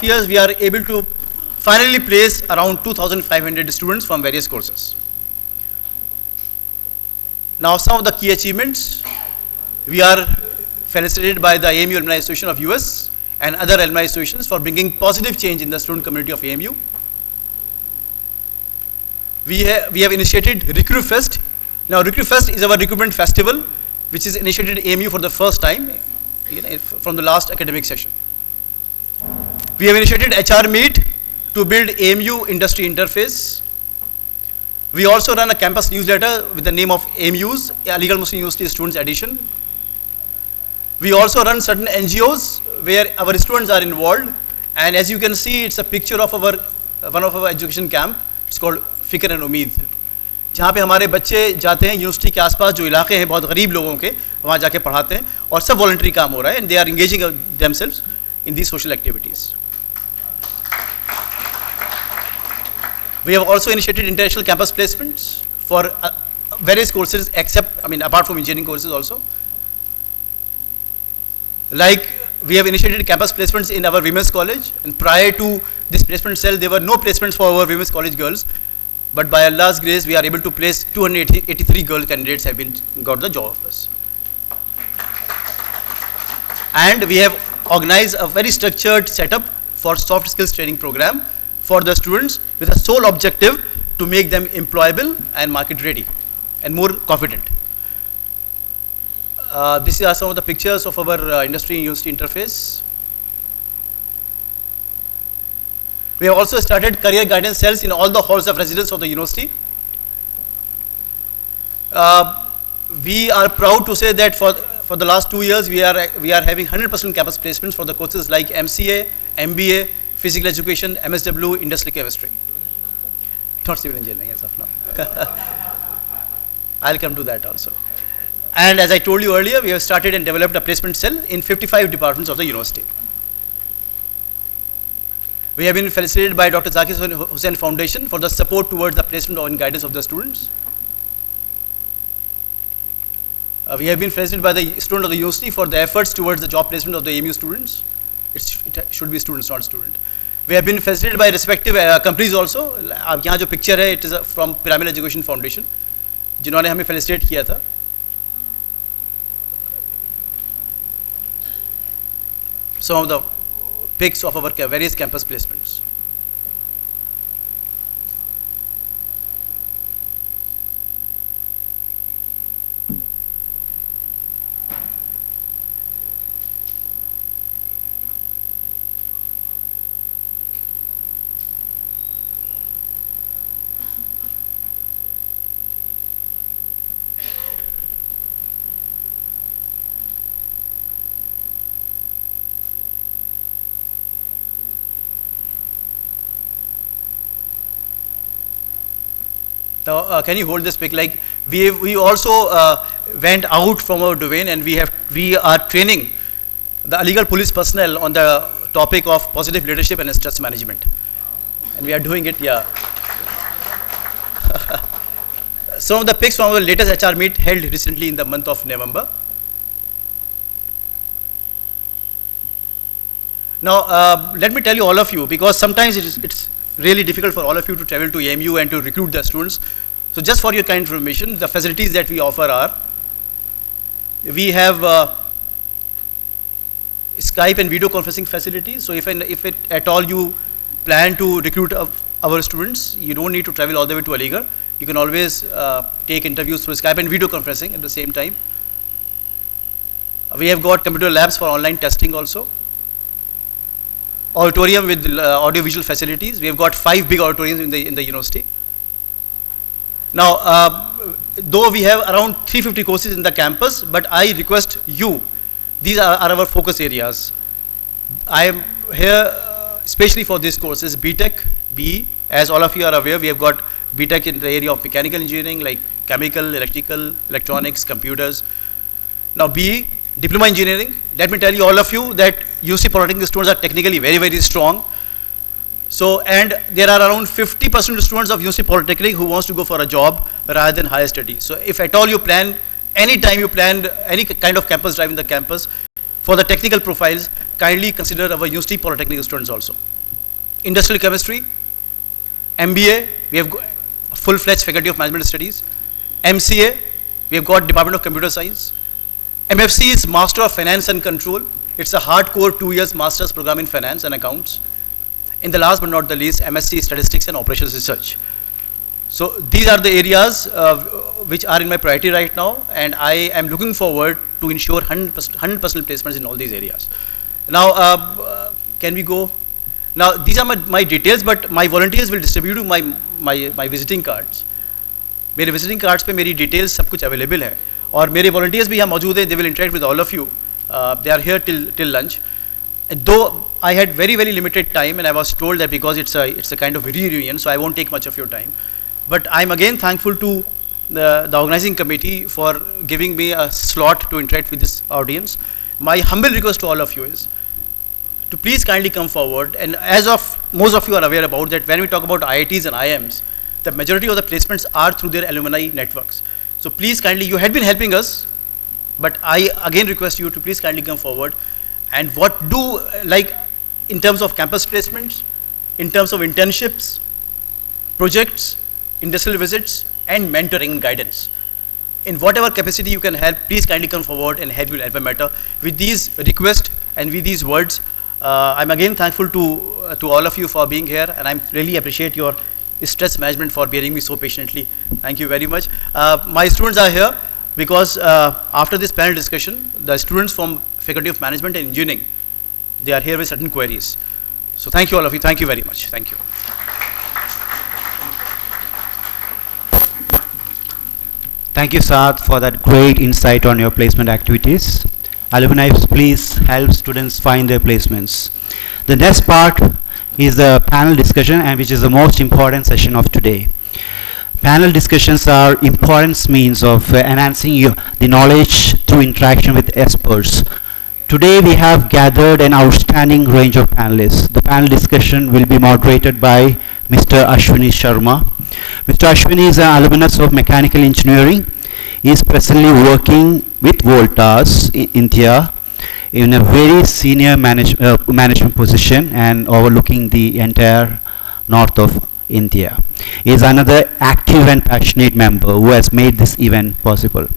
years, we are able to finally place around 2,500 students from various courses. Now some of the key achievements. We are felicitated by the AMU Alumni Association of US and other alumni associations for bringing positive change in the student community of AMU. We have initiated Recruit Fest. Now Recruit Fest is our recruitment festival which is initiated AMU for the first time from the last academic session. We have initiated HR Meet to build AMU industry interface. We also run a campus newsletter with the name of AMU's, Legal Muslim University Students Edition. We also run certain NGOs where our students are involved, and as you can see, it's a picture of one of our education camp. It's called Fikr and Umeed, जहाँ पे हमारे बच्चे जाते हैं university के आसपास जो इलाके हैं बहुत गरीब लोगों के, वहाँ जाके पढ़ाते हैं और सब वॉलंटरी काम हो रहा है, and they are engaging themselves in these social activities. We have also initiated international campus placements for various courses apart from engineering courses also. Like we have initiated campus placements in our women's college, and prior to this placement cell there were no placements for our women's college girls, but by Allah's grace we are able to place 283 girl candidates have got the job offers. And we have organized a very structured setup for soft skills training program for the students with a sole objective to make them employable and market ready and more confident. These are some of the pictures of our industry and university interface. We have also started career guidance cells in all the halls of residence of the university. We are proud to say that for the last 2 years we are having 100% campus placements for the courses like MCA, MBA, Physical Education, MSW, Industrial Chemistry. Not civil engineering as of now. I'll come to that also. And as I told you earlier, we have started and developed a placement cell in 55 departments of the university. We have been felicitated by Dr. Zakir Hussain Foundation for the support towards the placement and guidance of the students. We have been felicitated by the student of the university for the efforts towards the job placement of the AMU students. It should be students, not student. We have been felicitated by respective companies also. अब यहाँ जो picture है, it is from Pyramid Education Foundation, जिन्होंने हमें felicitate किया था. some of the pics of our various campus placements. Now, can you hold this pic? Like we also went out from our domain, and we are training the illegal police personnel on the topic of positive leadership and stress management, and we are doing it. Yeah. Some of the pics from our latest HR meet held recently in the month of November. Now, let me tell you all of you, because sometimes it's really difficult for all of you to travel to AMU and to recruit the students. So just for your kind information, the facilities that we offer are, we have Skype and video conferencing facilities. So if at all you plan to recruit our students, you don't need to travel all the way to Aligarh. You can always take interviews through Skype and video conferencing at the same time. We have got computer labs for online testing also. Auditorium with audio-visual facilities. We have got 5 big auditoriums in the university. Now, though we have around 350 courses in the campus, but I request you, these are our focus areas. I am here especially for these courses, BTech, BE. As all of you are aware, we have got BTech in the area of mechanical engineering, like chemical, electrical, electronics, computers. Now, BE, diploma engineering. Let me tell you all of you that UC Polytechnic students are technically very, very strong. So, and there are around 50% of students of UC Polytechnic who wants to go for a job rather than higher studies. So, if at all you plan, any time you planned any kind of campus drive in the campus, for the technical profiles, kindly consider our UC Polytechnic students also. Industrial chemistry, MBA, we have full-fledged Faculty of Management Studies. MCA, we have got Department of Computer Science. MFC is Master of Finance and Control. It's a hardcore 2 years master's program in finance and accounts. In the last but not the least, MSc Statistics and Operations Research. So these are the areas which are in my priority right now, and I am looking forward to ensure 100% placements in all these areas. Now, can we go? Now, these are my details, but my volunteers will distribute my visiting cards. मेरे visiting cards पे मेरी details सब कुछ available है, और मेरे volunteers भी यहाँ मौजूद हैं. They will interact with all of you. They are here till lunch. Though I had very, very limited time, and I was told that because it's a kind of reunion, so I won't take much of your time. But I'm again thankful to the organizing committee for giving me a slot to interact with this audience. My humble request to all of you is to please kindly come forward. And as of most of you are aware about that, when we talk about IITs and IIMs, the majority of the placements are through their alumni networks. So please kindly, you had been helping us, but I again request you to please kindly come forward. And what do, like in terms of campus placements, in terms of internships, projects, industrial visits, and mentoring and guidance. In whatever capacity you can help, please kindly come forward and help a matter. With these requests and with these words, I'm again thankful to all of you for being here, and I really appreciate your stress management for bearing me so patiently. Thank you very much. My students are here because after this panel discussion, the students from Faculty of Management and Engineering, they are here with certain queries. So thank you all of you. Thank you very much. Thank you. Thank you, Saad, for that great insight on your placement activities. Alumni, please help students find their placements. The next part is the panel discussion, and which is the most important session of today. Panel discussions are important means of enhancing the knowledge through interaction with experts. Today we have gathered an outstanding range of panelists. The panel discussion will be moderated by Mr. Ashwini Sharma. Mr. Ashwini is an alumnus of mechanical engineering. He is presently working with Voltas in India in a very senior management position and overlooking the entire north of India. He is another active and passionate member who has made this event possible.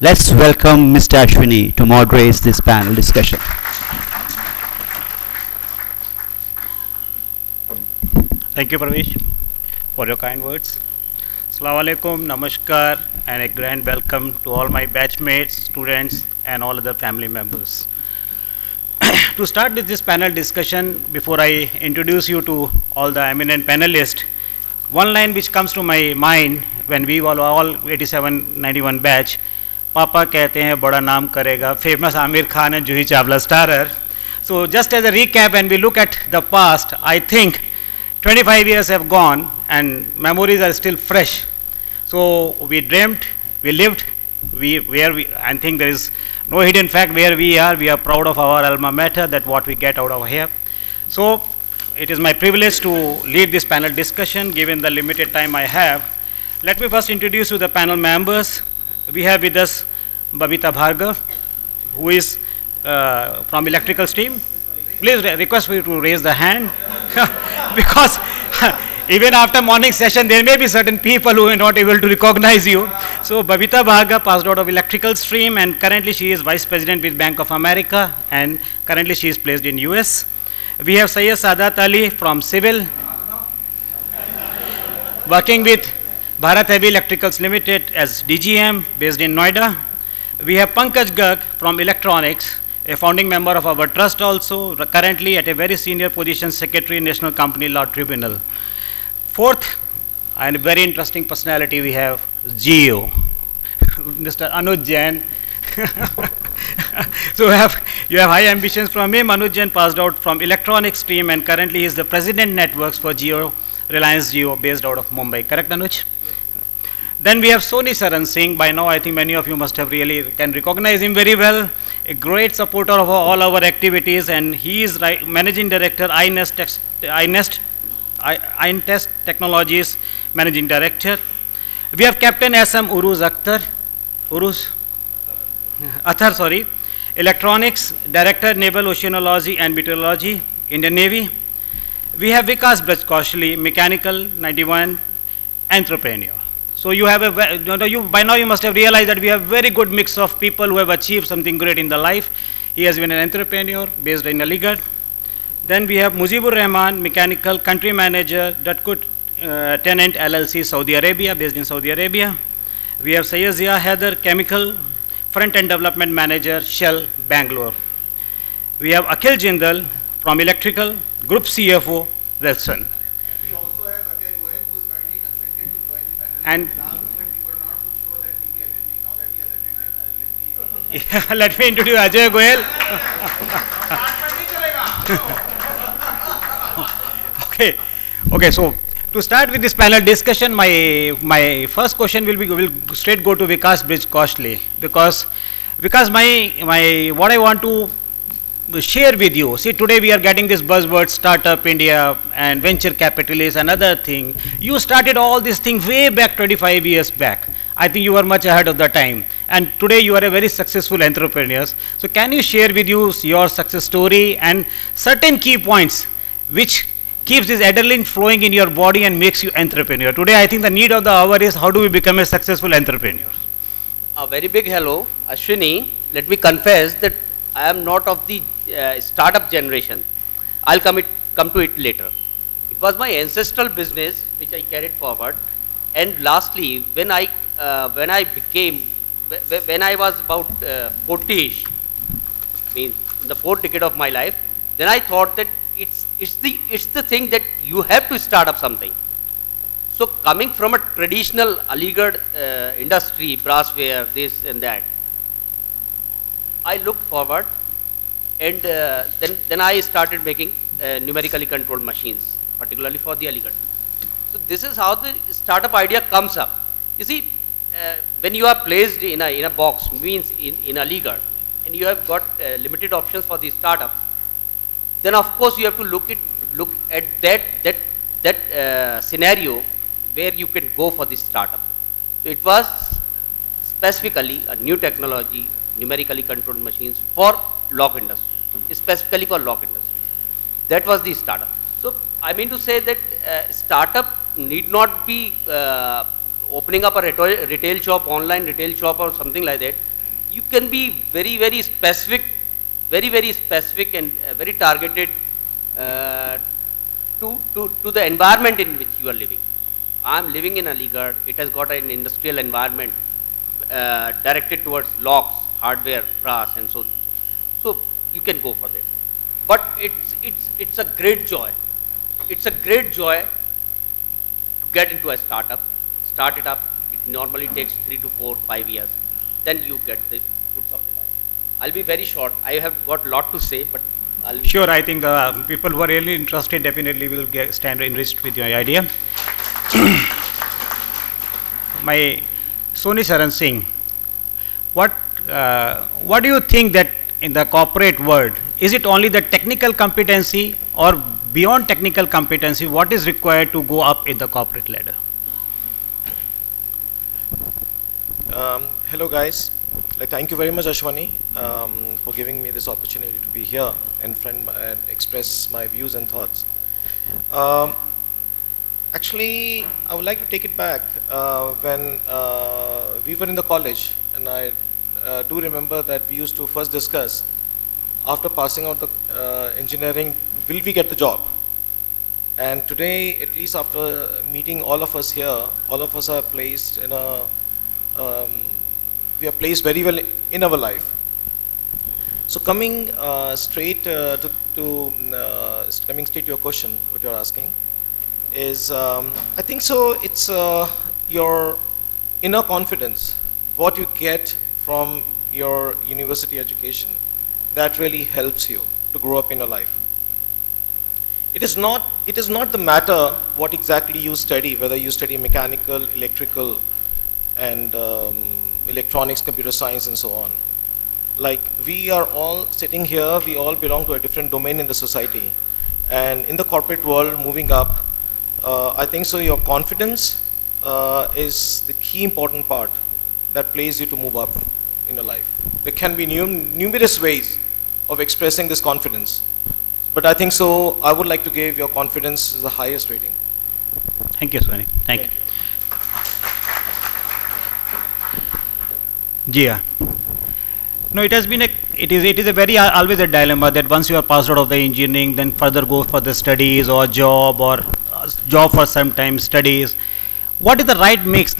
Let's welcome Mr. Ashwini to moderate this panel discussion. Thank you, Pravesh, for your kind words. Assalamu alaikum, namaskar, and a grand welcome to all my batchmates, students, and all other family members. To start with this panel discussion, before I introduce you to all the eminent panelists, one line which comes to my mind when we were all 87-91 batch, Papa कहते हैं बड़ा नाम करेगा, famous Amir Khan and Juhi Chawla starrer. So just as a recap, when we look at the past, I think 25 years have gone and memories are still fresh. So we dreamt, we lived, I think there is no hidden fact where we are proud of our alma mater, that what we get out of here. So it is my privilege to lead this panel discussion given the limited time I have. Let me first introduce you the panel members. We have with us Babita Bhargav, who is from electrical stream. Please request for you to raise the hand because even after morning session there may be certain people who are not able to recognize you. So Babita Bhargav passed out of electrical stream and currently she is Vice President with Bank of America and currently she is placed in US. We have Syed Sadat Ali from Civil, working with Bharat Heavy Electricals Limited as DGM based in Noida. We have Pankaj Garg from Electronics, a founding member of our trust also, currently at a very senior position, Secretary National Company Law Tribunal. Fourth, and a very interesting personality we have, Geo, Mr. Anuj Jain. So you have high ambitions from him. Anuj Jain passed out from electronics stream and currently he is the President Networks for Jio, Reliance Jio based out of Mumbai. Correct, Anuj? Then we have Soni Saran Singh. By now I think many of you must have really can recognize him very well. A great supporter of all our activities and he is Managing Director, iNest Technologies Managing Director. We have Captain SM Uruz Athar, Electronics Director, Naval Oceanology and Meteorology, Indian Navy. We have Vikas Braj Kaushali, Mechanical 91, entrepreneur. So you have by now you must have realized that we have very good mix of people who have achieved something great in the life. He has been an entrepreneur based in Aligarh. Then we have Mujibur Rahman, Mechanical Country Manager, Dutkut Tenant LLC, Saudi Arabia, based in Saudi Arabia. We have Syed Zia Haider, Chemical Front-End Development Manager, Shell, Bangalore. We have Akhil Jindal from Electrical, Group CFO, Wilson. And let me introduce Ajay Goyal. Okay, so to start with this panel discussion, my first question will straight go to Vikas Braj Kaushali because what I want to share with you. See, today we are getting this buzzword startup India and venture capitalists and other thing. You started all these things way back 25 years back. I think you were much ahead of the time. And today you are a very successful entrepreneur. So can you share with you your success story and certain key points which keeps this adrenaline flowing in your body and makes you entrepreneur? Today I think the need of the hour is how do we become a successful entrepreneur? A very big hello, Ashwini. Let me confess that I am not of the startup generation. I'll come to it later. It was my ancestral business which I carried forward. And lastly, when I was about 40ish, means in the fourth decade of my life, then I thought that it's the thing that you have to start up something. So coming from a traditional Aligarh industry, brassware, this and that, I looked forward and then I started making numerically controlled machines, particularly for the Aligarh. So this is how the startup idea comes up. You see, when you are placed in a box, means in Aligarh, and you have got limited options for the startup, then of course you have to look at that scenario where you can go for the startup. So it was specifically a new technology, numerically controlled machines for lock industry, specifically for lock industry. That was the startup. So I mean to say that startup need not be opening up a retail shop, online retail shop or something like that. You can be very, very specific, and very targeted to the environment in which you are living. I am living in Aligarh. It has got an industrial environment directed towards locks, hardware, brass, and so. So you can go for that. But it's a great joy. It's a great joy to get into a startup, start it up. It normally takes 3 to 4, 5 years. Then you get the fruits of the life. I'll be very short. I have got a lot to say, but I'll. Sure, I think the people who are really interested definitely will stand enriched with your idea. My Soni Saran Singh, what do you think that in the corporate world, is it only the technical competency or beyond technical competency, what is required to go up in the corporate ladder? Hello guys, thank you very much Ashwani for giving me this opportunity to be here and express my views and thoughts. Actually, I would like to take it back when we were in the college, and I do remember that we used to first discuss after passing out the engineering, will we get the job? And today, at least after meeting all of us here, all of us are placed in a, we are placed very well in our life. So coming straight coming straight to your question, what you're asking, is I think so it's your inner confidence, what you get from your university education, that really helps you to grow up in your life. It is not the matter what exactly you study, whether you study mechanical, electrical, and electronics, computer science, and so on. Like, we are all sitting here, we all belong to a different domain in the society. And in the corporate world, moving up, I think so your confidence is the key important part that plays you to move up in your life. There can be numerous ways of expressing this confidence, but I think so I would like to give your confidence the highest rating. Thank you, Swani. Thank you. Jia. No, it has been it is a very always a dilemma that once you are passed out of the engineering, then further go for the studies or job for some time studies. What is the right mix?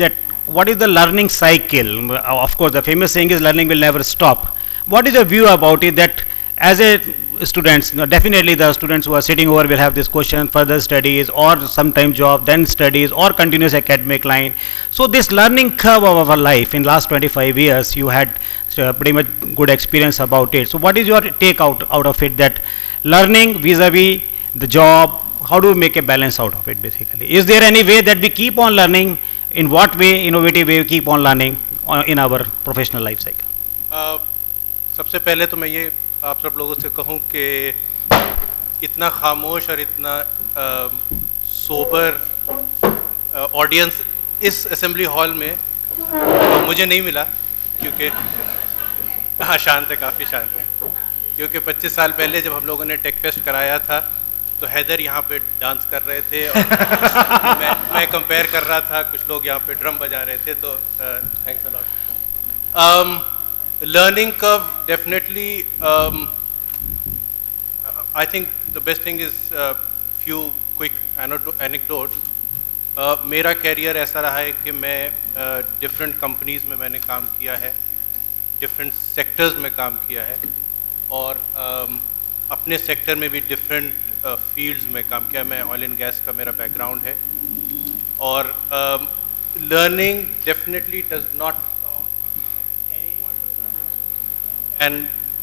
What is the learning cycle? Of course, the famous saying is learning will never stop. What is your view about it? That as a students, definitely the students who are sitting over will have this question: further studies or sometime job, then studies or continuous academic line. So this learning curve of our life in last 25 years, you had pretty much good experience about it. So what is your take out of it, that learning vis-a-vis the job, how do we make a balance out of it basically? Is there any way that we keep on learning? In what way, innovative way we keep on learning in our professional life cycle? सबसे पहले तो मैं ये आप सब लोगों से कहूँ कि इतना खामोश और इतना सोबर ऑडियंस इस असेंबली हॉल में मुझे नहीं मिला, क्योंकि हाँ शांत है, काफ़ी शांत है, क्योंकि 25 साल पहले जब हम लोगों ने टेक फेस्ट कराया था तो हैदर यहाँ पे डांस कर रहे थे और मैं कंपेयर कर रहा था, कुछ लोग यहाँ पे ड्रम बजा रहे थे, तो thanks a lot. Learning curve, definitely, I think the best thing is few quick anecdotes. मेरा कैरियर ऐसा रहा है कि मैं different companies में मैंने काम किया है, different sectors में काम किया है, और अपने sector में भी different fields में काम किया. मैं oil and gas का मेरा background है, और learning definitely does not. And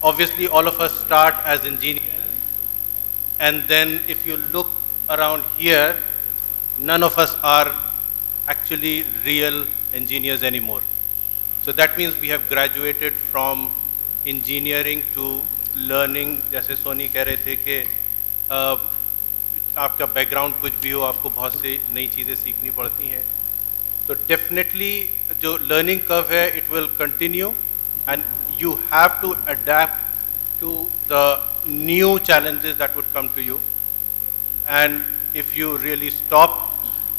obviously all of us start as engineers, and then if you look around here, none of us are actually real engineers anymore. So that means we have graduated from engineering to learning. जैसे सोनी कह रहे थे कि आपका background कुछ भी हो, आपको बहुत सी नई चीज़ें सीखनी पड़ती हैं. So definitely जो learning curve है, it will continue, and you have to adapt to the new challenges that would come to you. And if you really stop,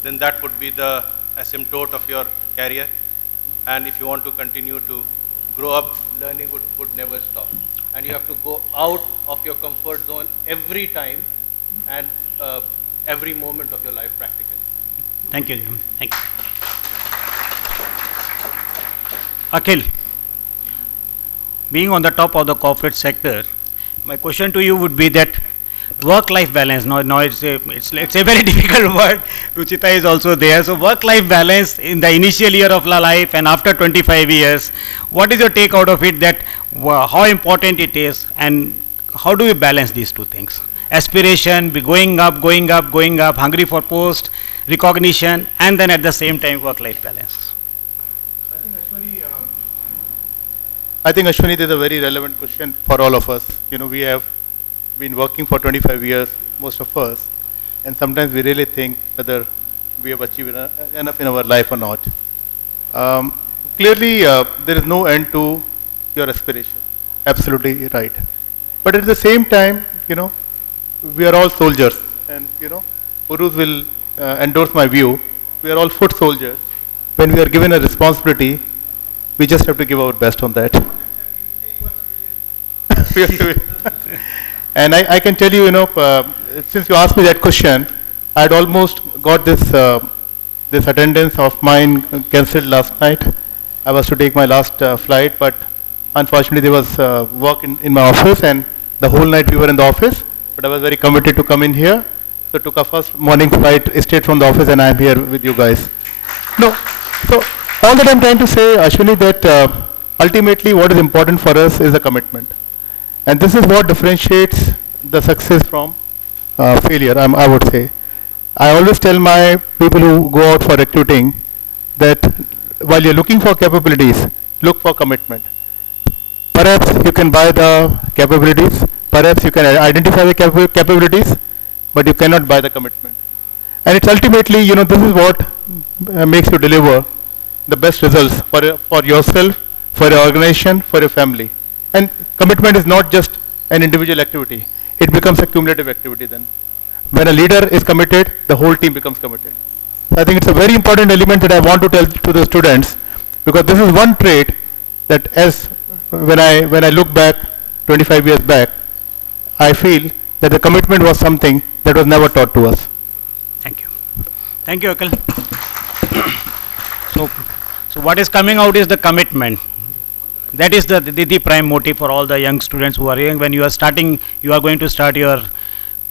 then that would be the asymptote of your career. And if you want to continue to grow up, learning would never stop. And you have to go out of your comfort zone every time and every moment of your life practically. Thank you. Thank you. Akhil, being on the top of the corporate sector, my question to you would be that work-life balance. Now it's a very difficult word. Ruchita is also there. So work-life balance in the initial year of life and after 25 years, what is your take out of it? That how important it is, and how do we balance these two things? Aspiration, be going up, hungry for post, recognition, and then at the same time work-life balance. I think Ashwini, this is a very relevant question for all of us. You know, we have been working for 25 years, most of us, and sometimes we really think whether we have achieved enough in our life or not. Clearly, there is no end to your aspiration. Absolutely right. But at the same time, you know, we are all soldiers, and you know, Uruz will endorse my view. We are all foot soldiers. When we are given a responsibility, we just have to give our best on that. And I can tell you, you know, since you asked me that question, I had almost got this this attendance of mine cancelled last night. I was to take my last flight, but unfortunately there was work in my office, and the whole night we were in the office. But I was very committed to come in here, so took a first morning flight straight from the office, and I am here with you guys. No, so all that I'm trying to say, Ashwini, that ultimately what is important for us is a commitment. And this is what differentiates the success from failure, I would say. I always tell my people who go out for recruiting that while you're looking for capabilities, look for commitment. Perhaps you can buy the capabilities, perhaps you can identify the capabilities, but you cannot buy the commitment. And it's ultimately, you know, this is what makes you deliver the best results for yourself, for your organization, for your family. And commitment is not just an individual activity. It becomes a cumulative activity then. When a leader is committed, the whole team becomes committed. So I think it's a very important element that I want to tell to the students, because this is one trait that when I look back 25 years back, I feel that the commitment was something that was never taught to us. Thank you. Thank you, Akhil. So what is coming out is the commitment. That is the prime motive for all the young students who are young. When you are starting, you are going to start your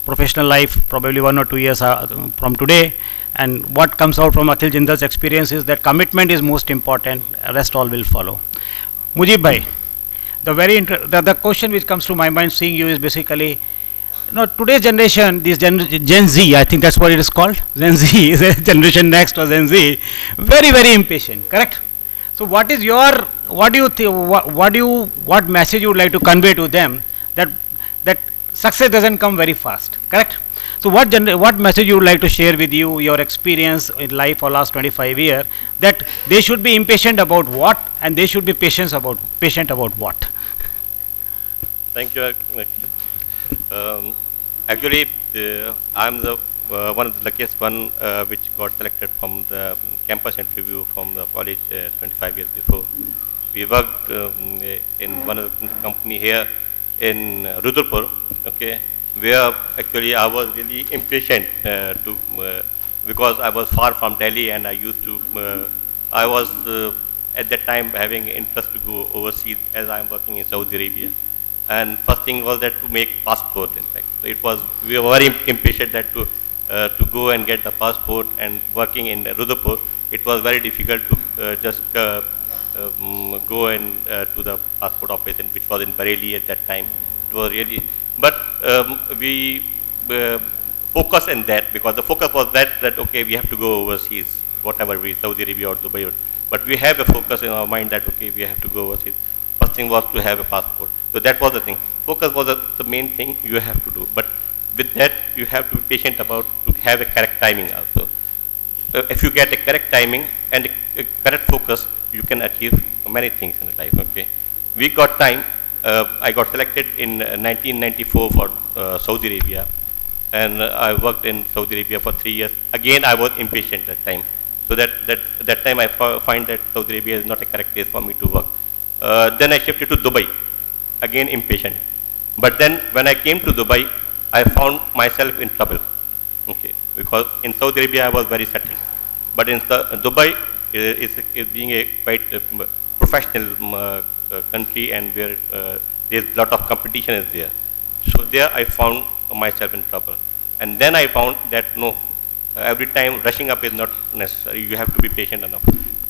professional life probably 1 or 2 years from today. And what comes out from Akhil Jindal's experience is that commitment is most important, rest all will follow. Mujib bhai, the question which comes to my mind seeing you is basically, you know, today's generation, this Gen Z, I think that's what it is called. Gen Z is a generation next or Gen Z, very, very impatient, correct? So what is your, what message you would like to convey to them that success doesn't come very fast, correct? So what message you would like to share with you, your experience in life for last 25 years, that they should be impatient about what and they should be patient about what? Thank you. Actually, I'm the one of the luckiest one which got selected from the campus interview from the college 25 years before. We worked in one of the company here in Rudrapur, okay, where actually I was really impatient because I was far from Delhi, and I used to, I was at that time having interest to go overseas as I am working in Saudi Arabia. And first thing was that to make passport, in fact. So it was, we were very impatient that to go and get the passport, and working in Rudrapur, it was very difficult to just go and to the passport office, which was in Bareilly at that time. It was really, but we focused on that, because the focus was that okay, we have to go overseas, whatever we, Saudi Arabia or Dubai. But we have a focus in our mind that okay, we have to go overseas. First thing was to have a passport. So that was the thing. Focus was the main thing you have to do. But with that, you have to be patient about to have a correct timing also. If you get a correct timing and a correct focus, you can achieve many things in life. Okay, we got time. I got selected in 1994 for Saudi Arabia, and I worked in Saudi Arabia for 3 years. Again, I was impatient that time. So that time I find that Saudi Arabia is not a correct place for me to work. Then I shifted to Dubai, again impatient. But then when I came to Dubai, I found myself in trouble. Okay, because in Saudi Arabia I was very settled, but in Dubai is being a quite professional country, and where there's a lot of competition is there. So there I found myself in trouble, and then I found that no, every time rushing up is not necessary. You have to be patient enough.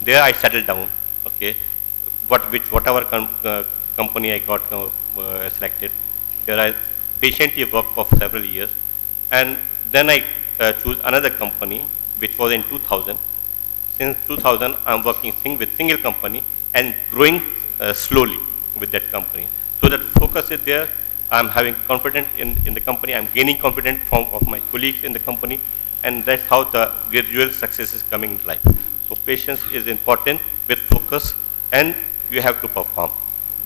There I settled down. Okay, whatever company I got selected, there I patiently worked for several years, and then I choose another company, which was in 2000. Since 2000, I'm working with single company and growing slowly with that company. So that focus is there. I'm having confidence in the company. I'm gaining confidence of my colleagues in the company, and that's how the gradual success is coming in life. So patience is important with focus, and you have to perform.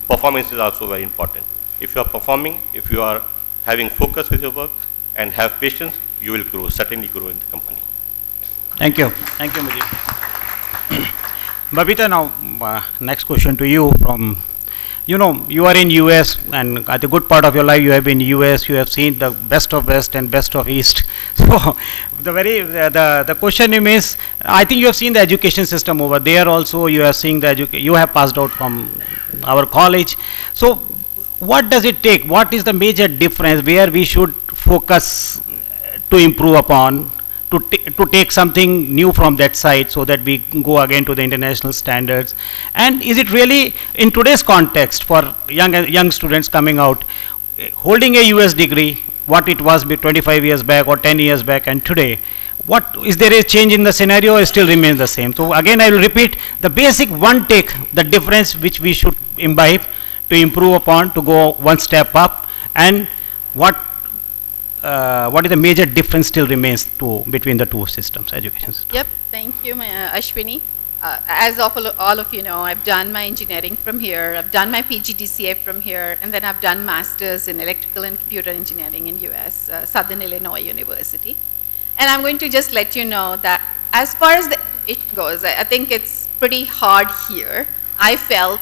Performance is also very important. If you are performing, if you are having focus with your work and have patience, you will grow, certainly grow in the company. Thank you. Thank you, Mujib. Babita, now next question to you from, you know, you are in US, and at a good part of your life you have been in US, you have seen the best of West and best of East. So the question is, I think you have seen the education system over there also, you have seen you have passed out from our college. So what does it take? What is the major difference where we should focus to improve upon, to take something new from that side, so that we go again to the international standards? And is it really, in today's context, for young students coming out, holding a US degree, what it was 25 years back or 10 years back and today, what is there a change in the scenario, or still remains the same? So again I will repeat the basic one take, the difference which we should imbibe to improve upon, to go one step up, and what is the major difference still remains between the two systems, education system? Yep, thank you, Ashwini. As all of you know, I've done my engineering from here, I've done my PGDCA from here, and then I've done masters in electrical and computer engineering in US, Southern Illinois University. And I'm going to just let you know that as far as it goes, I think it's pretty hard here. I felt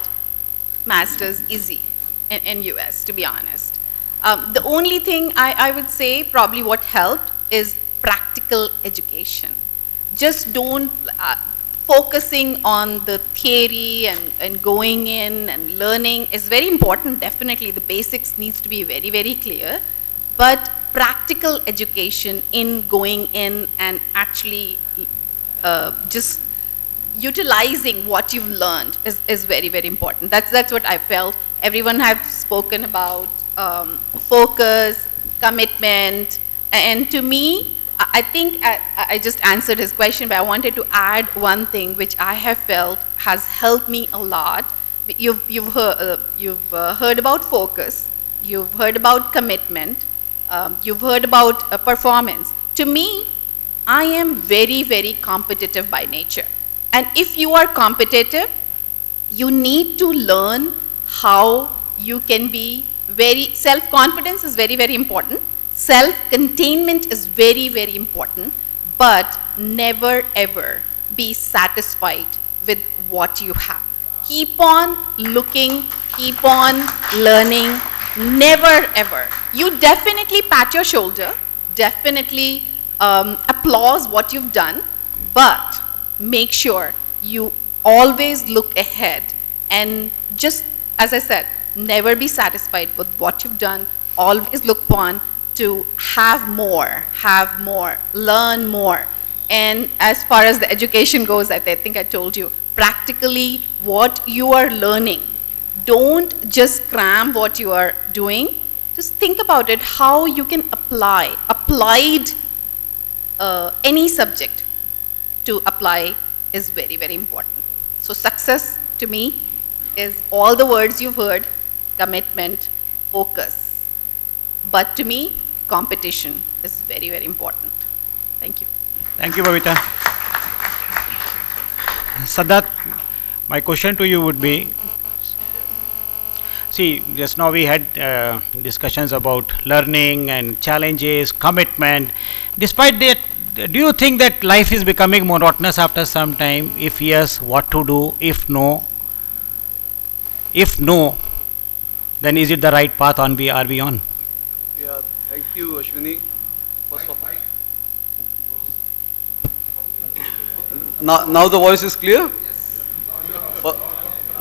masters easy in US, to be honest. The only thing I would say, probably what helped, is practical education. Just don't, focusing on the theory and going in and learning is very important, definitely. The basics needs to be very, very clear. But practical education in going in and actually just utilizing what you've learned is very, very important. That's what I felt. Everyone has spoken about focus, commitment, and to me, I think I just answered his question, but I wanted to add one thing which I have felt has helped me a lot. You've heard about focus, you've heard about commitment, you've heard about performance. To me, I am very, very competitive by nature. And if you are competitive, you need to learn how you can be self-confidence is very, very important. Self-containment is very, very important. But never ever be satisfied with what you have. Keep on looking, keep on learning, never ever. You definitely pat your shoulder, definitely applause what you've done, but make sure you always look ahead and just, as I said, never be satisfied with what you've done. Always look on to have more, learn more. And as far as the education goes, I think I told you, practically what you are learning, don't just cram what you are doing. Just think about it, how you can applied any subject to apply is very, very important. So success to me is all the words you've heard: commitment, focus. But to me, competition is very, very important. Thank you. Thank you, Babita. Sadat, my question to you would be, see, just now we had discussions about learning and challenges, commitment. Despite that, do you think that life is becoming monotonous after some time? If yes, what to do? If no, then is it the right path are we on? Yeah, thank you, Ashwini. Now the voice is clear?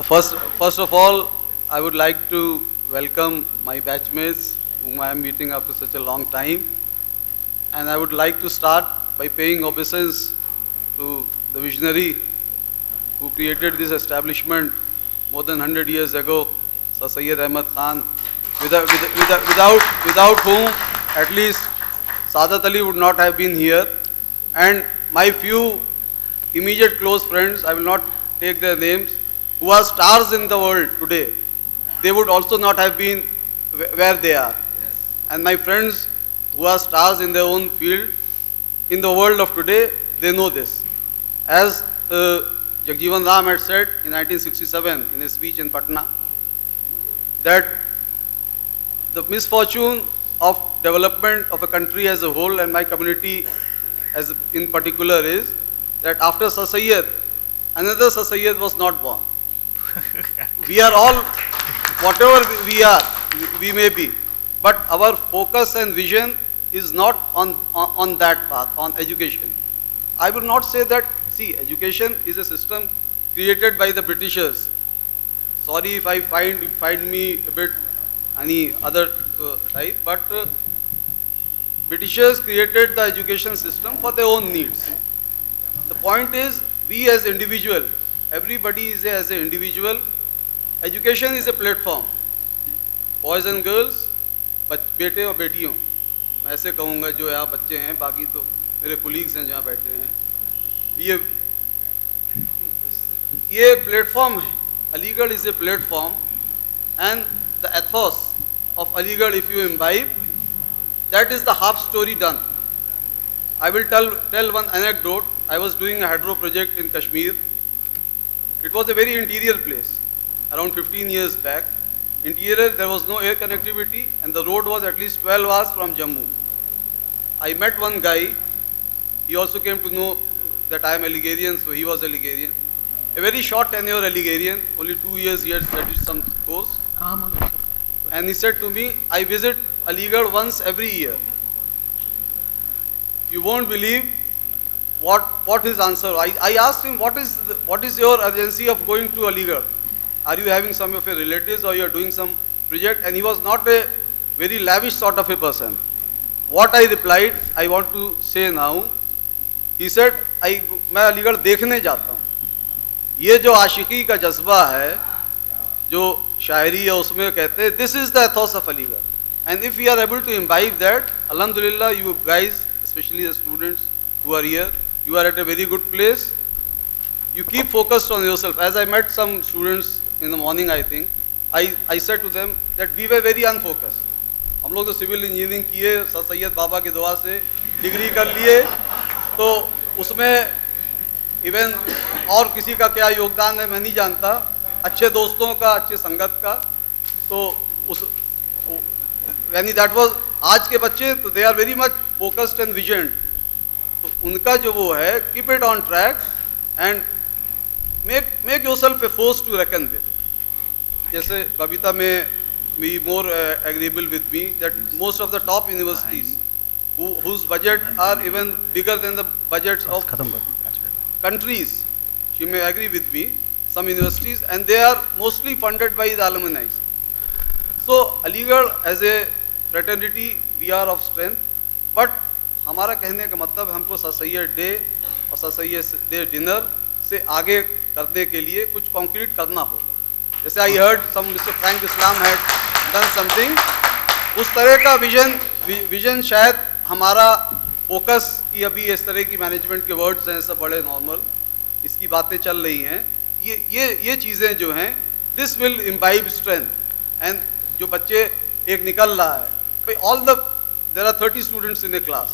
First of all, I would like to welcome my batchmates whom I am meeting after such a long time. And I would like to start by paying obeisance to the visionary who created this establishment more than 100 years ago, Sir Syed Ahmad Khan, without whom at least Saadat Ali would not have been here. And my few immediate close friends, I will not take their names, who are stars in the world today, they would also not have been where they are. And my friends who are stars in their own field, in the world of today, they know this. As Jagjeevan Ram had said in 1967 in a speech in Patna, that the misfortune of development of a country as a whole and my community as in particular is that after Sir Syed, another Sir Syed was not born. We are all, whatever we are, we may be, but our focus and vision is not on that path, on education. I will not say that, see, education is a system created by the Britishers. Sorry if I find me a bit any other type, but Britishers created the education system for their own needs. The point is, we as individual, everybody is as an individual. Education is a platform. Boys and girls, बेटे और बेटियों, मैं ऐसे कहूँगा जो यहाँ बच्चे हैं, बाकी तो मेरे colleagues हैं जहाँ बैठे हैं. ये platform है. Aligarh is a platform, and the ethos of Aligarh, if you imbibe, that is the half story done. I will tell one anecdote. I was doing a hydro project in Kashmir. It was a very interior place, around 15 years back. Interior, there was no air connectivity, and the road was at least 12 hours from Jammu. I met one guy. He also came to know that I am a Ligurian, so he was a Ligurian. A very short tenure Ligurian, only 2 years he had studied some course. And he said to me, I visit Aligarh once every year. You won't believe what his answer. I asked him, what is your urgency of going to Aligarh? Are you having some of your relatives or you are doing some project? And he was not a very lavish sort of a person. What I replied, I want to say now. He said, मैं अलीगढ़ देखने जाता हूँ. ये जो आशिकी का जज्बा है, जो शायरी है उसमें कहते हैं, this is the ethos of Aligarh. And if we are able to imbibe that, alhamdulillah, you guys, especially the students who are here, you are at a very good place. You keep focused on yourself. As I met some students in the morning, I think, I said to them that we were very unfocused. हम लोग तो civil engineering किए, sir Syed बाबा की दुआ से degree कर लिए, तो उसमें इवन और किसी का क्या योगदान है मैं नहीं जानता, अच्छे दोस्तों का, अच्छे संगत का, तो उस यानी दैट वाज आज के बच्चे तो they are very much focused and visioned. तो उनका जो वो है, keep it on track and make yourself a force to reckon with. जैसे कविता में be more agreeable with me that most of the top universities whose budget are even bigger than the budgets of countries, she may agree with me, some universities, and they are mostly funded by the alumni. So Aligarh as a fraternity, we are of strength, but हमारा कहने का मतलब हमको sir Syed day और sir Syed day dinner से आगे करने के लिए कुछ कॉन्क्रीट करना होगा. जैसे I heard some Mr. Frank Islam had done something, उस तरह का विजन शायद हमारा फोकस की अभी इस तरह की मैनेजमेंट के वर्ड्स हैं सब बड़े नॉर्मल, इसकी बातें चल रही हैं, ये चीज़ें जो हैं, this will imbibe strength. And जो बच्चे एक निकल रहा है, भाई all the there are 30 students in a class,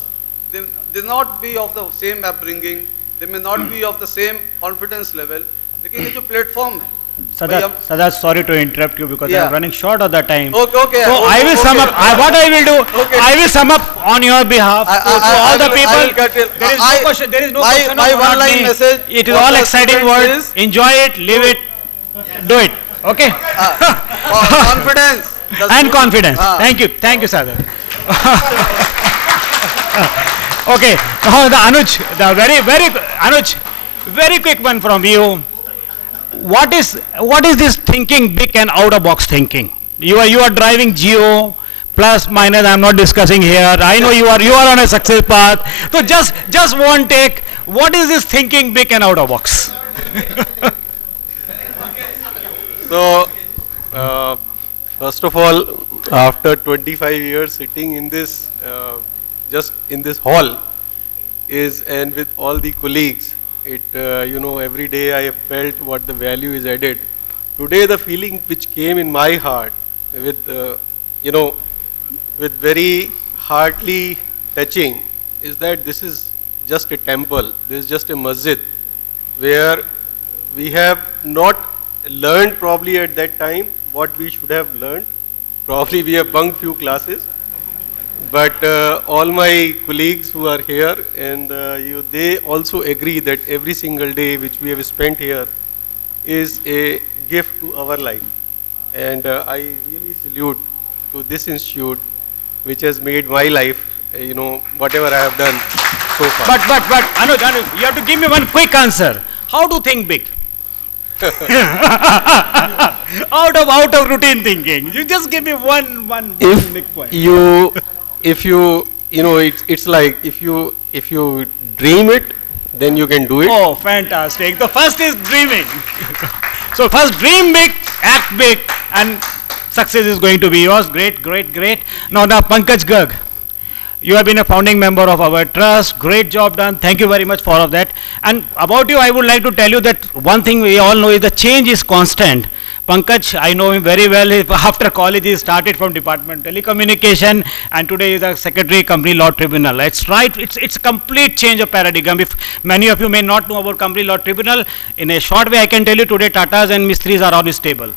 they not be of the same upbringing, they may not be of the same confidence level, लेकिन ये जो प्लेटफॉर्म है. Sadat, sorry to interrupt you because I am running short of the time. Okay. So I will sum up. What I will do, I will sum up on your behalf to all the people. There is no question. There is no question. My one-line message. It is all exciting words. Enjoy it, live it, do it. Okay. Confidence. And confidence. Thank you, Sadat. Okay, now the Anuj, the Anuj, very quick one from you. What is this thinking big and out of box thinking? You are driving Geo, plus minus. I'm not discussing here. I know you are on a success path. So just one take. What is this thinking big and out of box? So, first of all, after 25 years sitting in this, just in this hall, and with all the colleagues, every day I have felt what the value is added. Today, the feeling which came in my heart, with with very heartily touching, is that this is just a temple. This is just a masjid, where we have not learned probably at that time what we should have learned. Probably we have bunked few classes, but all my colleagues who are here, and they also agree that every single day which we have spent here is a gift to our life. And I really salute to this institute, which has made my life, whatever I have done so far. But Anuj, you have to give me one quick answer. How to think big? out of routine thinking. You just give me one big point. If you it's like if you dream it, then you can do it. Oh, fantastic. The first is dreaming. So first dream big, act big, and success is going to be yours. Great. Now Pankaj Garg, you have been a founding member of our trust. Great job done. Thank you very much for all of that. And about you, I would like to tell you that one thing we all know is the change is constant. Pankaj, I know him very well. After college, he started from Department of Telecommunication, and today he is the Secretary, Company Law Tribunal. It's right. It's a complete change of paradigm. If many of you may not know about Company Law Tribunal, in a short way, I can tell you today Tatas and Mistris are on his table.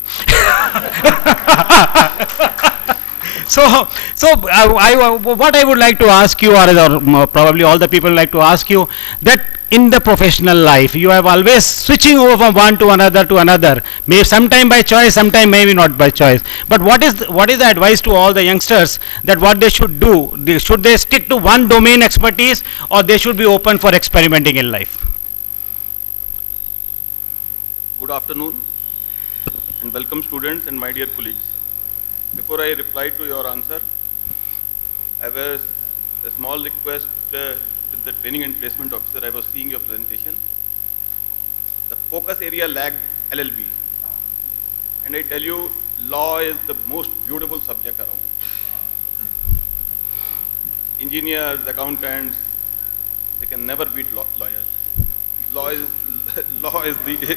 What I would like to ask you, or probably all the people like to ask you, that in the professional life, you have always switching over from one to another, maybe sometime by choice, sometime maybe not by choice. But what is the advice to all the youngsters that what they should do? Should they stick to one domain expertise, or they should be open for experimenting in life? Good afternoon, and welcome students and my dear colleagues. Before I reply to your answer, I have a small request with the training and placement officer. I was seeing your presentation. The focus area lagged LLB. And I tell you, law is the most beautiful subject around. Engineers, accountants, they can never beat lawyers. Law is the...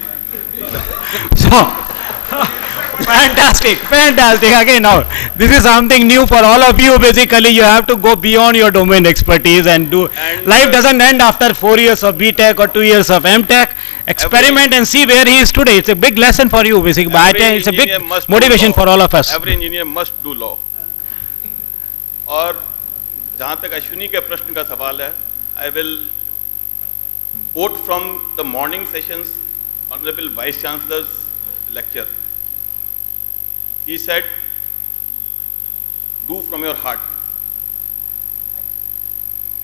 Fantastic. Again, now, this is something new for all of you. Basically, you have to go beyond your domain expertise and do. Life doesn't end after 4 years of BTech or 2 years of MTech. Experiment and see where he is today. It's a big lesson for you, basically. It's a big motivation for all of us. Every engineer must do law. और जहाँ तक अश्विनी के प्रश्न का सवाल है, I will quote from the morning sessions, Honorable Vice Chancellor's lecture. He said, do from your heart.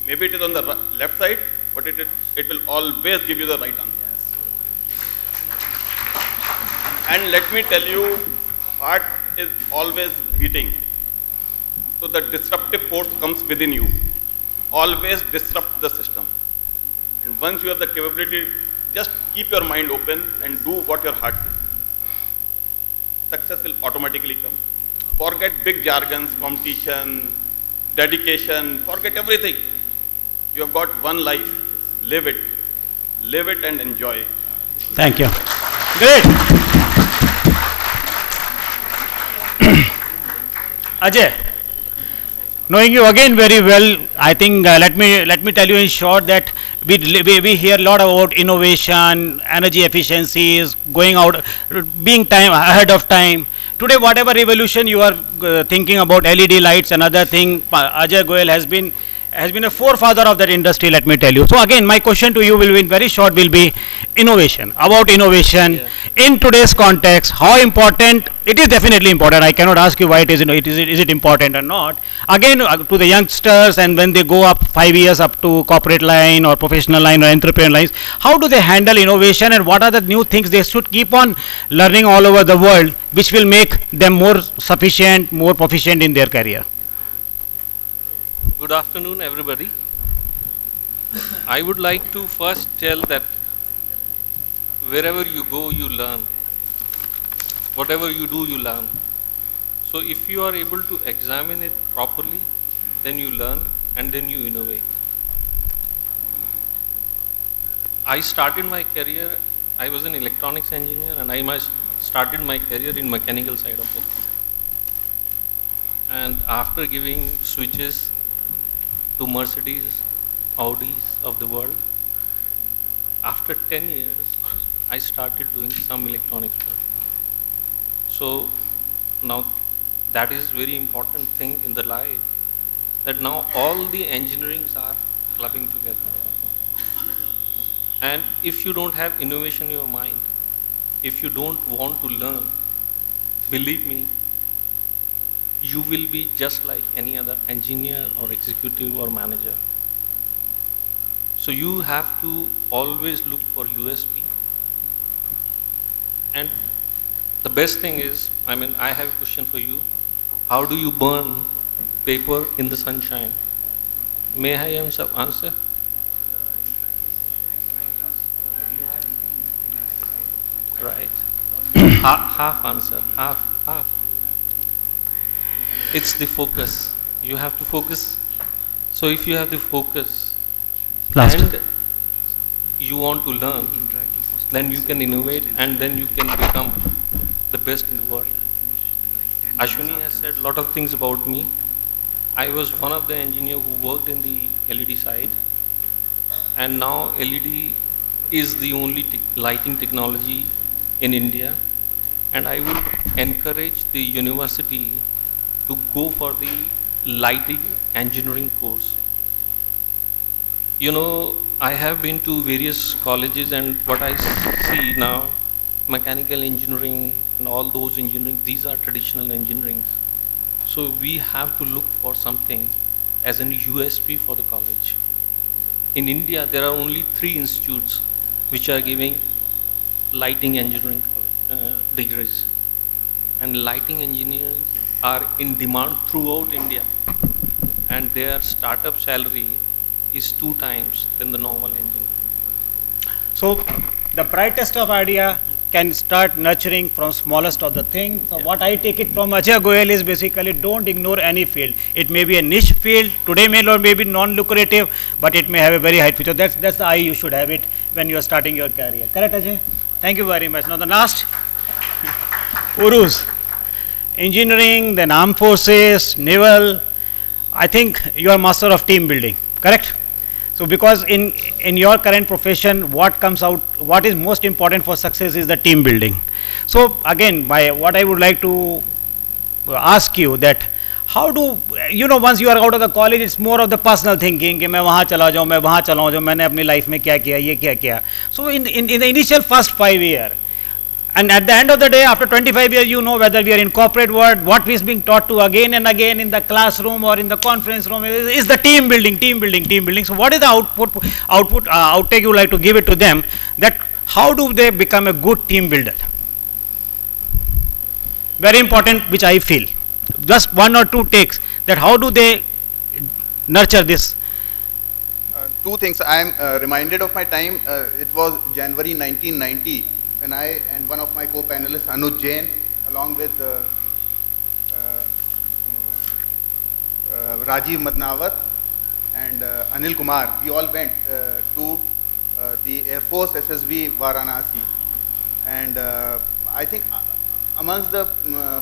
Maybe it is on the left side, but it will always give you the right answer. And let me tell you, heart is always beating. So the disruptive force comes within you. Always disrupt the system. And once you have the capability, just keep your mind open and do what your heart says. Success will automatically come. Forget big jargons, competition, dedication, forget everything. You have got one life. Live it. Live it and enjoy it. Thank you. Great. Ajay, knowing you again very well, I think let me tell you in short that we hear a lot about innovation, energy efficiencies, going out, being time ahead of time. Today, whatever revolution you are thinking about, LED lights, another thing, Ajay Goyal has been has been a forefather of that industry, let me tell you. So again, my question to you will be in very short, will be innovation. About innovation in today's context, how important, it is definitely important. I cannot ask you why it is it important or not. Again, to the youngsters, and when they go up 5 years up to corporate line or professional line or entrepreneur lines, how do they handle innovation, and what are the new things they should keep on learning all over the world, which will make them more sufficient, more proficient in their career? Good afternoon, everybody. I would like to first tell that wherever you go, you learn. Whatever you do, you learn. So if you are able to examine it properly, then you learn and then you innovate. I started my career, I was an electronics engineer, and I started my career in mechanical side of it. And after giving switches to Mercedes, Audis of the world, after 10 years, I started doing some electronics work. So now that is very important thing in the life, that now all the engineerings are clubbing together. And if you don't have innovation in your mind, if you don't want to learn, believe me, you will be just like any other engineer or executive or manager. So you have to always look for USP. And the best thing is, I have a question for you. How do you burn paper in the sunshine? May I have some answer? Right. Half answer, half. It's the focus. You have to focus. So if you have the focus and you want to learn, then you can innovate and then you can become the best in the world. Ashwini has said a lot of things about me. I was one of the engineers who worked in the LED side, and now LED is the only lighting technology in India, and I would encourage the university to go for the lighting engineering course. You know, I have been to various colleges, and what I see now, mechanical engineering and all those engineering, these are traditional engineering. So we have to look for something as an USP for the college. In India, there are only 3 institutes which are giving lighting engineering degrees. And lighting engineers are in demand throughout India, and their startup salary is 2 times than the normal engineer. So the brightest of idea can start nurturing from smallest of the things. So what I take it from Ajay Goyal is basically don't ignore any field. It may be a niche field, today may not be non-lucrative, but it may have a very high future. That's the eye you should have it when you are starting your career. Correct, Ajay? Thank you very much. Now the last, Uruz. Engineering, then armed forces, naval. I think you are master of team building, correct? So because in your current profession, what comes out, what is most important for success is the team building. So again, what I would like to ask you that, how do, once you are out of the college, it's more of the personal thinking, कि मैं वहाँ चला जाऊँ, मैं वहाँ चला जाऊँ, मैंने अपनी life में क्या किया, ये क्या किया. So in the initial first 5 years, and at the end of the day, after 25 years, you know whether we are in corporate world, what is being taught to again and again in the classroom or in the conference room is the team building. So what is the outtake you would like to give it to them, that how do they become a good team builder? Very important, which I feel. Just 1 or 2 takes, that how do they nurture this? 2 things. I am reminded of my time. It was January 1990. When I and one of my co-panelists, Anuj Jain, along with Rajiv Madnawat and Anil Kumar, we all went to the Air Force SSB Varanasi. And I think amongst the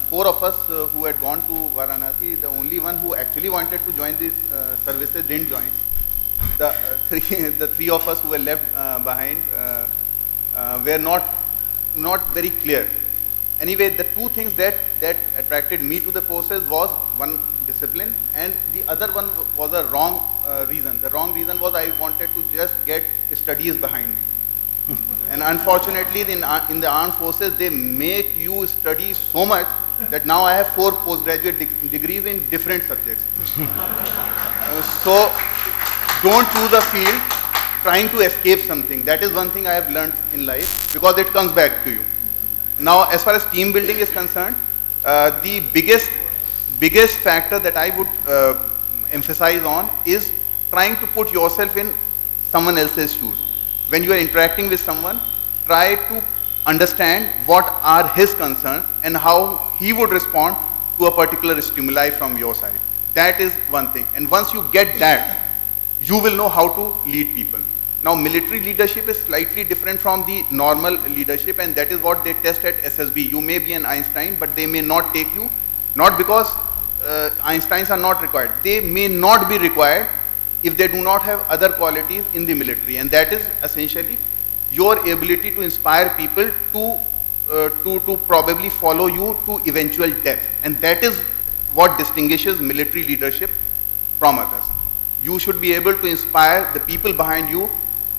4 of us who had gone to Varanasi, the only one who actually wanted to join these services didn't join. The 3 of us who were left behind were not very clear. Anyway, the 2 things that attracted me to the forces was, discipline, and the other one was a wrong reason. The wrong reason was I wanted to just get studies behind me. And unfortunately, in the armed forces, they make you study so much that now I have 4 postgraduate degrees in different subjects. So don't choose a field trying to escape something. That is one thing I have learned in life, because it comes back to you. Now, as far as team building is concerned, the biggest factor that I would emphasize on is trying to put yourself in someone else's shoes. When you are interacting with someone, try to understand what are his concerns and how he would respond to a particular stimuli from your side. That is one thing. And once you get that, you will know how to lead people. Now, military leadership is slightly different from the normal leadership, and that is what they test at SSB. You may be an Einstein, but they may not take you, not because Einsteins are not required. They may not be required if they do not have other qualities in the military, and that is essentially your ability to inspire people to probably follow you to eventual death. And that is what distinguishes military leadership from others. You should be able to inspire the people behind you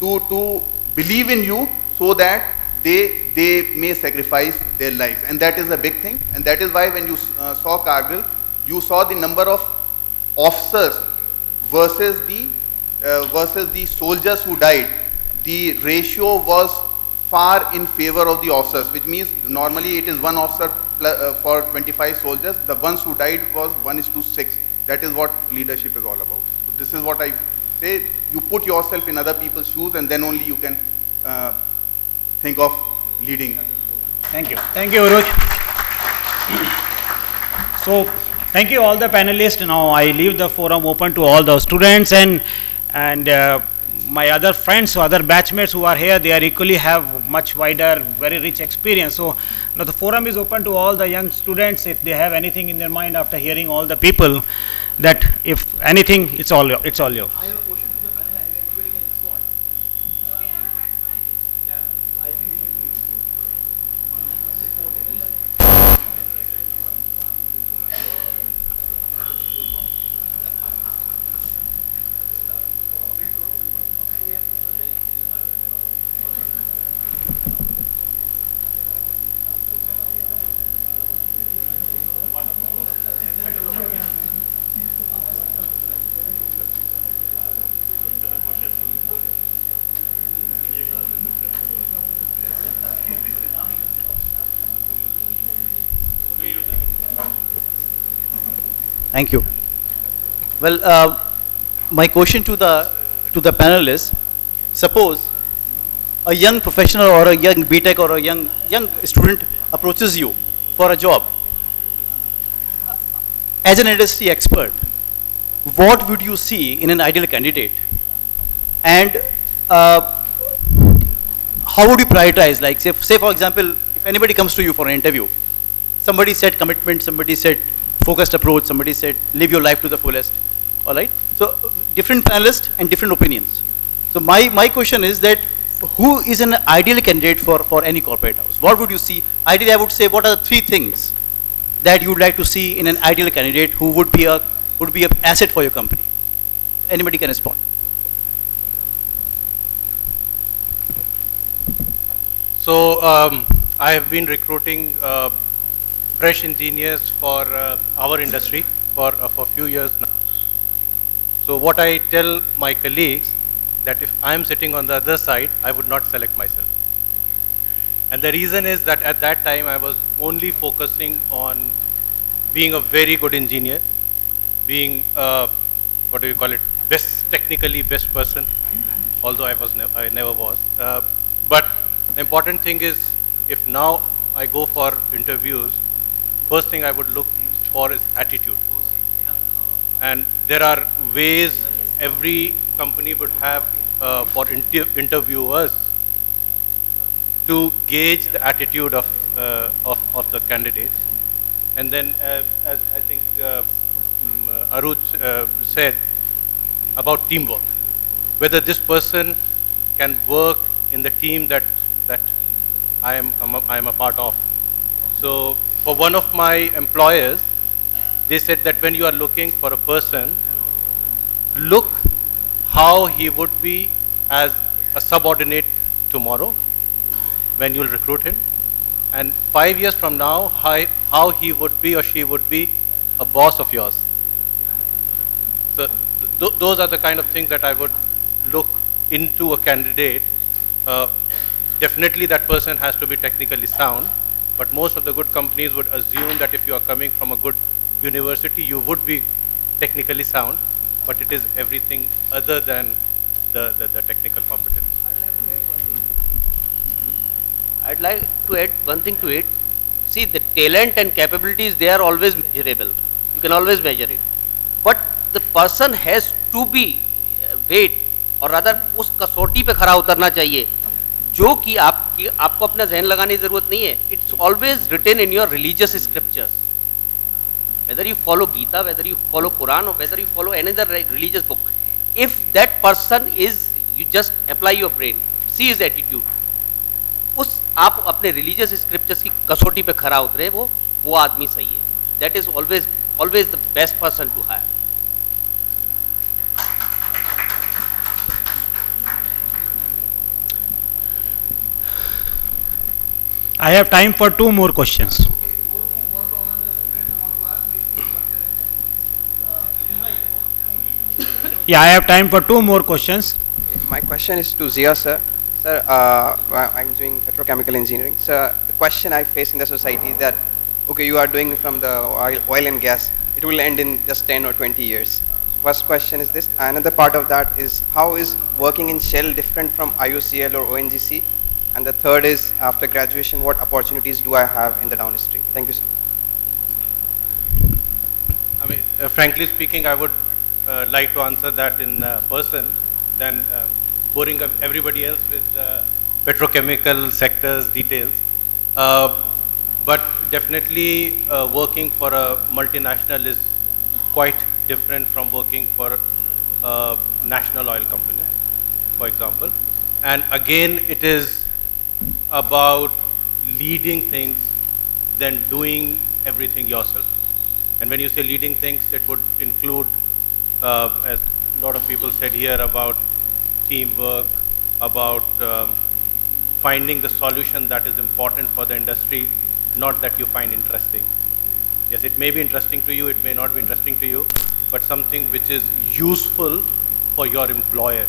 to believe in you so that they may sacrifice their lives. And that is a big thing. And that is why when you saw Kargil, you saw the number of officers versus the soldiers who died. The ratio was far in favor of the officers, which means normally it is 1 officer for 25 soldiers. The ones who died was 1:6. That is what leadership is all about. So this is what I say. You put yourself in other people's shoes, and then only you can think of leading others. Thank you. Thank you, Uruj. So, thank you all the panelists. Now I leave the forum open to all the students and my other friends, other batchmates who are here. They are equally have much wider, very rich experience. So now the forum is open to all the young students. If they have anything in their mind after hearing all the people, that if anything, it's all yours. Thank you. Well, my question to the panelists: suppose a young professional or a young BTech or a young student approaches you for a job. As an industry expert, what would you see in an ideal candidate? And how would you prioritize? Like, say for example, if anybody comes to you for an interview, somebody said commitment, somebody said focused approach, somebody said live your life to the fullest. All right. So different panelists and different opinions. So my question is that who is an ideal candidate for any corporate house? What would you see? Ideally, I would say, what are the 3 things that you would like to see in an ideal candidate who would be an asset for your company? Anybody can respond. So I have been recruiting fresh engineers for our industry for a few years now. So what I tell my colleagues, that if I am sitting on the other side, I would not select myself. And the reason is that at that time I was only focusing on being a very good engineer, being what do you call it, technically best person, although I never was. But the important thing is, if now I go for interviews, first thing I would look for is attitude. And there are ways every company would have for interviewers to gauge the attitude of the candidates. And then, as I think Aruj said about teamwork, whether this person can work in the team that I am a part of. So for one of my employers, they said that when you are looking for a person, look how he would be as a subordinate tomorrow when you'll recruit him, and 5 years from now, how he would be or she would be a boss of yours. So those are the kind of things that I would look into a candidate. Definitely that person has to be technically sound, but most of the good companies would assume that if you are coming from a good university, you would be technically sound, but it is everything other than the technical competence. I'd like to add one thing to it. See, the talent and capabilities, they are always measurable. You can always measure it. But the person has to be weight, or rather उस कसौटी पे खरा उतरना चाहिए, जो कि आपको अपना ज़हन लगाने की ज़रूरत नहीं है. It's always written in your religious scriptures. Whether you follow Gita, whether you follow Quran, or whether you follow another religious book, if that person is, you just apply your brain, see his attitude. उस आप अपने religious scriptures की कसौटी पे खरा उतरे, वो आदमी सही है. That is always the best person to hire. I have time for 2 more questions. Yeah, I have time for 2 more questions. My question is to Zia, sir. Sir, I'm doing petrochemical engineering. Sir, the question I face in the society is that, okay, you are doing from the oil and gas. It will end in just 10 or 20 years. First question is this. Another part of that is, how is working in Shell different from IOCL or ONGC? And the third is, after graduation, what opportunities do I have in the downstream? Thank you, sir. I mean, frankly speaking, I would like to answer that in person than boring up everybody else with petrochemical sectors details. But definitely working for a multinational is quite different from working for a national oil company, for example. And again, it is about leading things than doing everything yourself. And when you say leading things, it would include, as a lot of people said here, about teamwork, about finding the solution that is important for the industry, not that you find interesting. Yes, it may be interesting to you, it may not be interesting to you, but something which is useful for your employer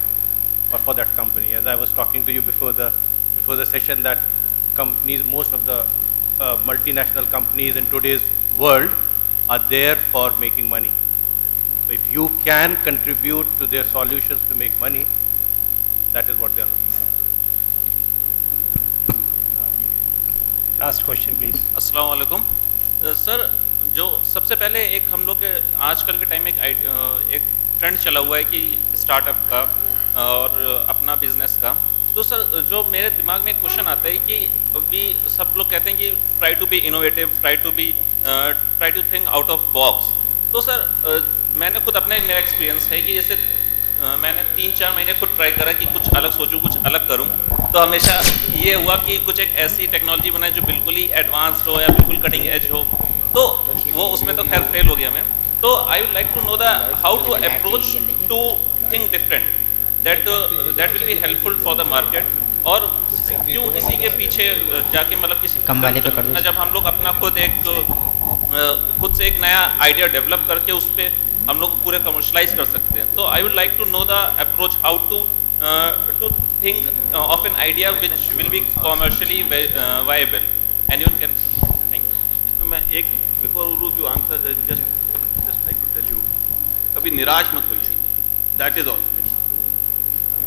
or for that company. As I was talking to you before the session, that companies, most of the multinational companies in today's world are there for making money. So if you can contribute to their solutions to make money, that is what they are looking for. Last question, please. अस्सलाम वालेकुम. Sir, जो सबसे पहले एक हम लोग के आजकल के टाइम में एक ट्रेंड चला हुआ है कि स्टार्टअप का और अपना बिजनेस का. तो सर, जो मेरे दिमाग में एक क्वेश्चन आता है कि अभी सब लोग कहते हैं कि try to be innovative, try to think out of box. तो सर, मैंने खुद अपना मेरा एक्सपीरियंस है कि जैसे मैंने 3-4 महीने खुद ट्राई करा कि कुछ अलग सोचूं, कुछ अलग करूं. तो हमेशा ये हुआ कि कुछ एक ऐसी टेक्नोलॉजी बनाए जो बिल्कुल ही एडवांस्ड हो या बिल्कुल कटिंग एज हो. तो वो उसमें तो खैर फेल हो गया मैं. तो I would like to know the how to approach to think different that will be helpful for the market. और क्यों किसी के पीछे जाके मतलब किसी जब हम लोग अपना खुद से एक नया आइडिया डेवलप करके उस पर हम लोग पूरे कमर्शलाइज कर सकते हैं. तो I would like to know the approach how to think of an idea which will be commercially viable. Anyone can. Thank you. मैं एक before you answer just like to tell you, कभी निराश मत होइए. That is all.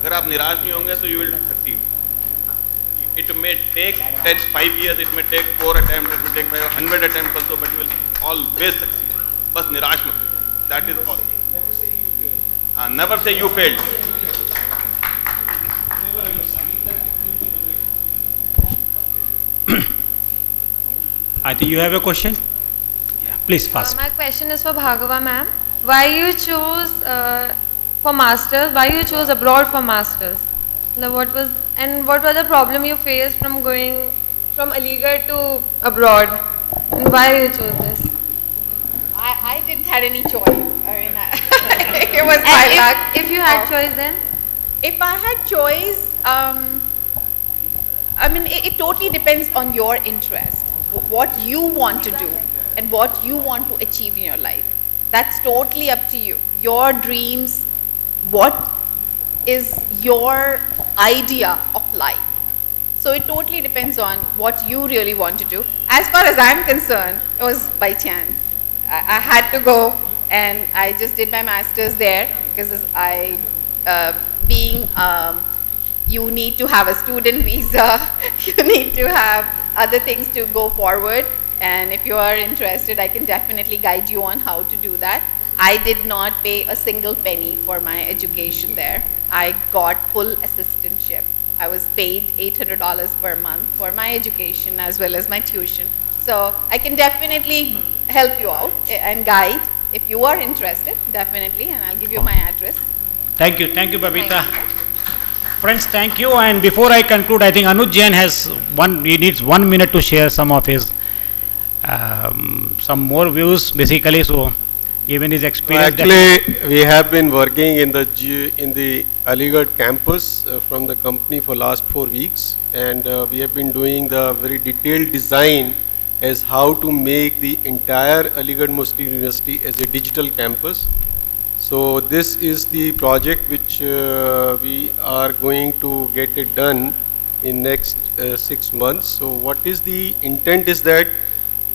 अगर आप निराश नहीं होंगे तो you will succeed. It may take 5 years, it may take 4 attempts, it may take 100 attempts also, but you will always succeed. बस निराश मत होइए. That is all. Never say you failed. I think you have a question. Yeah, please fast. My question is for Bhargava ma'am. Why you choose for masters? Why you chose abroad for masters? What was the problem you faced from going from Aligarh to abroad? And why you chose this? I didn't have any choice. I mean, it was my luck. If you had choice then? If I had choice, I mean, it totally depends on your interest, what you want to do and what you want to achieve in your life. That's totally up to you. Your dreams, what is your idea of life. So it totally depends on what you really want to do. As far as I'm concerned, it was by chance. I had to go and I just did my master's there because you need to have a student visa, you need to have other things to go forward, and if you are interested, I can definitely guide you on how to do that. I did not pay a single penny for my education there. I got full assistantship. I was paid $800 per month for my education as well as my tuition. So I can definitely help you out and guide if you are interested, definitely, and I'll give you my address. Thank you, Babita. Friends, thank you. And before I conclude, I think Anuj Jain he needs 1 minute to share some of his, some more views basically. So, given his experience. Actually, we have been working in the Aligarh campus from the company for last 4 weeks, and we have been doing the very detailed design as how to make the entire Aligarh Muslim University as a digital campus. So this is the project which we are going to get it done in next 6 months. So what is the intent is that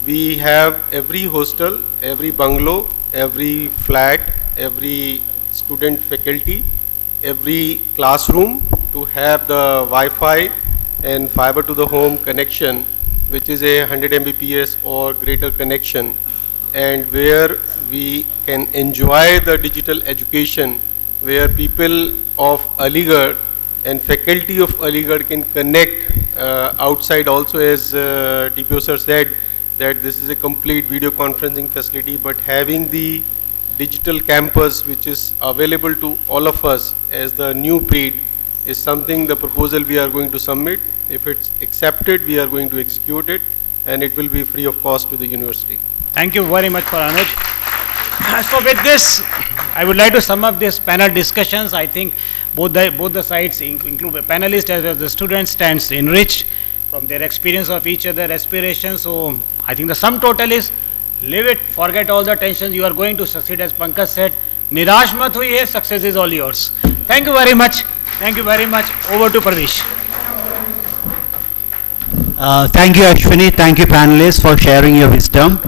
we have every hostel, every bungalow, every flat, every student faculty, every classroom to have the Wi-Fi and fiber to the home connection, which is a 100 Mbps or greater connection, and where we can enjoy the digital education, where people of Aligarh and faculty of Aligarh can connect outside also, as DPO sir said, that this is a complete video conferencing facility, but having the digital campus which is available to all of us as the new breed is something, the proposal we are going to submit. If it's accepted, we are going to execute it, and it will be free of cost to the university. Thank you very much for Anuj. So with this, I would like to sum up this panel discussions. I think both the sides, include the panelists as well as the students, stands enriched from their experience of each other, aspirations. So I think the sum total is, live it, forget all the tensions, you are going to succeed, as Pankaj said. Nirash mat huiye, success is all yours. Thank you very much. Thank you very much. Over to Pradesh. Thank you, Ashwini. Thank you, panelists, for sharing your wisdom.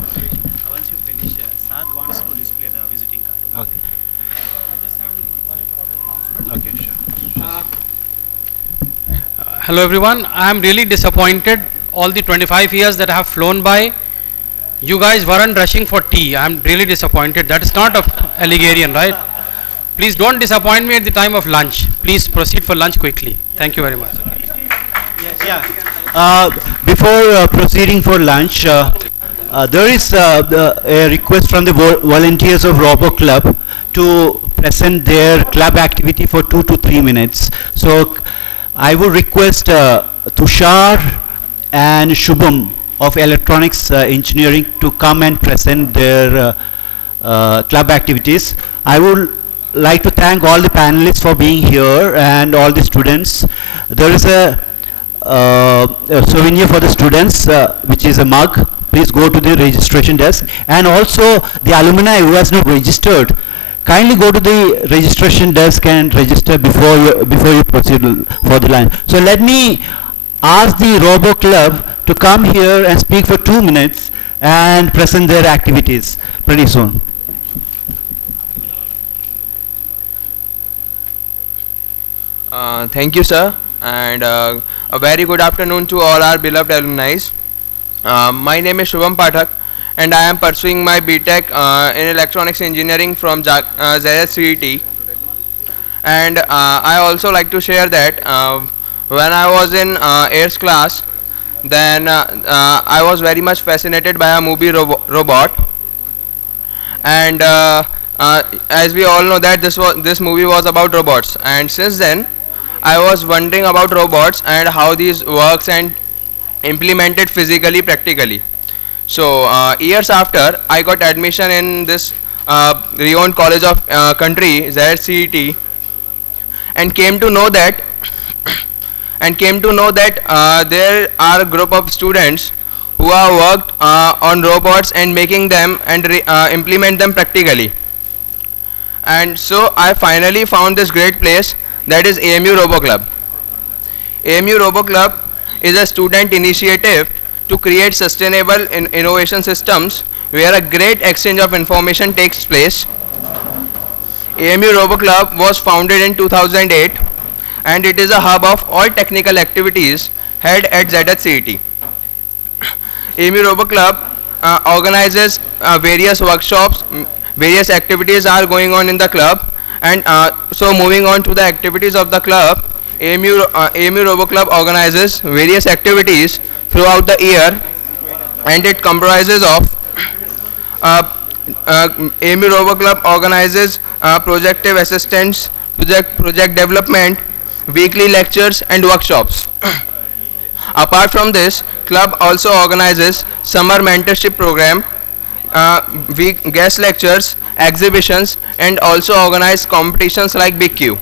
Once you finish, Saad wants to display the visiting card. Okay. Okay, sure. Hello everyone, I am really disappointed. All the 25 years that have flown by, you guys weren't rushing for tea. I am really disappointed. That is not of Alligarian, right? Please don't disappoint me at the time of lunch. Please proceed for lunch quickly. Thank you very much. Before proceeding for lunch, there is a request from the volunteers of Robo Club to present their club activity for 2 to 3 minutes. So I would request Tushar and Shubham of Electronics Engineering to come and present their club activities. I would like to thank all the panelists for being here and all the students. There is a souvenir for the students, which is a mug. Please go to the registration desk. And also the alumni who has not registered, kindly go to the registration desk and register before you proceed for the line. So let me ask the Robo Club to come here and speak for 2 minutes and present their activities pretty soon. Thank you, sir, and a very good afternoon to all our beloved alumni. My name is Shubham Pathak, and I am pursuing my BTech in Electronics Engineering from ZHCET. And I also like to share that when I was in 8th class, then I was very much fascinated by a movie Robot. And as we all know that this movie was about robots, and since then I was wondering about robots and how these works and implemented physically, practically. So years after, I got admission in this renowned college of country, ZHCET, and came to know that there are a group of students who have worked on robots and making them and implement them practically. And so I finally found this great place, that is AMU Robo Club. AMU Robo Club is a student initiative to create sustainable innovation systems where a great exchange of information takes place. AMU Robo Club was founded in 2008 and it is a hub of all technical activities held at ZHCET. AMU Robo Club organizes various workshops, various activities are going on in the club, and so moving on to the activities of the club, AMU Robo Club organizes various activities throughout the year, and it comprises of AMU Robo Club organizes projective assistance, project development, weekly lectures and workshops. Apart from this, club also organizes summer mentorship program, guest lectures, exhibitions, and also organize competitions like Big Q.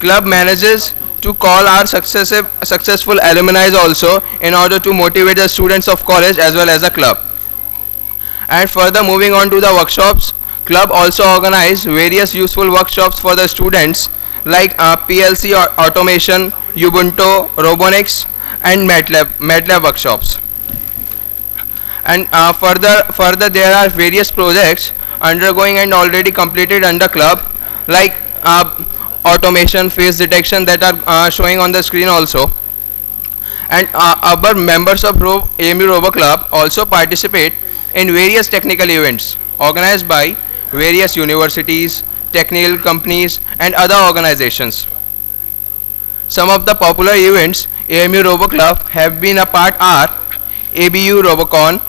Club manages to call our successful alumni also in order to motivate the students of college as well as the club. And further moving on to the workshops, club also organize various useful workshops for the students like PLC automation, Ubuntu, Robonics, and MATLAB workshops. And further there are various projects undergoing and already completed under club, like automation, face detection, that are showing on the screen also. And our members of AMU Robo Club also participate in various technical events organized by various universities, technical companies, and other organizations. Some of the popular events AMU Robo Club have been a part are ABU Robocon,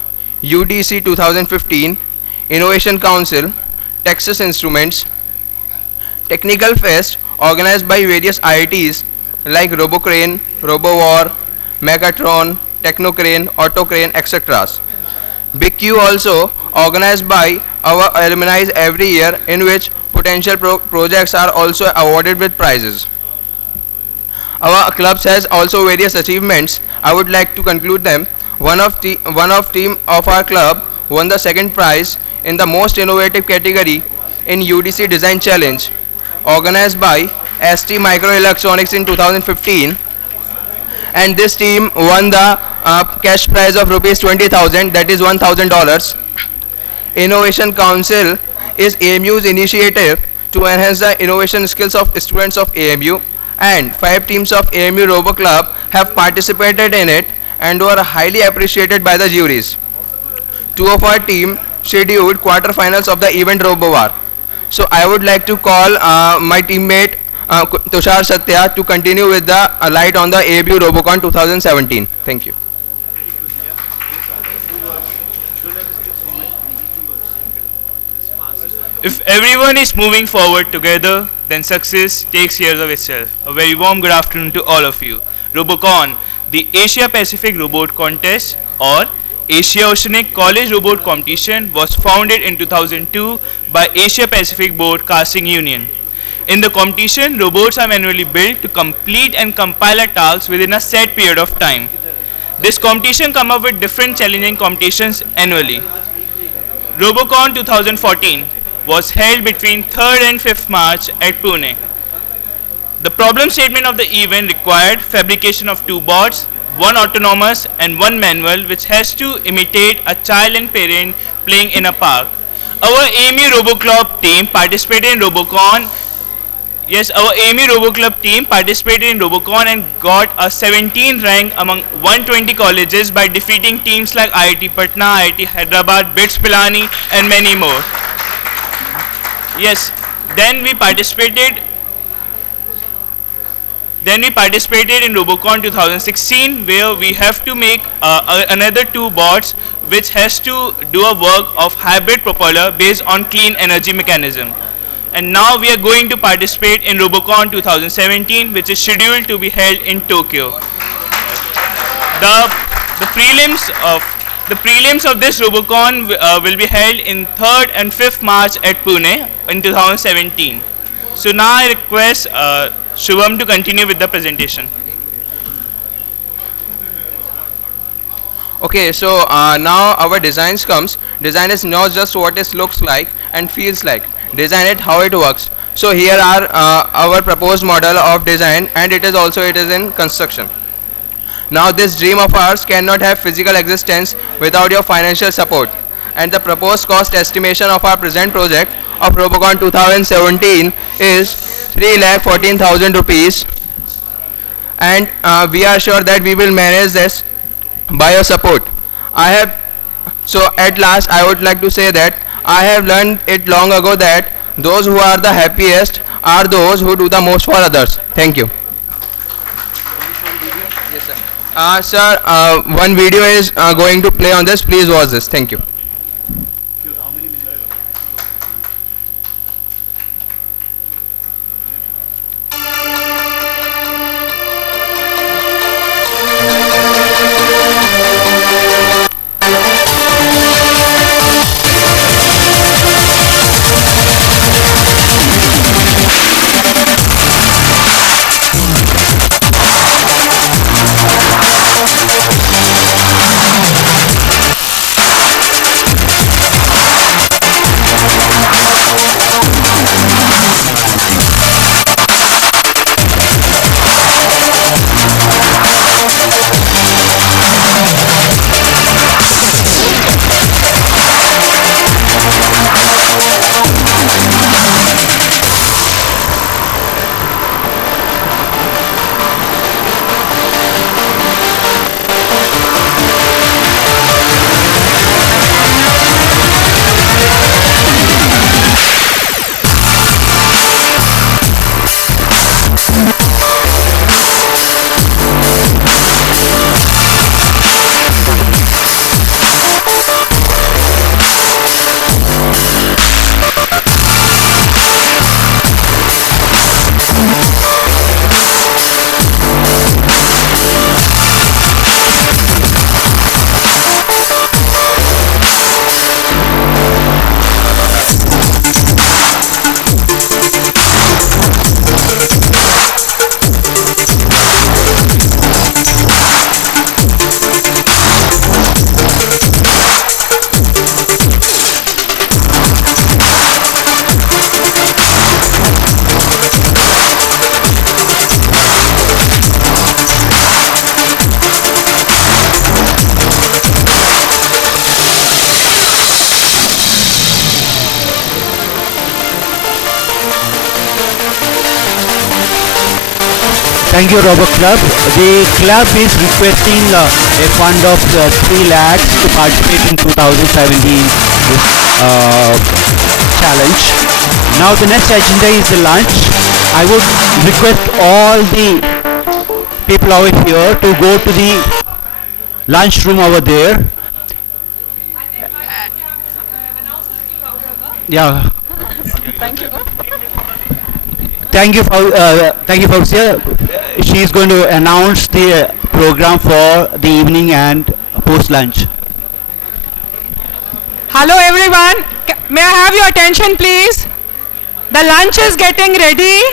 UDC 2015, Innovation Council, Texas Instruments, Technical Fest organized by various IITs like RoboCrane, RoboWar, Megatron, Technocrane, Autocrane, etc. Big Q also organized by our alumni every year, in which potential projects are also awarded with prizes. Our clubs has also various achievements. I would like to conclude them. One of team of our club won the second prize in the most innovative category in UDC Design Challenge organized by ST Microelectronics in 2015, and this team won the cash prize of rupees 20,000, that is $1,000. Innovation Council is AMU's initiative to enhance the innovation skills of students of AMU, and 5 teams of AMU Robo Club have participated in it and were highly appreciated by the juries. 2 of our team scheduled quarterfinals of the event RoboWar. So I would like to call my teammate Tushar Satya to continue with the light on the ABU Robocon 2017. Thank you. If everyone is moving forward together, then success takes care of itself. A very warm good afternoon to all of you. Robocon, the Asia Pacific Robot Contest or Asia Oceanic College Robot Competition, was founded in 2002 by Asia Pacific Broadcasting Union. In the competition, robots are manually built to complete and compile a task within a set period of time. This competition comes up with different challenging competitions annually. Robocon 2014 was held between 3rd and 5th March at Pune. The problem statement of the event required fabrication of 2 bots, 1 autonomous and 1 manual, which has to imitate a child and parent playing in a park. Our AMU Robo Club team participated in Robocon. Yes, our AMU Robo Club team participated in Robocon and got a 17th rank among 120 colleges by defeating teams like IIT Patna, IIT Hyderabad, BITS Pilani, and many more. Yes, then we participated in Robocon 2016, where we have to make another 2 bots which has to do a work of hybrid propeller based on clean energy mechanism. And now we are going to participate in Robocon 2017, which is scheduled to be held in Tokyo. The prelims of The prelims of this Robocon will be held in 3rd and 5th March at Pune in 2017. So now I request Shubham to continue with the presentation. Okay, so now our designs comes. Design is not just what it looks like and feels like. Design it how it works. So here are our proposed model of design, and it is in construction. Now this dream of ours cannot have physical existence without your financial support. And the proposed cost estimation of our present project of Robocon 2017 is 3,14,000 rupees. And we are sure that we will manage this by your support. So at last I would like to say that I have learned it long ago that those who are the happiest are those who do the most for others. Thank you. Yes, sir. Sir, one video is going to play on this. Please watch this. Thank you. Thank you, Robot Club. The club is requesting a fund of 3 lakhs to participate in 2017 challenge. Now the next agenda is the lunch. I would request all the people over here to go to the lunch room over there. Yeah. Thank you. Thank you, Fausia. She is going to announce the program for the evening and post lunch. Hello everyone. May I have your attention please? The lunch is getting ready.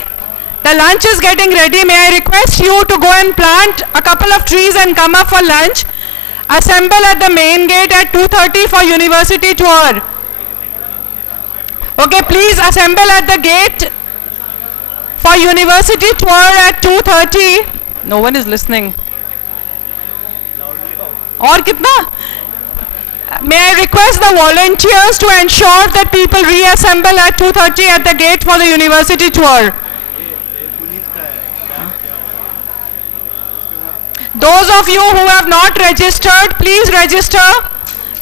The lunch is getting ready. May I request you to go and plant a couple of trees and come up for lunch. Assemble at the main gate at 2:30 for university tour. Okay, please assemble at the gate for university tour at 2:30. No one is listening. Or kitna? May I request the volunteers to ensure that people reassemble at 2:30 at the gate for the university tour. Those of you who have not registered, please register.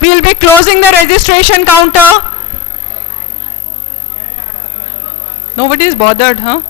We will be closing the registration counter. Nobody is bothered, huh?